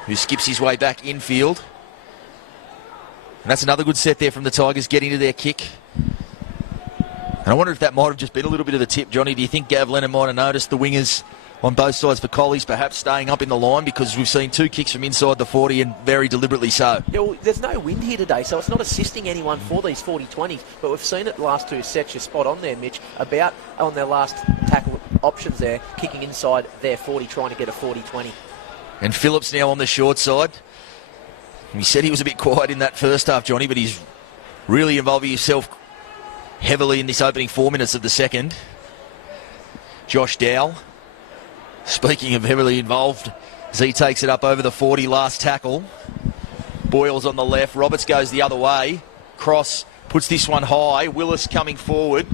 who skips his way back infield. And that's another good set there from the Tigers, getting to their kick. And I wonder if that might have just been a little bit of the tip, Johnny. Do you think Gav Lennon might have noticed the wingers on both sides for Collies perhaps staying up in the line, because we've seen 2 kicks from inside the 40 and very deliberately so? Yeah, well, there's no wind here today, so it's not assisting anyone for these 40-20s, but we've seen it the last 2 sets. You're spot on there, Mitch, about on their last tackle options there, kicking inside their 40, trying to get a 40-20. And Phillips now on the short side. He said he was a bit quiet in that first half, Johnny, but he's really involving himself heavily in this opening 4 minutes of the second. Josh Dowell, speaking of heavily involved, as he takes it up over the 40, last tackle. Boyle's on the left. Roberts goes the other way. Cross puts this one high. Willis coming forward.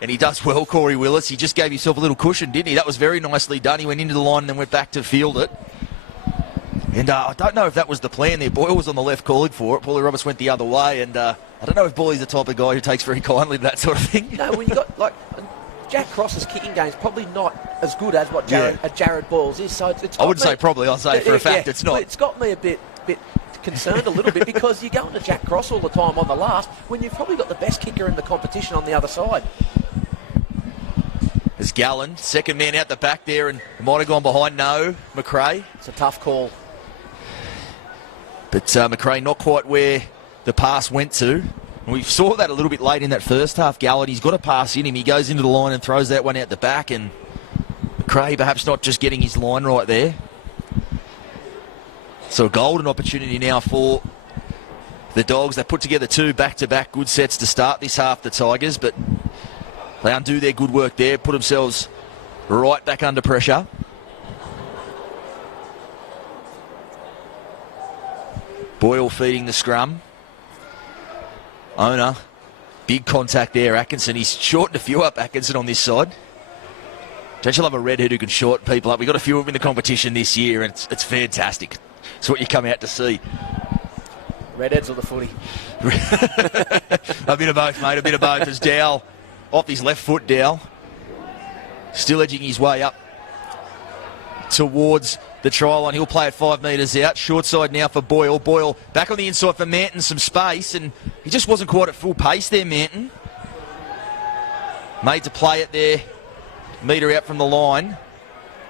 And he does well, Corey Willis. He just gave himself a little cushion, didn't he? That was very nicely done. He went into the line and then went back to field it. And I don't know if that was the plan there. Boyle was on the left calling for it. Paulie Roberts went the other way. And I don't know if Boyle's the type of guy who takes very kindly to that sort of thing. No, when you got, like, Jack Cross's kicking game is probably not as good as what Jared Boyle's is. So it's I wouldn't say probably. I'll say for a fact it's not. It's got me a bit concerned a little bit because you're going to Jack Cross all the time on the last when you've probably got the best kicker in the competition on the other side. There's Gallen, second man out the back there, and might have gone behind. No, McRae. It's a tough call. But McRae not quite where the pass went to. And we saw that a little bit late in that first half, Gallen. He's got a pass in him. He goes into the line and throws that one out the back, and McRae perhaps not just getting his line right there. So a golden opportunity now for the Dogs. They put together 2 back-to-back good sets to start this half, the Tigers, but they undo their good work there, put themselves right back under pressure. Boyle feeding the scrum. Owner, big contact there, Atkinson. He's shortened a few up, Atkinson, on this side. Don't you love a redhead who can shorten people up? We've got a few of them in the competition this year, and it's fantastic. It's what you come out to see. Redheads or the footy? A bit of both, mate, a bit of both. As Dow, off his left foot, Dow, still edging his way up towards the try line. He'll play it 5 metres out. Short side now for Boyle. Boyle back on the inside for Manton, some space, and he just wasn't quite at full pace there, Manton. Made to play it there. Metre out from the line.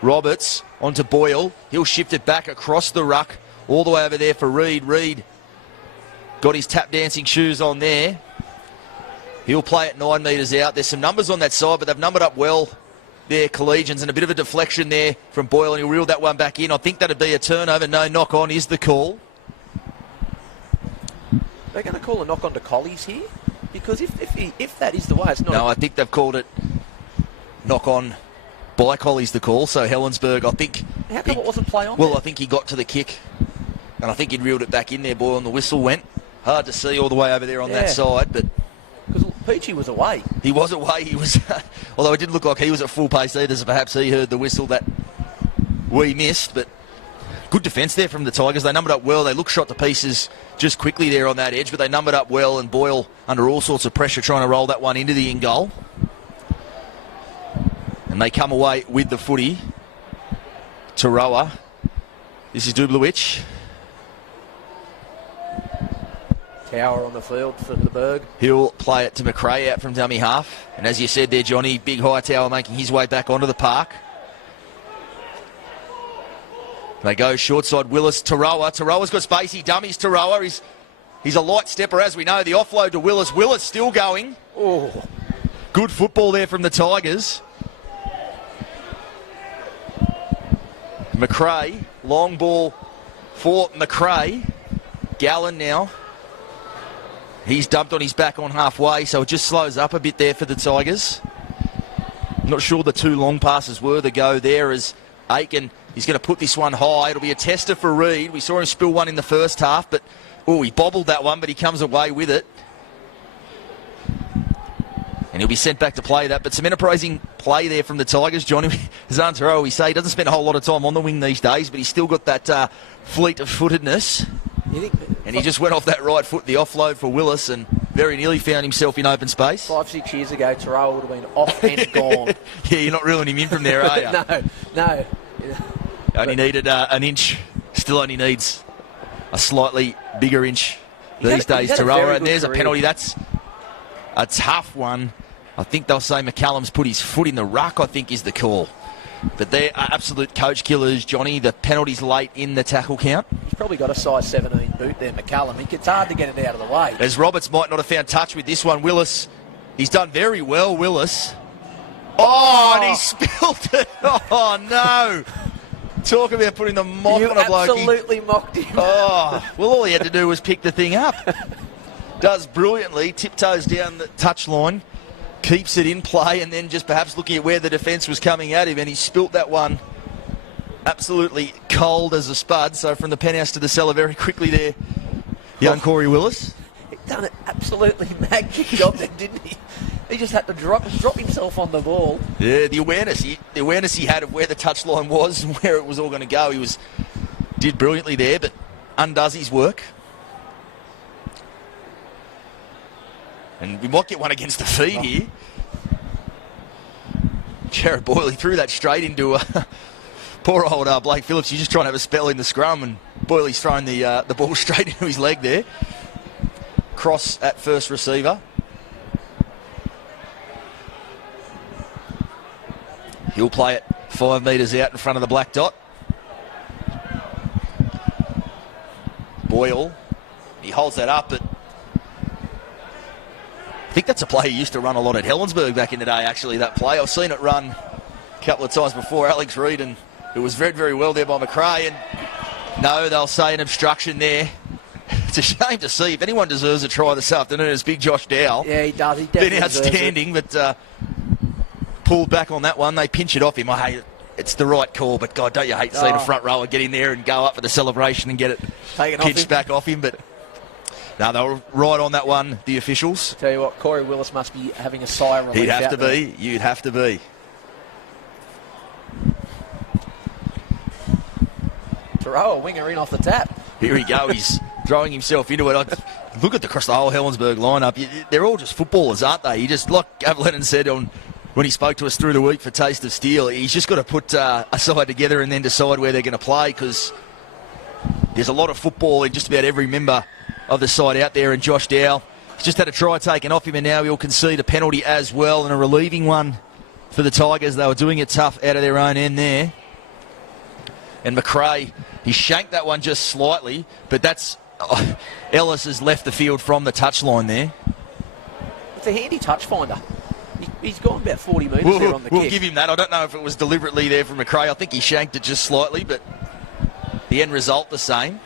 Roberts onto Boyle. He'll shift it back across the ruck all the way over there for Reid. Reid got his tap dancing shoes on there. He'll play it 9 metres out. There's some numbers on that side, but they've numbered up well there, Collegians, and a bit of a deflection there from Boyle, and he'll reel that one back in. I think that'd be a turnover. No, knock on is the call. They're going to call a knock on to Collies here? Because if that is the way, it's not... No, I think they've called it knock on by Collies, the call. So Helensburgh, I think... How come it wasn't play on? Well, there? I think he got to the kick, and I think he'd reeled it back in there, Boyle, and the whistle went. Hard to see all the way over there on that side, but... Because Peachy was away. He was away. He was, although it didn't look like he was at full pace either, so perhaps he heard the whistle that we missed. But good defence there from the Tigers. They numbered up well. They looked shot to pieces just quickly there on that edge, but they numbered up well, and Boyle under all sorts of pressure trying to roll that one into the in goal. And they come away with the footy. Taroa. This is Dublowich. Tower on the field for the Berg. He'll play it to McRae out from dummy half. And as you said there, Johnny, big high tower making his way back onto the park. They go short side, Willis, Taroa. Taroa's got space, he dummies Taroa. He's a light stepper, as we know. The offload to Willis. Willis still going. Oh, good football there from the Tigers. McRae, long ball for McRae. Gallen now. He's dumped on his back on halfway, so it just slows up a bit there for the Tigers. Not sure the 2 long passes were the go there, as Aiken, he's going to put this one high. It'll be a tester for Reid. We saw him spill one in the first half, but he bobbled that one, but he comes away with it. And he'll be sent back to play that. But some enterprising play there from the Tigers. Johnny Zantaro, we say, he doesn't spend a whole lot of time on the wing these days, but he's still got that fleet of footedness. And he just went off that right foot, the offload for Willis, and very nearly found himself in open space. 5-6 years ago, Terrell would have been off and gone. Yeah, you're not reeling him in from there, are you? No. Only needed an inch. Still only needs a slightly bigger inch these days, Terrell. And there's a penalty. That's a tough one. I think they'll say McCallum's put his foot in the ruck, I think, is the call. But they're absolute coach killers, Johnny. The penalty's late in the tackle count. He's probably got a size 17 boot there, McCallum. It's hard to get it out of the way. As Roberts might not have found touch with this one. Willis, he's done very well, Willis. Oh, and he spilled it. Oh, no. Talk about putting the mock on a bloke. You absolutely mocked him. Oh, well, all he had to do was pick the thing up. Does brilliantly, tiptoes down the touchline. Keeps it in play, and then just perhaps looking at where the defence was coming at him, and he spilt that one absolutely cold as a spud. So from the penthouse to the cellar very quickly there, young Corey Willis. He done an absolutely magic job there, didn't he? He just had to drop himself on the ball. Yeah, the awareness he had of where the touchline was and where it was all going to go. He did brilliantly there, but undoes his work. And we might get one against the feed here. Jared Boyle, he threw that straight into poor old Blake Phillips. He's just trying to have a spell in the scrum, and Boyley's thrown the ball straight into his leg there. Cross at first receiver. He'll play it 5 metres out in front of the black dot. Boyle, he holds that up, but I think that's a play he used to run a lot at Helensburgh back in the day, actually, that play. I've seen it run a couple of times before, Alex Reid, and it was very, very well there by McRae. And no, they'll say an obstruction there. It's a shame to see. If anyone deserves a try this afternoon, it's big Josh Dow. Yeah, he does. He definitely been outstanding, but pulled back on that one. They pinch it off him. I hate it. It's the right call, but God, don't you hate seeing a front rower get in there and go up for the celebration and get it pinched back off him? But no, they were right on that one, the officials. Tell you what, Corey Willis must be having a sigh of relief. He'd have to be. You'd have to be. Throw a winger in off the tap. Here we go. He's throwing himself into it. Look across the whole Helensburgh lineup. They're all just footballers, aren't they? You just, like Gav Lennon said when he spoke to us through the week for Taste of Steel, he's just got to put a side together and then decide where they're going to play, because there's a lot of football in just about every member of the side out there. And Josh Dow, he's just had a try taken off him, and now he'll concede a penalty as well, and a relieving one for the Tigers. They were doing it tough out of their own end there. And McRae, he shanked that one just slightly, but that's Ellis has left the field from the touchline there. It's a handy touch finder. He's gone about 40 metres there on the kick. We'll give him that. I don't know if it was deliberately there from McRae. I think he shanked it just slightly, but the end result the same.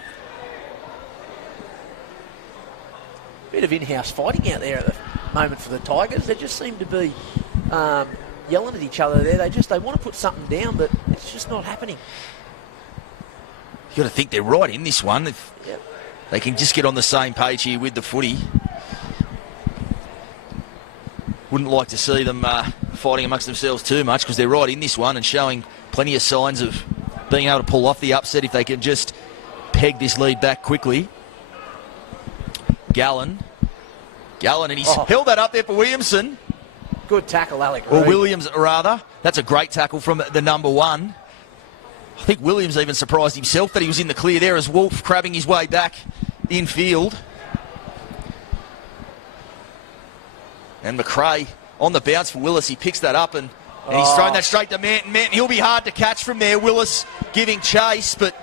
Bit of in-house fighting out there at the moment for the Tigers. They just seem to be yelling at each other there. They want to put something down, but it's just not happening. You've got to think they're right in this one. If Yep. they can just get on the same page here with the footy. Wouldn't like to see them fighting amongst themselves too much, because they're right in this one and showing plenty of signs of being able to pull off the upset if they can just peg this lead back quickly. Gallen, and he's held that up there for Williamson. Good tackle, Alec. Or Williams, rather. That's a great tackle from the number one. I think Williams even surprised himself that he was in the clear there as Wolf crabbing his way back infield. And McRae on the bounce for Willis. He picks that up and he's thrown that straight to Manton. Manton, he'll be hard to catch from there. Willis giving chase, but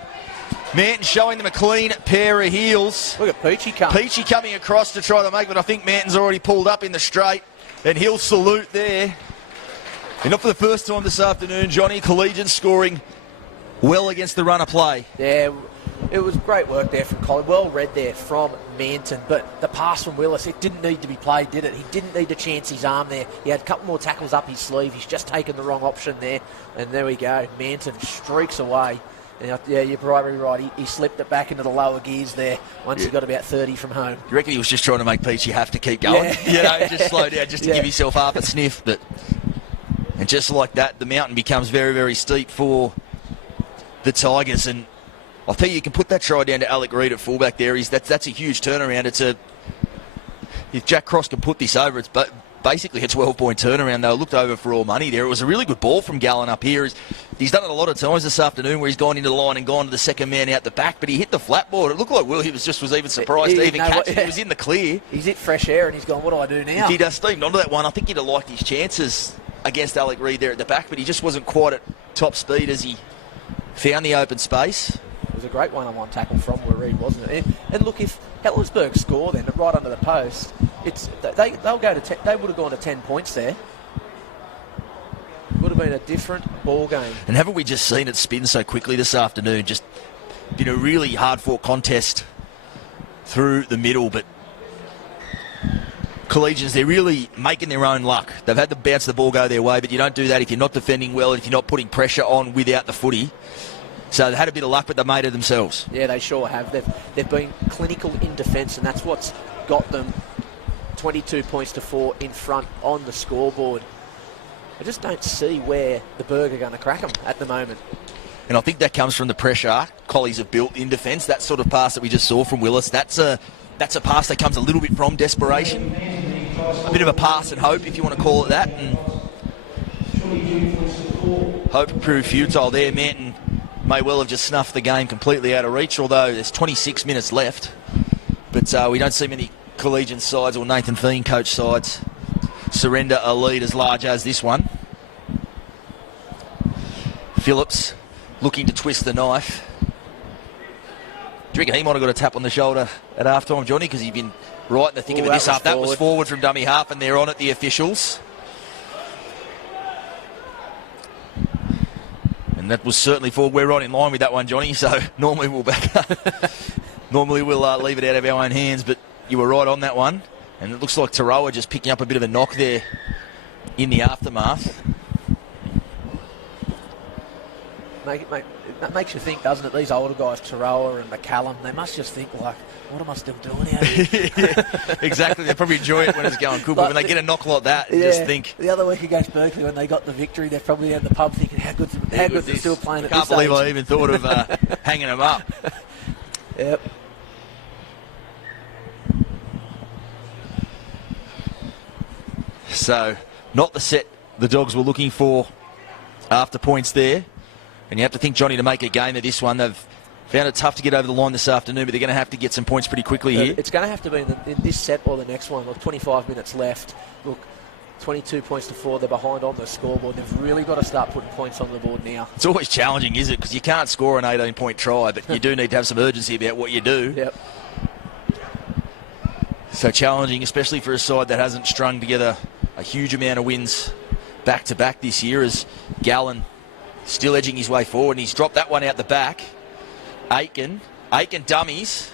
Manton showing them a clean pair of heels. Look at Peachy coming. Peachy coming across to try to make it. I think Manton's already pulled up in the straight, and he'll salute there. And not for the first time this afternoon, Johnny, Collegians scoring well against the run of play. Yeah, it was great work there from Colin. Well read there from Manton, but the pass from Willis, it didn't need to be played, did it? He didn't need to chance his arm there. He had a couple more tackles up his sleeve. He's just taken the wrong option there. And there we go. Manton streaks away. And yeah, you're probably right. He slipped it back into the lower gears there once he got about 30 from home. You reckon he was just trying to make Peachy have to keep going? Yeah. Just slow down just to give himself half a sniff. And just like that, the mountain becomes very, very steep for the Tigers. And I'll tell you can put that try down to Alec Reid at fullback there. That's a huge turnaround. If Jack Cross can put this over, it's basically a 12-point turnaround. They were looked over for all money there. It was a really good ball from Gallen up here. He's done it a lot of times this afternoon where he's gone into the line and gone to the second man out the back, but he hit the flat board. It looked like Williams just was even surprised to even catch it. He was in the clear. He's hit fresh air and he's gone, what do I do now? If he'd steamed onto that one, I think he'd have liked his chances against Alec Reid there at the back, but he just wasn't quite at top speed as he found the open space. It was a great one-on-one tackle from Reid, wasn't it? And look, if Helensburgh score then right under the post, they would have gone to 10 points there. Would have been a different ball game. And haven't we just seen it spin so quickly this afternoon? Just been a really hard-fought contest through the middle, but Collegians, they're really making their own luck. They've had to bounce the ball go their way, but you don't do that if you're not defending well and if you're not putting pressure on without the footy. So they had a bit of luck, but they made it themselves. Yeah, they sure have. They've been clinical in defence, and that's what's got them 22 points to 4 in front on the scoreboard. I just don't see where the Berg are going to crack them at the moment. And I think that comes from the pressure Collies have built in defence. That sort of pass that we just saw from Willis, that's a pass that comes a little bit from desperation. A bit of a pass and hope, if you want to call it that. And hope proved futile there. Manton may well have just snuffed the game completely out of reach, although there's 26 minutes left. But we don't see many Collegian sides or Nathan Feen coach sides surrender a lead as large as this one. Phillips looking to twist the knife. Do you reckon he might have got a tap on the shoulder at half-time, Johnny? Because he'd been right in the thick of it this half. That was forward from dummy half, and they're on it, the officials. And that was certainly forward. We're right in line with that one, Johnny, so normally we'll back up. Normally we'll leave it out of our own hands, but you were right on that one. And it looks like Taroa just picking up a bit of a knock there in the aftermath. That makes you think, doesn't it? These older guys, Taroa and McCallum, they must just think, like, what am I still doing out here? Yeah, exactly. They probably enjoy it when it's going good, but when they get a knock like that, just think. The other week against Berkeley, when they got the victory, they're probably in the pub thinking, how good's it still playing at this stage? Can't believe age? I even thought of hanging them up. Yep. So, not the set the Dogs were looking for after points there. And you have to think, Johnny, to make a game of this one. They've found it tough to get over the line this afternoon, but they're going to have to get some points pretty quickly here. It's going to have to be in this set or the next one. Look, 25 minutes left. Look, 22 points to 4. They're behind on the scoreboard. They've really got to start putting points on the board now. It's always challenging, is it? Because you can't score an 18-point try, but you do need to have some urgency about what you do. Yep. So challenging, especially for a side that hasn't strung together a huge amount of wins back-to-back this year, as Gallen still edging his way forward, and he's dropped that one out the back. Aiken dummies.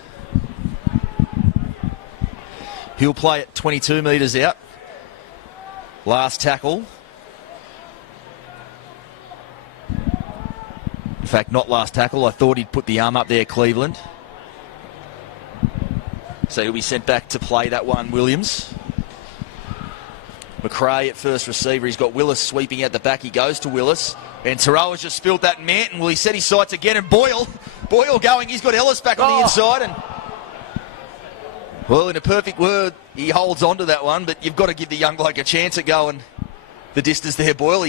He'll play it 22 metres out. Last tackle. In fact, not last tackle. I thought he'd put the arm up there, Cleveland. So he'll be sent back to play that one, Williams. McRae at first receiver. He's got Willis sweeping out the back. He goes to Willis. And Taroa's just spilled that Manton. Well, he set his sights again. And Boyle going. He's got Ellis back on the inside. And well, in a perfect word, he holds on to that one. But you've got to give the young bloke a chance at going the distance there, Boyle.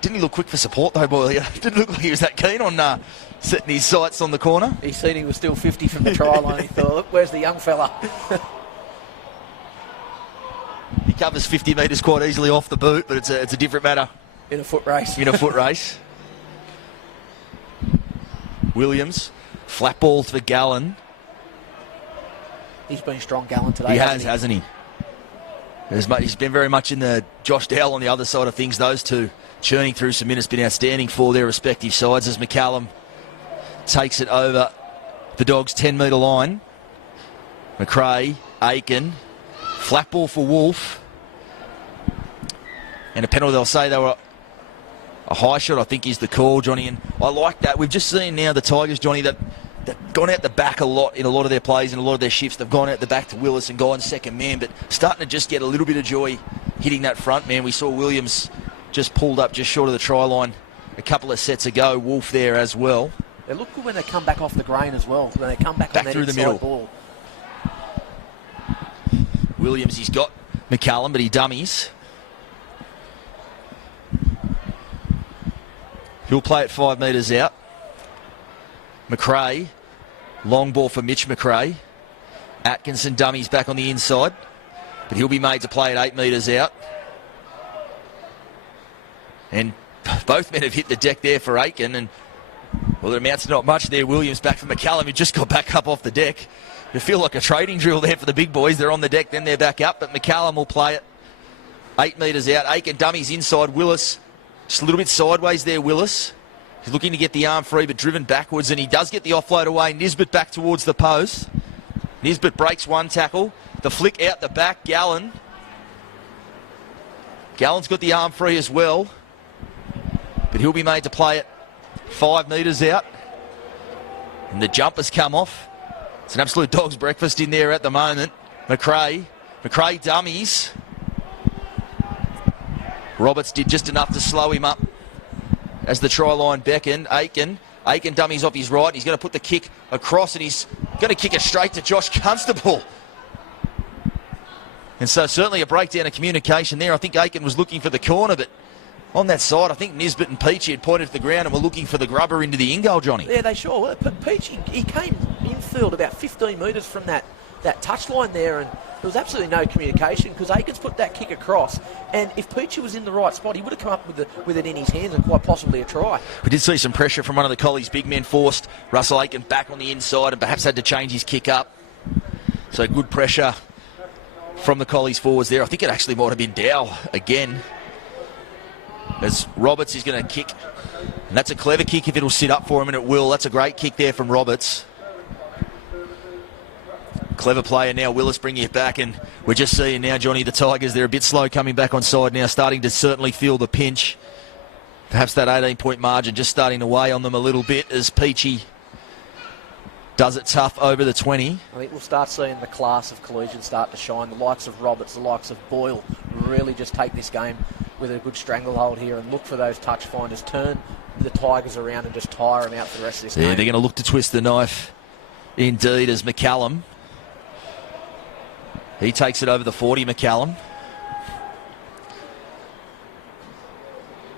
Didn't he look quick for support, though, Boyle? Didn't look like he was that keen on setting his sights on the corner. He seen he was still 50 from the try line. He thought, look, where's the young fella? He covers 50 metres quite easily off the boot, but it's a different matter. In a foot race. In a foot race. Williams, flat ball for Gallen. He's been strong, Gallen, today. He hasn't he? He's been very much in the Josh Dowell on the other side of things. Those two churning through some minutes, been outstanding for their respective sides as McCallum takes it over the Dogs' 10-metre line. McRae, Aiken, flat ball for Wolf. And a penalty, they'll say they were a high shot, I think, is the call, Johnny. And I like that. We've just seen now the Tigers, Johnny, that they've gone out the back a lot in a lot of their plays and a lot of their shifts. They've gone out the back to Willis and gone second man, but starting to just get a little bit of joy hitting that front man. We saw Williams just pulled up just short of the try line a couple of sets ago. Wolf there as well. They look good when they come back off the grain as well. When they come back on that through the inside middle. Ball. Williams, he's got McCallum, but he dummies. He'll play it 5 metres out. McRae, long ball for Mitch McRae. Atkinson dummies back on the inside, but he'll be made to play at 8 metres out. And both men have hit the deck there for Aiken, and well, it amounts to not much there. Williams back for McCallum, who just got back up off the deck. You feel like a trading drill there for the big boys. They're on the deck, then they're back up, but McCallum will play it 8 metres out. Aiken dummies inside. Willis just a little bit sideways there, Willis. He's looking to get the arm free, but driven backwards, and he does get the offload away. Nisbet back towards the post. Nisbet breaks one tackle. The flick out the back, Gallen. Gallen's got the arm free as well, but he'll be made to play it 5 metres out. And the jumpers come off. It's an absolute dog's breakfast in there at the moment. McRae dummies. Roberts did just enough to slow him up as the try line beckoned. Aiken dummies off his right. He's going to put the kick across, and he's going to kick it straight to Josh Constable. And so certainly a breakdown of communication there. I think Aiken was looking for the corner, but on that side, I think Nisbet and Peachy had pointed to the ground and were looking for the grubber into the in-goal, Johnny. Yeah, they sure were. But Peachy, he came infield about 15 metres from that touchline there, and there was absolutely no communication because Aikens put that kick across, and if Peachy was in the right spot, he would have come up with it in his hands and quite possibly a try. We did see some pressure from one of the Collies' big men, forced Russell Aiken back on the inside and perhaps had to change his kick up. So good pressure from the Collies forwards there. I think it actually might have been Dow again, as Roberts is going to kick. And that's a clever kick if it'll sit up for him, and it will. That's a great kick there from Roberts. Clever player now, Willis bringing it back, and we're just seeing now, Johnny, the Tigers, they're a bit slow coming back on side now, starting to certainly feel the pinch. Perhaps that 18-point margin just starting to weigh on them a little bit as Peachy does it tough over the 20. I think we'll start seeing the class of Collegians start to shine. The likes of Roberts, the likes of Boyle really just take this game with a good stranglehold here and look for those touch finders, turn the Tigers around and just tire them out for the rest of this game. Yeah, they're going to look to twist the knife indeed as McCallum. He takes it over the 40, McCallum.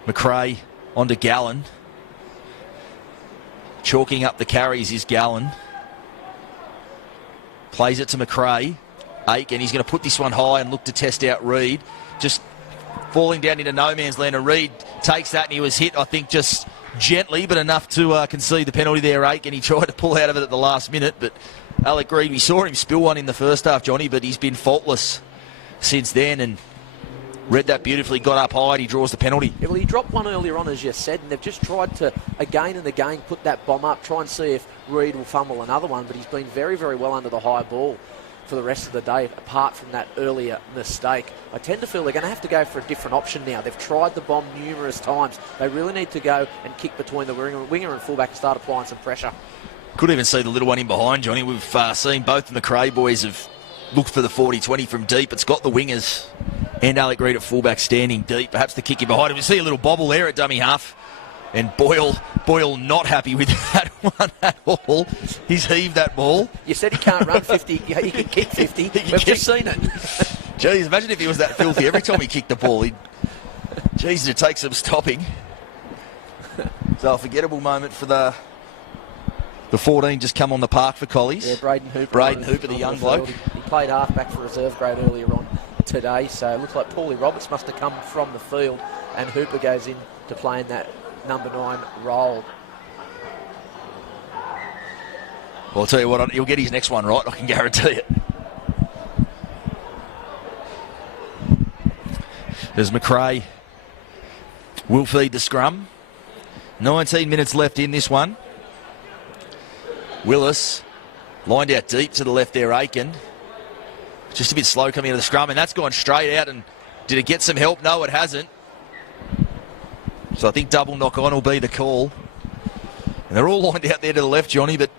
McRae onto Gallen. Chalking up the carries is Gallen. Plays it to McRae. Aiken, he's going to put this one high and look to test out Reid. Just falling down into no man's land. And Reid takes that and he was hit, I think, just gently, but enough to concede the penalty there, Aiken. He tried to pull out of it at the last minute, but Alec Reid, we saw him spill one in the first half, Johnny, but he's been faultless since then and read that beautifully, got up high, and he draws the penalty. Yeah, well, he dropped one earlier on, as you said, and they've just tried to, again and again, put that bomb up, try and see if Reid will fumble another one, but he's been very, very well under the high ball for the rest of the day, apart from that earlier mistake. I tend to feel they're going to have to go for a different option now. They've tried the bomb numerous times. They really need to go and kick between the winger and fullback and start applying some pressure. Could even see the little one in behind, Johnny. We've seen both the McRae boys have looked for the 40-20 from deep. It's got the wingers and Alec Reid at fullback standing deep. Perhaps the kick in behind him. You see a little bobble there at dummy half. And Boyle not happy with that one at all. He's heaved that ball. You said he can't run 50. He can kick 50. We've just seen it. Jeez, imagine if he was that filthy every time he kicked the ball. Jeez, it takes some stopping. So a forgettable moment for the 14 just come on the park for Collies. Yeah, Braden Hooper. Braden Hooper, the young bloke. He played halfback for reserve grade earlier on today, so it looks like Paulie Roberts must have come from the field, and Hooper goes in to play in that number 9 role. Well, I'll tell you what, he'll get his next one right, I can guarantee it. There's McRae. Will feed the scrum. 19 minutes left in this one. Willis lined out deep to the left there, Aiken. Just a bit slow coming out of the scrum, and that's gone straight out. And did it get some help? No, it hasn't. So I think double knock on will be the call. And they're all lined out there to the left, Johnny, but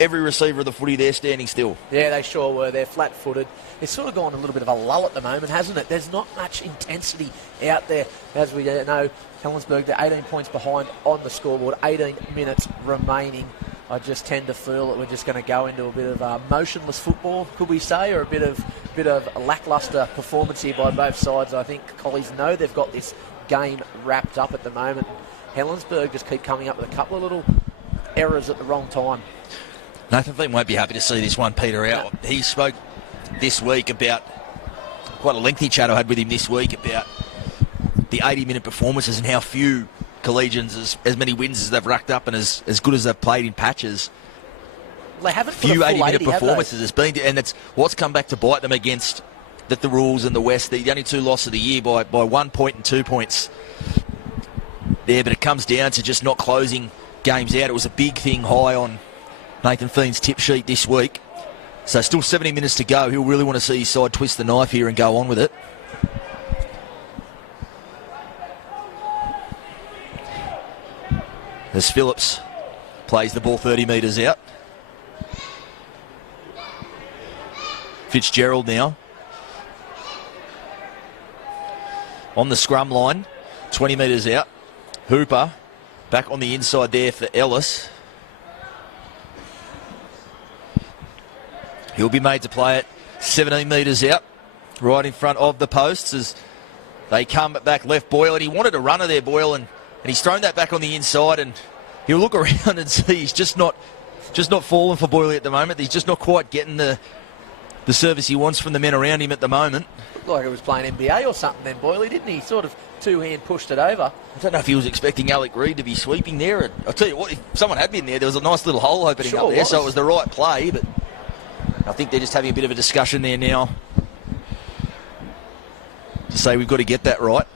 every receiver of the footy there standing still. Yeah, they sure were. They're flat-footed. It's sort of gone a little bit of a lull at the moment, hasn't it? There's not much intensity out there. As we know, Helensburgh, they're 18 points behind on the scoreboard, 18 minutes remaining. I just tend to feel that we're just going to go into a bit of motionless football, could we say, or a bit of a lacklustre performance here by both sides. I think Collies know they've got this game wrapped up at the moment. Helensburgh just keep coming up with a couple of little errors at the wrong time. Nathan Flynn won't be happy to see this one peter out. He spoke this week about, quite a lengthy chat I had with him this week about the 80-minute performances and how few Collegians, as many wins as they've racked up and as good as they've played in patches. They haven't few 80-minute 80, performances. It's been, and it's what's come back to bite them against the Rules and the West. The only 2 losses of the year by 1 point and 2 points there, but it comes down to just not closing games out. It was a big thing high on Nathan Feen's tip sheet this week. So still 70 minutes to go. He'll really want to see his side twist the knife here and go on with it. As Phillips plays the ball 30 metres out. Fitzgerald now on the scrum line, 20 metres out. Hooper back on the inside there for Ellis. He'll be made to play it 17 metres out, right in front of the posts as They come back left, Boyle, and he wanted a runner there, Boyle, and he's thrown that back on the inside, and he'll look around and see he's just not falling for Boyle at the moment. He's just not quite getting the service he wants from the men around him at the moment. Looked like he was playing NBA or something then, Boyle, didn't he? Sort of two-hand pushed it over. I don't know if he was expecting Alec Reid to be sweeping there. I'll tell you what, if someone had been there was a nice little hole opening up there, so it was the right play, but I think they're just having a bit of a discussion there now to say we've got to get that right.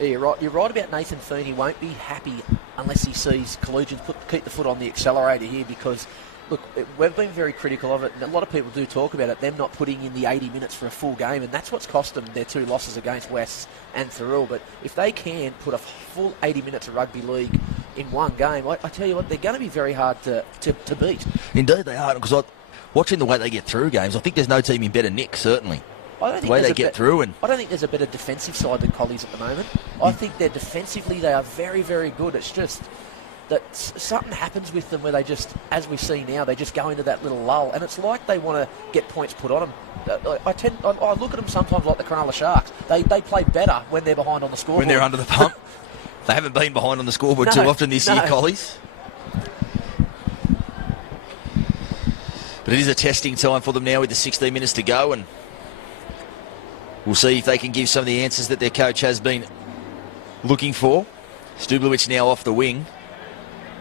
Yeah, you're right. You're right about Nathan Feen. He won't be happy unless he sees Collegians keep the foot on the accelerator here because, look, we've been very critical of it, and a lot of people do talk about it, them not putting in the 80 minutes for a full game, and that's what's cost them their 2 losses against West and Thuril. But if they can put a full 80 minutes of rugby league in one game, I tell you what, they're going to be very hard to beat. Indeed they are, because watching the way they get through games, I think there's no team in better nick, certainly. I don't think the way they get through. And I don't think there's a better defensive side than Collies at the moment. I think they're defensively, they are very, very good. It's just that something happens with them where they just, as we see now, they just go into that little lull, and it's like they want to get points put on them. I look at them sometimes like the Cronulla Sharks. They play better when they're behind on the scoreboard. When they're under the pump. They haven't been behind on the scoreboard too often this year, Collies. But it is a testing time for them now with the 16 minutes to go, and we'll see if they can give some of the answers that their coach has been looking for. Stublewicz now off the wing.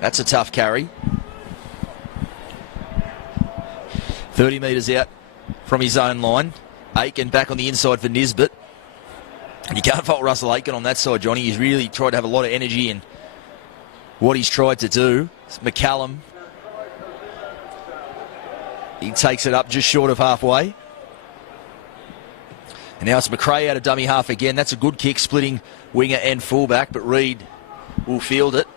That's a tough carry. 30 metres out from his own line. Aiken back on the inside for Nisbet. And you can't fault Russell Aiken on that side, Johnny. He's really tried to have a lot of energy in what he's tried to do. It's McCallum. He takes it up just short of halfway. And now it's McRae out of dummy half again. That's a good kick, splitting winger and fullback, but Reid will field it.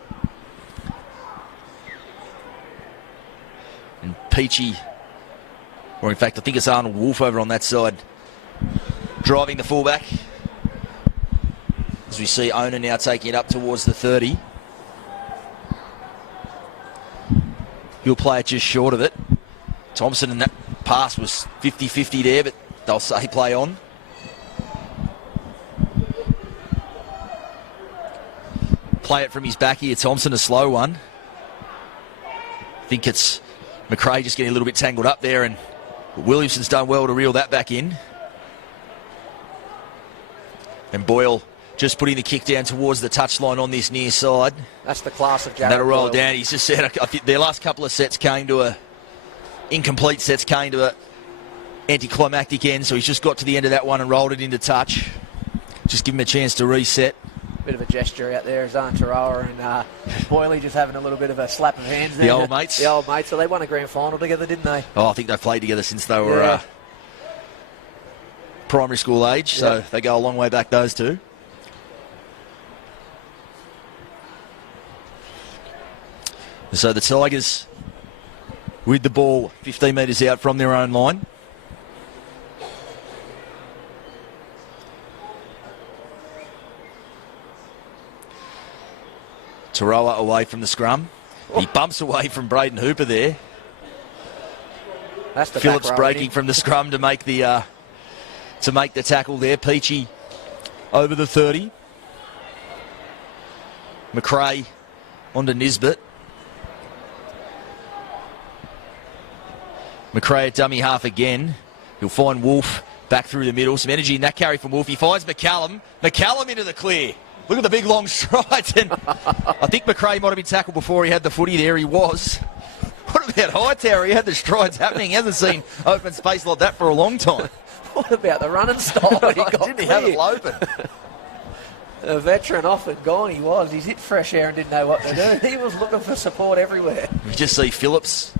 And Peachy, or in fact, I think it's Arnold Wolf over on that side, driving the fullback. As we see Ona now taking it up towards the 30. He'll play it just short of it. Thompson, and that pass was 50-50 there, but they'll say play on. Play it from his back here, Thompson, a slow one. I think it's McRae just getting a little bit tangled up there, and Williamson's done well to reel that back in. And Boyle just putting the kick down towards the touchline on this near side. That's the class of Jared That'll roll Boyle. down. He's just said, I think their last couple of sets came to a incomplete sets, came to a anticlimactic end, so he's just got to the end of that one and rolled it into touch. Just give him a chance to reset. Bit of a gesture out there, Zana Tarawa and Boyley just having a little bit of a slap of hands there. The old mates. The old mates. So they won a grand final together, didn't they? Oh, I think they've played together since they were primary school age, so they go a long way back, those two. So the Tigers with the ball 15 metres out from their own line. Tarawa away from the scrum. He bumps away from Braden Hooper there. That's the Phillips breaking from the scrum to make the tackle there. Peachy over the 30. McRae onto Nisbet. McRae at dummy half again. He'll find Wolf back through the middle. Some energy in that carry from Wolf. He finds McCallum. McCallum into the clear. Look at the big long strides. And I think McRae might have been tackled before he had the footy there. He was. What about Hightower? He had the strides happening. He hasn't seen open space like that for a long time. What about the running style? Didn't he have it open? A veteran off and gone he was. He's hit fresh air and didn't know what to do. He was looking for support everywhere. We just see Phillips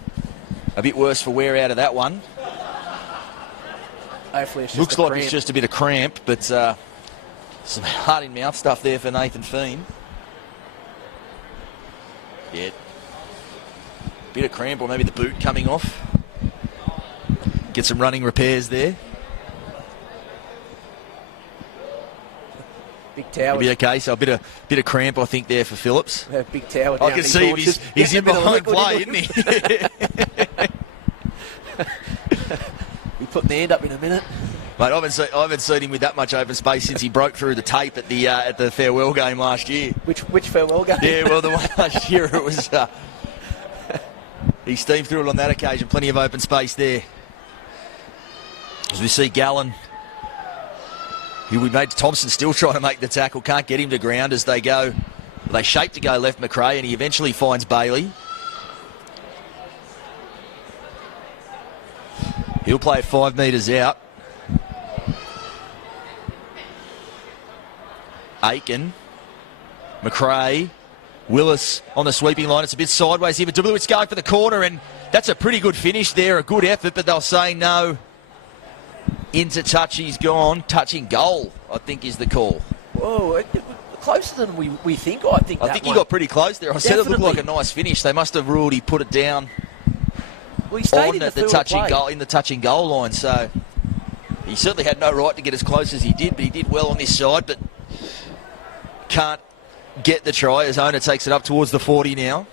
a bit worse for wear out of that one. Hopefully it's just looks like it's just a bit of cramp, but some heart in mouth stuff there for Nathan Feen. Yeah. Bit of cramp, or maybe the boot coming off. Get some running repairs there. Big tower. It'll be okay, so a bit of cramp, I think, there for Phillips. Big tower. I can see he's in behind play, isn't he? Be putting the hand up in a minute. Mate, I haven't seen him with that much open space since he broke through the tape at the farewell game last year. Which farewell game? Yeah, well, the one last year it was... he steamed through it on that occasion. Plenty of open space there. As we see Gallen, who we made Thompson still trying to make the tackle, can't get him to ground as they go. They shape to go left McRae, and he eventually finds Bailey. He'll play it 5 metres out. Aiken, McRae, Willis on the sweeping line. It's a bit sideways here, but Dubowit's going for the corner, and that's a pretty good finish there, a good effort, but they'll say no. Into touch, he's gone. Touching goal, I think, is the call. Whoa, closer than we think, I think. I think he got pretty close there. I said it looked like a nice finish. They must have ruled he put it down he stayed on in the touching goal line, so he certainly had no right to get as close as he did, but he did well on this side, but can't get the try as Ona takes it up towards the 40 now.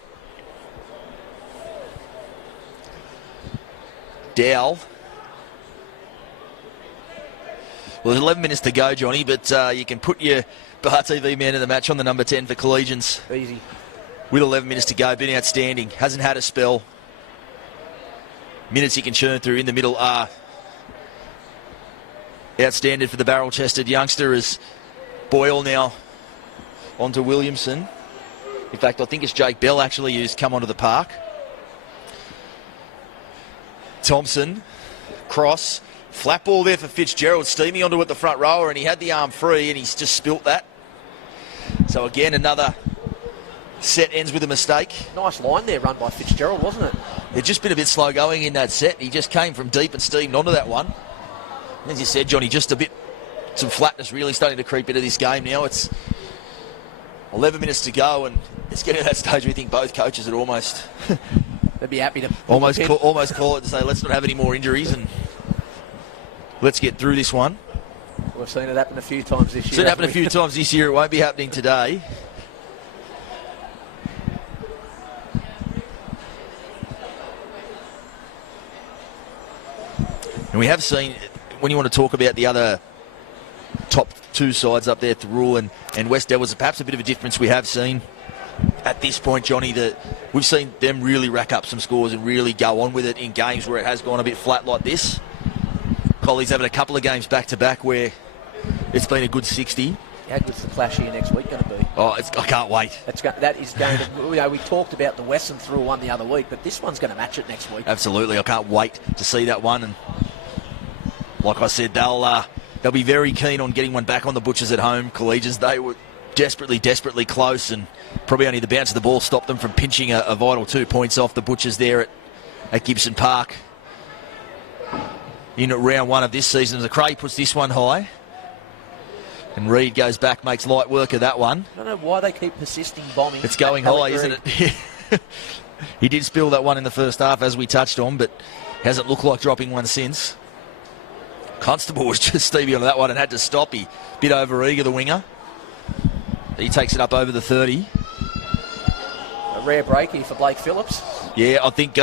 Dowell. Well, there's 11 minutes to go, Johnny, but you can put your Bar TV man of the match on the number 10 for Collegians. Easy. With 11 minutes to go, been outstanding. Hasn't had a spell. Minutes he can churn through in the middle are outstanding for the barrel-chested youngster as Boyle now onto Williamson. In fact, I think it's Jake Bell actually who's come onto the park. Thompson, cross, flat ball there for Fitzgerald, steaming onto it the front rower, and he had the arm free and he's just spilt that. So again, another set ends with a mistake. Nice line there run by Fitzgerald, wasn't it? It's just been a bit slow going in that set. He just came from deep and steamed onto that one. As you said, Johnny, just some flatness really starting to creep into this game now. It's 11 minutes to go, and it's getting to that stage where we think both coaches are almost... They'd be happy to... almost call it to say, let's not have any more injuries and let's get through this one. We've seen it happen a few times this year. Seen it happen a few times this year. It won't be happening today. And we have seen, when you want to talk about the other top two sides up there, Thurul and West Devils, perhaps a bit of a difference we have seen at this point, Johnny, that we've seen them really rack up some scores and really go on with it in games where it has gone a bit flat like this. Collie's having a couple of games back-to-back where it's been a good 60. How good's the clash here next week going to be? Oh, I can't wait. That is going to... we talked about the Western Thurul one the other week, but this one's going to match it next week. Absolutely. I can't wait to see that one. And like I said, they'll be very keen on getting one back on the Butchers at home. Collegians, they were desperately close, and probably only the bounce of the ball stopped them from pinching a vital 2 points off the Butchers there at Gibson Park in round one of this season. McRae puts this one high, and Reid goes back, makes light work of that one. I don't know why they keep persisting bombing. It's going high, isn't it? He did spill that one in the first half, as we touched on, but hasn't looked like dropping one since. Constable was just Stevie on that one and had to stop. He bit over eager, the winger. He takes it up over the 30. A rare break here for Blake Phillips. Yeah, I think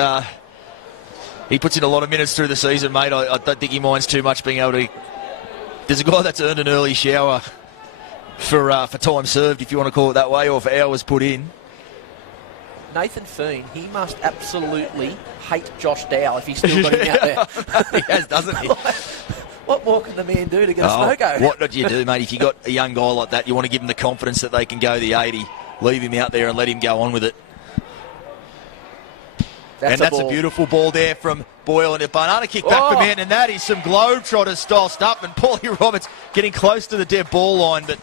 he puts in a lot of minutes through the season, mate. I don't think he minds too much being able to... There's a guy that's earned an early shower for time served, if you want to call it that way, or for hours put in. Nathan Feen, he must absolutely hate Josh Dowell if he's still got him out there. He has, doesn't he? What more can the man do to get a smoko? What do you do, mate? If you got a young guy like that, you want to give him the confidence that they can go the 80. Leave him out there and let him go on with it. That's a beautiful ball there from Boyle, and a banana kick back for man, and that is some Globetrotters style stuff, and Paulie Roberts getting close to the dead ball line, but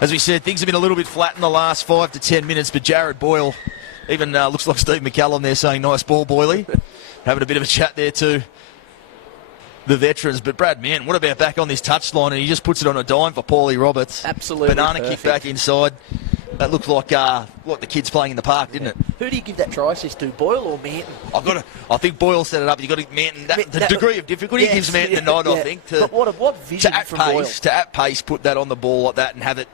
as we said, things have been a little bit flat in the last 5 to 10 minutes, but Jared Boyle, even looks like Steve McCallum there saying, nice ball, Boyley. Having a bit of a chat there too. The veterans, but Brad Mann, what about back on this touchline, and he just puts it on a dime for Paulie Roberts. Absolutely banana perfect. Kick back inside. That looked like the kids playing in the park, didn't it? Who do you give that try assist to, Boyle or Manton? I think Boyle set it up. You got to Manton. The degree of difficulty gives Manton a nod. I think. But what vision from Boyle? To at pace, put that on the ball like that and have it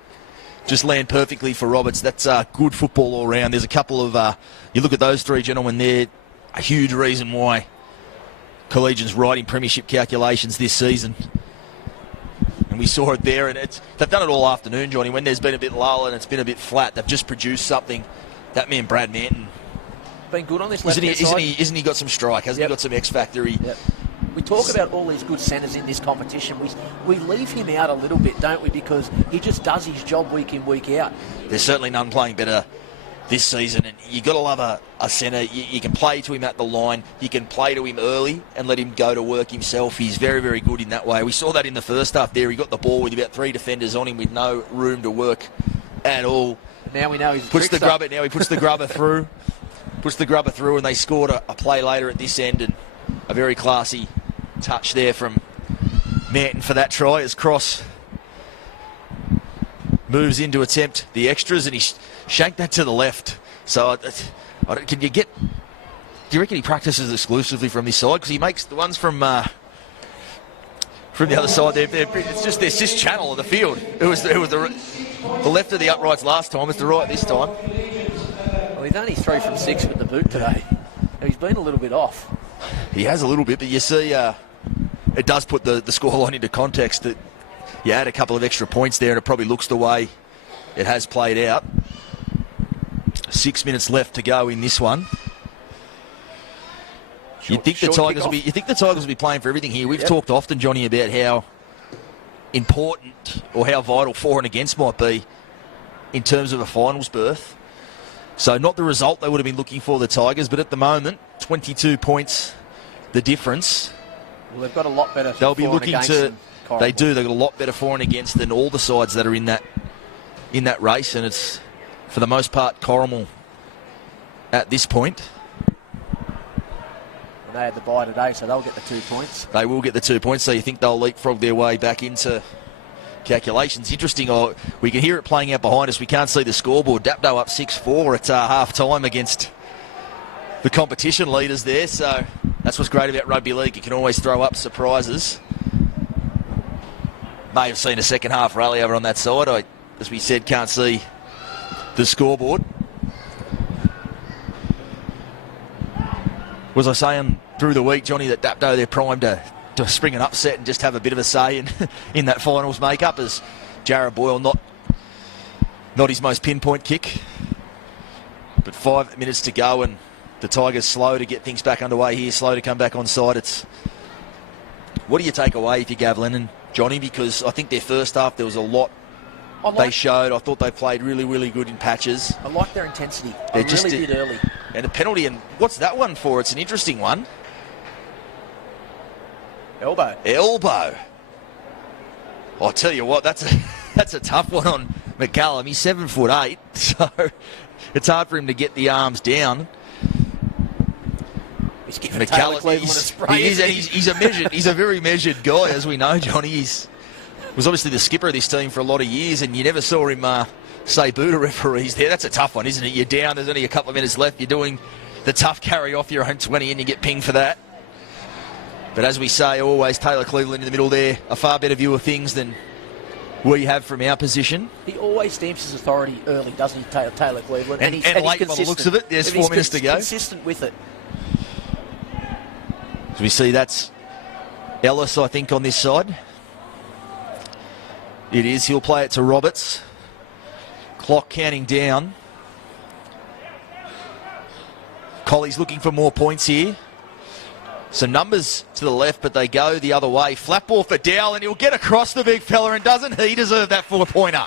just land perfectly for Roberts. That's good football all round. There's a couple of you look at those three gentlemen there. A huge reason why Collegians right in premiership calculations this season. And we saw it there, and they've done it all afternoon, Johnny. When there's been a bit lull and it's been a bit flat, they've just produced something. That man, Brad Manton, been good on this left-hand side. Isn't he got some strike? Hasn't he got some X factor? We talk about all these good centres in this competition. We leave him out a little bit, don't we? Because he just does his job week in, week out. There's certainly none playing better this season, and you got to love a centre. You can play to him at the line. You can play to him early and let him go to work himself. He's very, very good in that way. We saw that in the first half there. He got the ball with about 3 defenders on him with no room to work at all. Now we know he's puts the grubber. Now he puts the grubber through. Puts the grubber through, and they scored a play later at this end, and a very classy touch there from Manton for that try as Cross moves in to attempt the extras, and he shanked that to the left. So, do you reckon he practices exclusively from this side? Because he makes the ones from the other side. It's just this channel of the field. It was the left of the uprights last time. It's the right this time. Well, he's only 3 from 6 with the boot today. He's been a little bit off. He has a little bit, but you see, it does put the scoreline into context that you add a couple of extra points there, and it probably looks the way it has played out. 6 minutes left to go in this one. You think the Tigers will be playing for everything here? We've talked often, Johnny, about how important or how vital for and against might be in terms of a finals berth. So not the result they would have been looking for, the Tigers, but at the moment, 22 points, the difference. Well, they've got a lot better. They'll be looking to. They do. They've got a lot better for and against than all the sides that are in that race, and it's for the most part Corrimal at this point. They had the bye today, so they'll get the 2 points. They will get the 2 points, so you think they'll leapfrog their way back into calculations. Interesting, we can hear it playing out behind us. We can't see the scoreboard. Dapto up 6-4 at half-time against the competition leaders there, so that's what's great about rugby league. You can always throw up surprises. May have seen a second half rally over on that side. I, as we said, can't see the scoreboard. Was I saying through the week, Johnny, that Dapto, they're primed to spring an upset and just have a bit of a say in that finals make-up, as Jared Boyle not his most pinpoint kick. But 5 minutes to go, and the Tigers slow to get things back underway here, slow to come back on side. What do you take away if you're Gav Lennon, Johnny? Because I think their first half, there was a lot they showed. I thought they played really, really good in patches. I like their intensity. I really did early. And a penalty, and what's that one for? It's an interesting one. Elbow. I'll tell you what, that's a tough one on McCallum. He's 7'8", so it's hard for him to get the arms down. He's giving Taylor Cleveland a spray. He's a very measured guy, as we know, Johnny. He's was obviously the skipper of this team for a lot of years, and you never saw him say boo to referees there. That's a tough one, isn't it? You're down, there's only a couple of minutes left, you're doing the tough carry off your own 20 and you get pinged for that. But as we say always, Taylor Cleveland in the middle there, a far better view of things than we have from our position. He always stamps his authority early, doesn't he, Taylor Cleveland? And late by the looks of it, there's 4 minutes to go. Consistent with it. As we see, that's Ellis, I think, on this side. It is. He'll play it to Roberts. Clock counting down. Colley's looking for more points here. Some numbers to the left, but they go the other way. Flat ball for Dowell, and he'll get across the big fella, and doesn't he deserve that 4-pointer?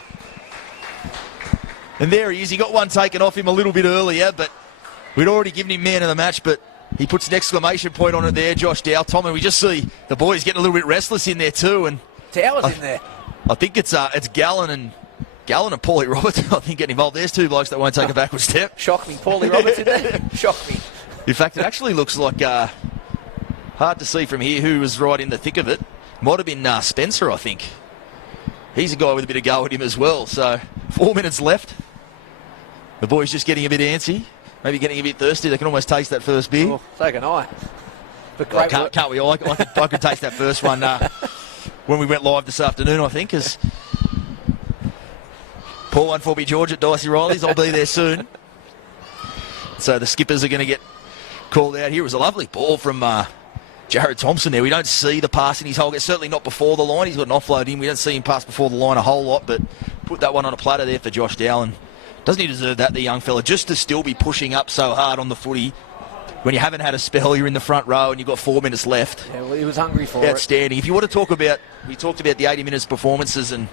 And there he is. He got one taken off him a little bit earlier, but we'd already given him man of the match, but he puts an exclamation point on it there, Josh Dowell. Tom, and we just see the boys getting a little bit restless in there too. And Towers in there. I think it's Gallen and Paulie Roberts, I think, getting involved. There's two blokes that won't take a backward step. Shock me. Paulie Roberts in there. Shock me. In fact, it actually looks like, hard to see from here who was right in the thick of it. Might have been Spencer, I think. He's a guy with a bit of go at him as well. So 4 minutes left. The boys just getting a bit antsy. Maybe getting a bit thirsty. They can almost taste that first beer. Oh, so can I. But great can't we all? I could taste that first one when we went live this afternoon, I think. As Paul 1-4B George at Dicey Riley's. I'll be there soon. So the skippers are going to get called out here. It was a lovely ball from Jared Thompson there. We don't see the pass in his hole. Certainly not before the line. He's got an offload in. We don't see him pass before the line a whole lot, but put that one on a platter there for Josh Dowling. Doesn't he deserve that, the young fella, just to still be pushing up so hard on the footy when you haven't had a spell, you're in the front row and you've got 4 minutes left. Yeah, well, he was hungry for it. Outstanding. If you want to talk about, we talked about the 80 minutes performances and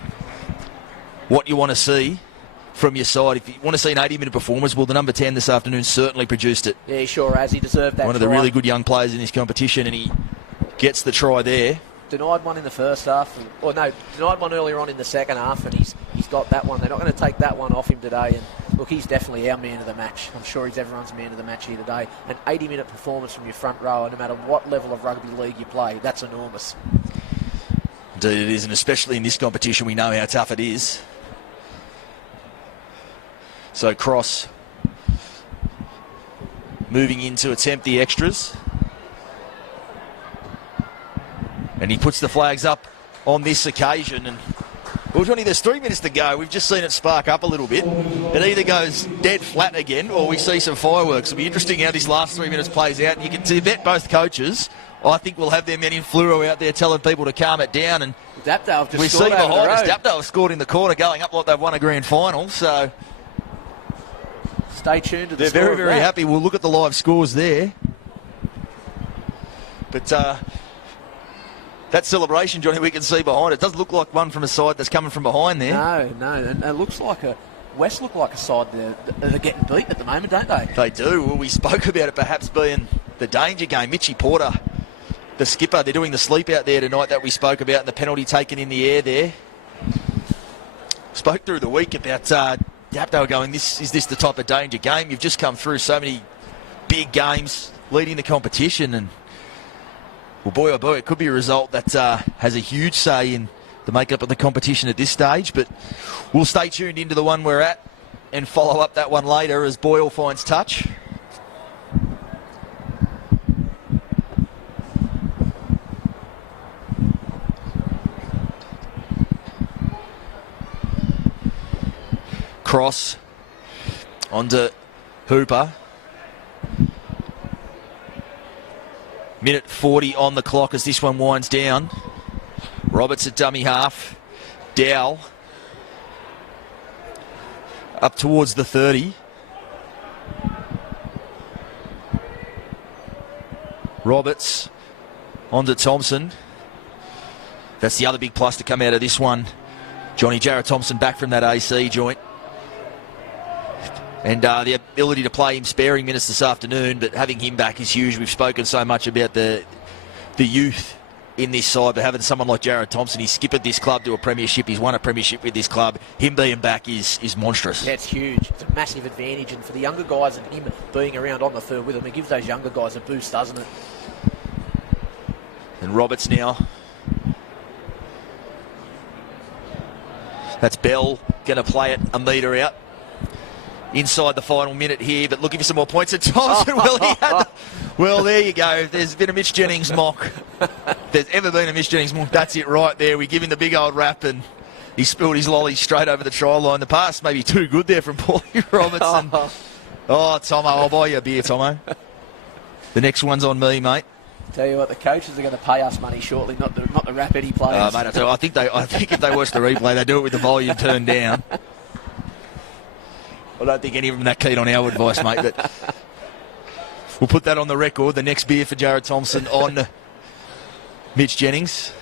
what you want to see from your side. If you want to see an 80-minute performance, well, the number 10 this afternoon certainly produced it. Yeah, he sure has. He deserved that One of the really good young players in this competition, and he gets the try there. Denied one in the first half, denied one earlier on in the second half, and he's got that one. They're not going to take that one off him today. And look, he's definitely our man of the match. I'm sure he's everyone's man of the match here today. An 80-minute performance from your front row, no matter what level of rugby league you play, that's enormous. Indeed it is, and especially in this competition, we know how tough it is. So Cross moving in to attempt the extras. And he puts the flags up on this occasion. And well, Johnny, there's 3 minutes to go. We've just seen it spark up a little bit. It either goes dead flat again or we see some fireworks. It'll be interesting how this last 3 minutes plays out. And you can see bet both coaches, I think, will have their men in fluoro out there telling people to calm it down. And Dapdale just we see behind us, Dapdale scored in the corner, going up like they've won a grand final. So stay tuned to the they're very, very happy. We'll look at the live scores there. But that celebration, Johnny, we can see behind it. Doesn't look like one from a side that's coming from behind there. No. And it looks like West look like a side they're getting beat at the moment, don't they? They do. Well, we spoke about it perhaps being the danger game. Mitchie Porter, the skipper, they're doing the sleep out there tonight that we spoke about, and the penalty taken in the air there. Spoke through the week about Dapdale going, is this the type of danger game? You've just come through so many big games leading the competition, and well, boy, oh boy, it could be a result that has a huge say in the makeup of the competition at this stage. But we'll stay tuned into the one we're at and follow up that one later as Boyle finds touch. Cross onto Hooper. Minute 40 on the clock as this one winds down. Roberts at dummy half. Dow up towards the 30. Roberts onto Thompson. That's the other big plus to come out of this one. Johnny, Jared Thompson back from that AC joint. And the ability to play him sparing minutes this afternoon, but having him back is huge. We've spoken so much about the youth in this side, but having someone like Jared Thompson, he's skippered this club to a premiership. He's won a premiership with this club. Him being back is monstrous. Yeah, it's huge. It's a massive advantage. And for the younger guys and him being around on the field with him, it gives those younger guys a boost, doesn't it? And Roberts now. That's Bell going to play it a metre out. Inside the final minute here, but looking for some more points at Thompson. Well, there you go. There's been a Mitch Jennings mock. If there's ever been a Mitch Jennings mock, that's it right there. We give him the big old rap, and he spilled his lolly straight over the try line. The pass may be too good there from Paulie Robertson. Oh, Tomo, I'll buy you a beer, Tomo. The next one's on me, mate. Tell you what, the coaches are going to pay us money shortly, not the rap Eddie players. Mate, I think if they watch the replay, they do it with the volume turned down. I don't think any of them are that keen on our advice, mate, but we'll put that on the record. The next beer for Jared Thompson on Mitch Jennings.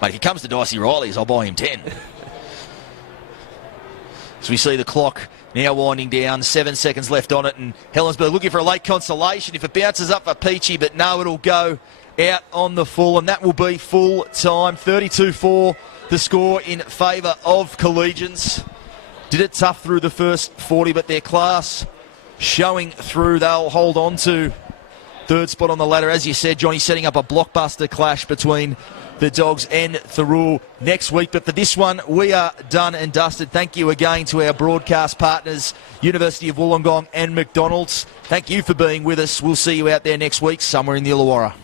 Mate, if he comes to Dicey Riley's, I'll buy him 10. So we see the clock now winding down, 7 seconds left on it, and Helensburgh looking for a late consolation. If it bounces up for Peachy, but no, it'll go out on the full, and that will be full time. 32-4 the score in favour of Collegians. Did it tough through the first 40, but their class showing through. They'll hold on to third spot on the ladder. As you said, Johnny, setting up a blockbuster clash between the Dogs and Thirroul next week. But for this one, we are done and dusted. Thank you again to our broadcast partners, University of Wollongong and McDonald's. Thank you for being with us. We'll see you out there next week somewhere in the Illawarra.